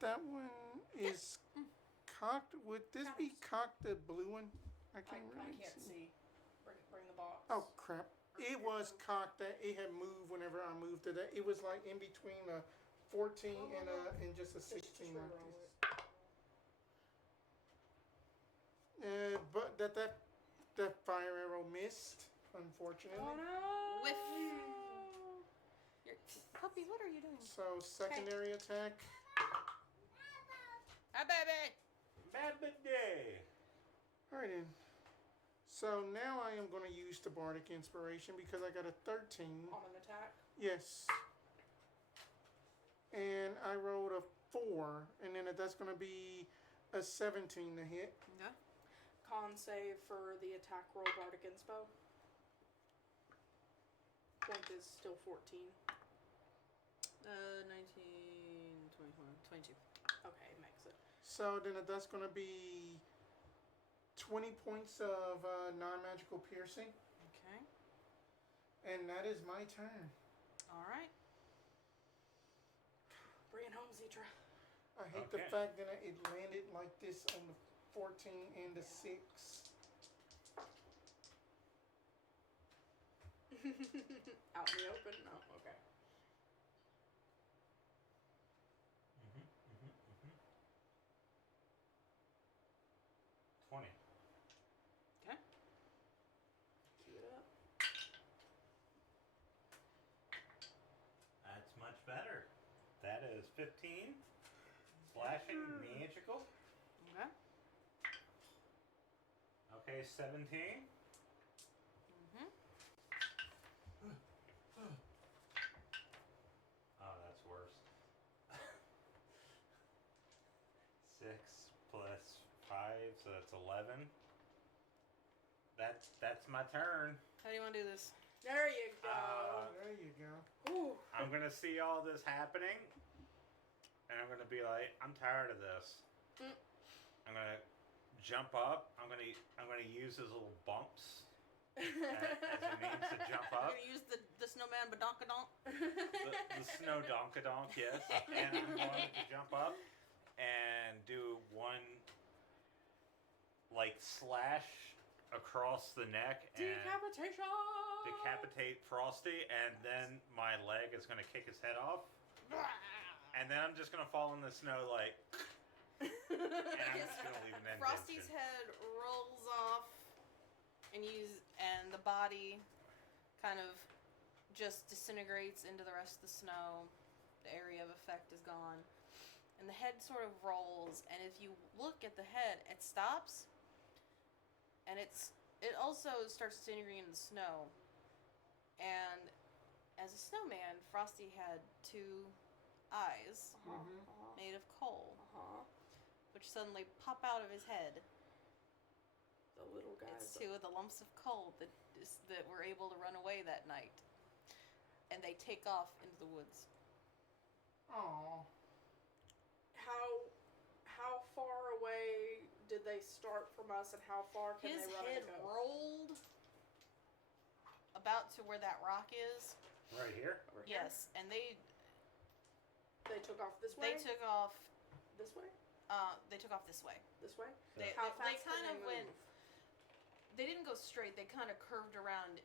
That one is cocked. Would this be cocked, the blue one? I can't see. Bring the box. Oh crap. It was cocked. That it had moved whenever I moved to that. It was like in between a 14 and just a 16 like this. But that fire arrow missed, unfortunately. Oh no! Whiff. Puppy, what are you doing? So secondary attack. Hi, baby. Bad day. Alright then. So now I am going to use the bardic inspiration because I got a 13. On an attack? Yes. And I rolled a 4, and then that's going to be a 17 to hit. Okay. Con save for the attack roll bardic inspo. Point is still 14. 19, 21, 22. Okay, makes it. So then that's going to be 20 points of non-magical piercing. Okay. And that is my turn. All right. Bring it home, Zetra. I hate the fact that it landed like this on the 14 and the 6. Out in the open? No, okay. 20. Okay. Cue it up. That's much better. That is 15. Slashing, magical. Okay. Okay, 17. Mm-hmm. Oh, that's worse. 6 plus 5, so that's 11. That's my turn. How do you want to do this? There you go. There you go. Ooh. I'm gonna see all this happening, and I'm gonna be like, I'm tired of this. I'm gonna jump up. I'm gonna use his little bumps as a means to jump I'm up. gonna use the snowman badonkadonk. The snow donkadonk, yes. And I'm going to jump up and do one like slash across the neck and Decapitation! decapitate Frosty, and then my leg is going to kick his head off, and then I'm just going to fall in the snow like, and I'm just going to leave an indentation. Frosty's head rolls off, and the body kind of just disintegrates into the rest of the snow. The area of effect is gone, and the head sort of rolls. And if you look at the head, it stops, and it also starts disintegrating in the snow. And as a snowman, Frosty had 2 eyes made of coal, which suddenly pop out of his head. The little guys. It's 2 of the lumps of coal that were able to run away that night. And they take off into the woods. Aww. How far away did they start from us, and how far can His they run head and go? rolled about to where that rock is. Right here? Over here? Yes, and they took off this way. took off. This way. They took off this way. This way. They How they fast kind can of they went. move? They didn't go straight. They kind of curved around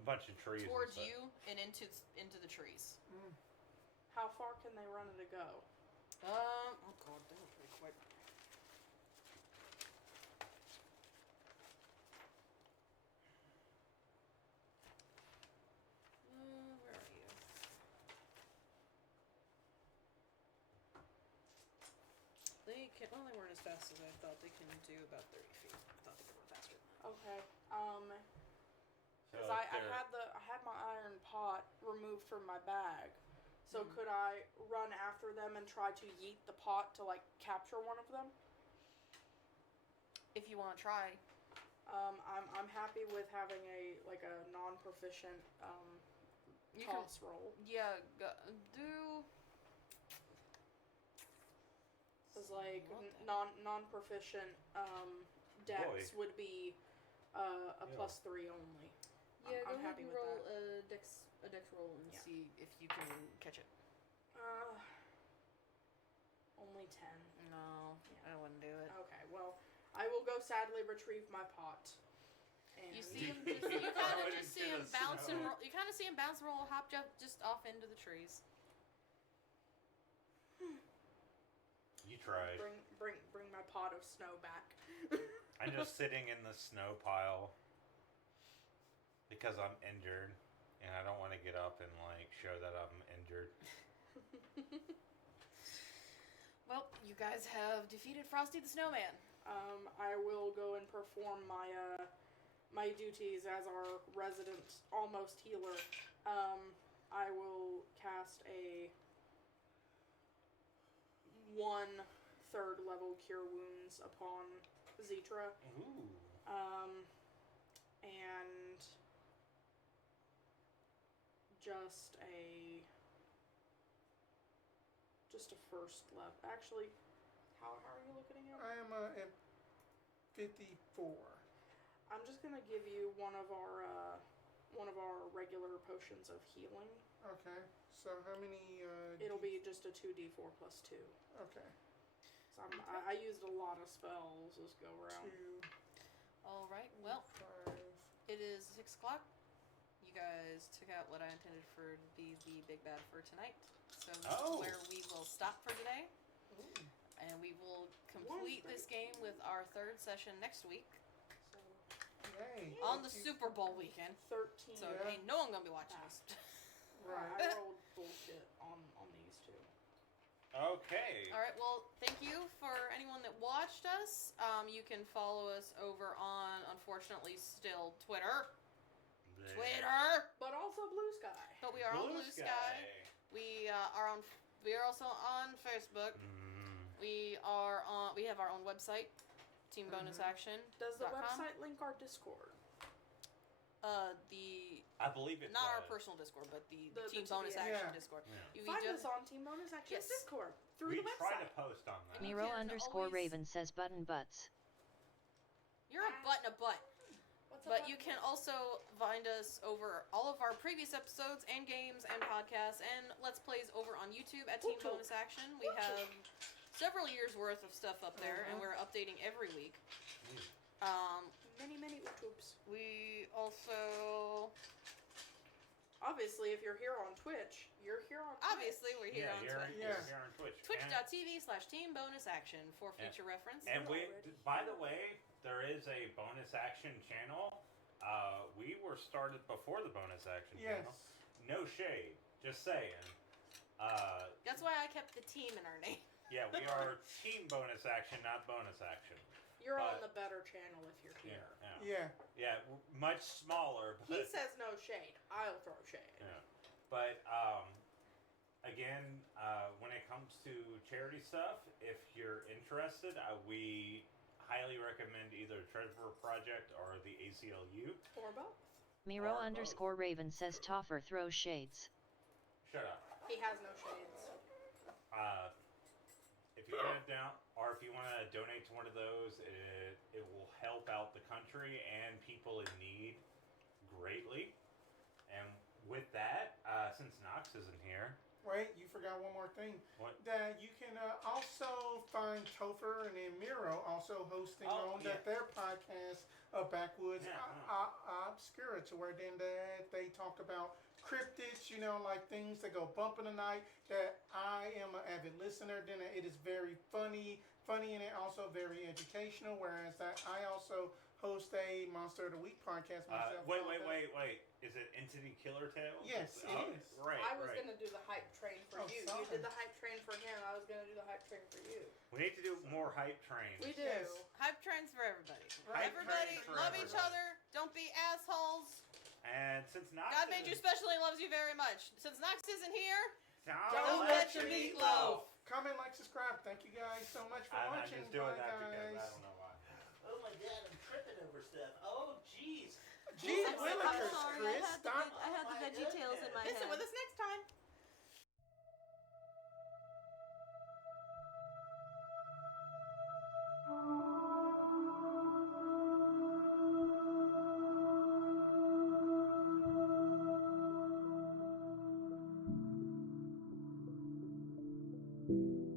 A bunch of trees. towards and you and into the trees. How far can they run to go? Oh god, that was pretty quick. Where are you? can. Well, they weren't as fast as I thought. They can do about 30 feet. I thought they could run faster. Okay. So Because I had my iron pot removed from my bag. So Hmm. could I run after them and try to yeet the pot to like capture one of them? If you want to try. I'm happy with having a non-proficient You can. toss roll. Yeah. Do. Because like What the- non-proficient dex Boy. would be a Yeah. +3 only. Yeah, I'm go ahead happy and with roll that. a dex roll and Yeah. see if you can catch it. Only 10. No, Yeah. I wouldn't do it. Okay, well, I will go sadly retrieve my pot. And You see him just, Throw you kind of it just see into him the bounce and snow. roll. You kind of see him bounce, roll, hop, jump, just off into the trees. You tried. bring my pot of snow back. I'm just sitting in the snow pile because I'm injured, and I don't want to get up and like show that I'm injured. Well, you guys have defeated Frosty the Snowman. I will go and perform my my duties as our resident almost healer. I will cast a 1/3 level cure wounds upon Zetra. Ooh. And just a first level. Actually, how are you looking at? I am at 54. I'm just gonna give you one of our regular potions of healing. Okay. So how many? It'll be just a 2d4 + 2. Okay. So I used a lot of spells this go around. 2, All right. Well, 5. it is 6 o'clock. You guys took out what I intended for to be the big bad for tonight. So this Oh. is where we will stop for today. Ooh. And we will complete this game with our 3rd session next week So Yay. on the Thank you. Super Bowl weekend. 13. So Yeah. ain't no one gonna be watching this. Right. I rolled bullshit on these two. Okay. All right. Well, thank you for anyone that watched us. You can follow us over on, unfortunately, still Twitter. Bleh. Twitter. But also Blue Sky. But we are on Blue Sky. We are on. We are also on Facebook. We are on. We have our own website, Team Bonus Action. Does the website link our Discord? I believe it Not our does. personal Discord, but the The Team Bonus TBA. Action Yeah. Discord. Yeah. We Find do- us on Team Bonus Action's Yes. Discord through We the try to website. post on that. You Miro can _Raven always- says button butts. You're a butt and a butt. What's But you can also find us over all of our previous episodes and games and podcasts and Let's Plays over on YouTube at Team YouTube. Bonus Action. We have several years worth of stuff up there, and we're updating every week. many YouTubes. We also Obviously, if you're here on Twitch, you're here on Twitch. obviously we're here on you're, Twitch. Yeah. you're on Twitch. Twitch.tv/Team Bonus Action for future reference. And we, Already. by the way, there is a bonus action channel. We were started before the bonus action Yes. channel. No shade, just saying. That's why I kept the team in our name. Yeah, we are Team Bonus Action, not Bonus Action. You're on But- the better channel if you're Yeah, here. Yeah. yeah, much smaller. But, He says no shade. I'll throw shade. yeah. But again, when it comes to charity stuff, if you're interested, we highly recommend either Treasure Project or the ACLU. Or both. Miro Or both. _Raven says Toffer throws shades. Shut up. He has no shades. If you get it down, or if you want to donate to one of those, it will help out the country and people in need greatly. And with that, since Knox isn't here, Wait, you forgot one more thing. what? That you can also find Topher and then Miro also hosting Oh, on yeah. their podcast, Backwoods Yeah, Obscura, to where then they talk about cryptids, like things that go bump in the night. That I am an avid listener. Then it is very funny and it also very educational. Whereas that I also host a Monster of the Week podcast myself. Wait. Is it Entity Killer Tales? Yes, it is. Right, I was right. gonna do the hype train for Oh, you. sorry. You did the hype train for him. I was gonna do the hype train for you. We need to do more hype trains. We do. Yes. Hype trains for everybody. Right. Everybody trains for love each everybody. other. Don't be assholes. And since Nox God made you isn't- special and loves you very much. Since Nox isn't here, Don't let your meat loaf. Comment, like, subscribe. Thank you guys so much for I'm watching. just doing Bye, that because guys. I don't know why. Oh my god, I'm tripping over stuff. Oh jeez. Gee I'm willikers, sorry, Chris, stop. I had the Veggie Tales in my Visit head. with us next time. Thank you.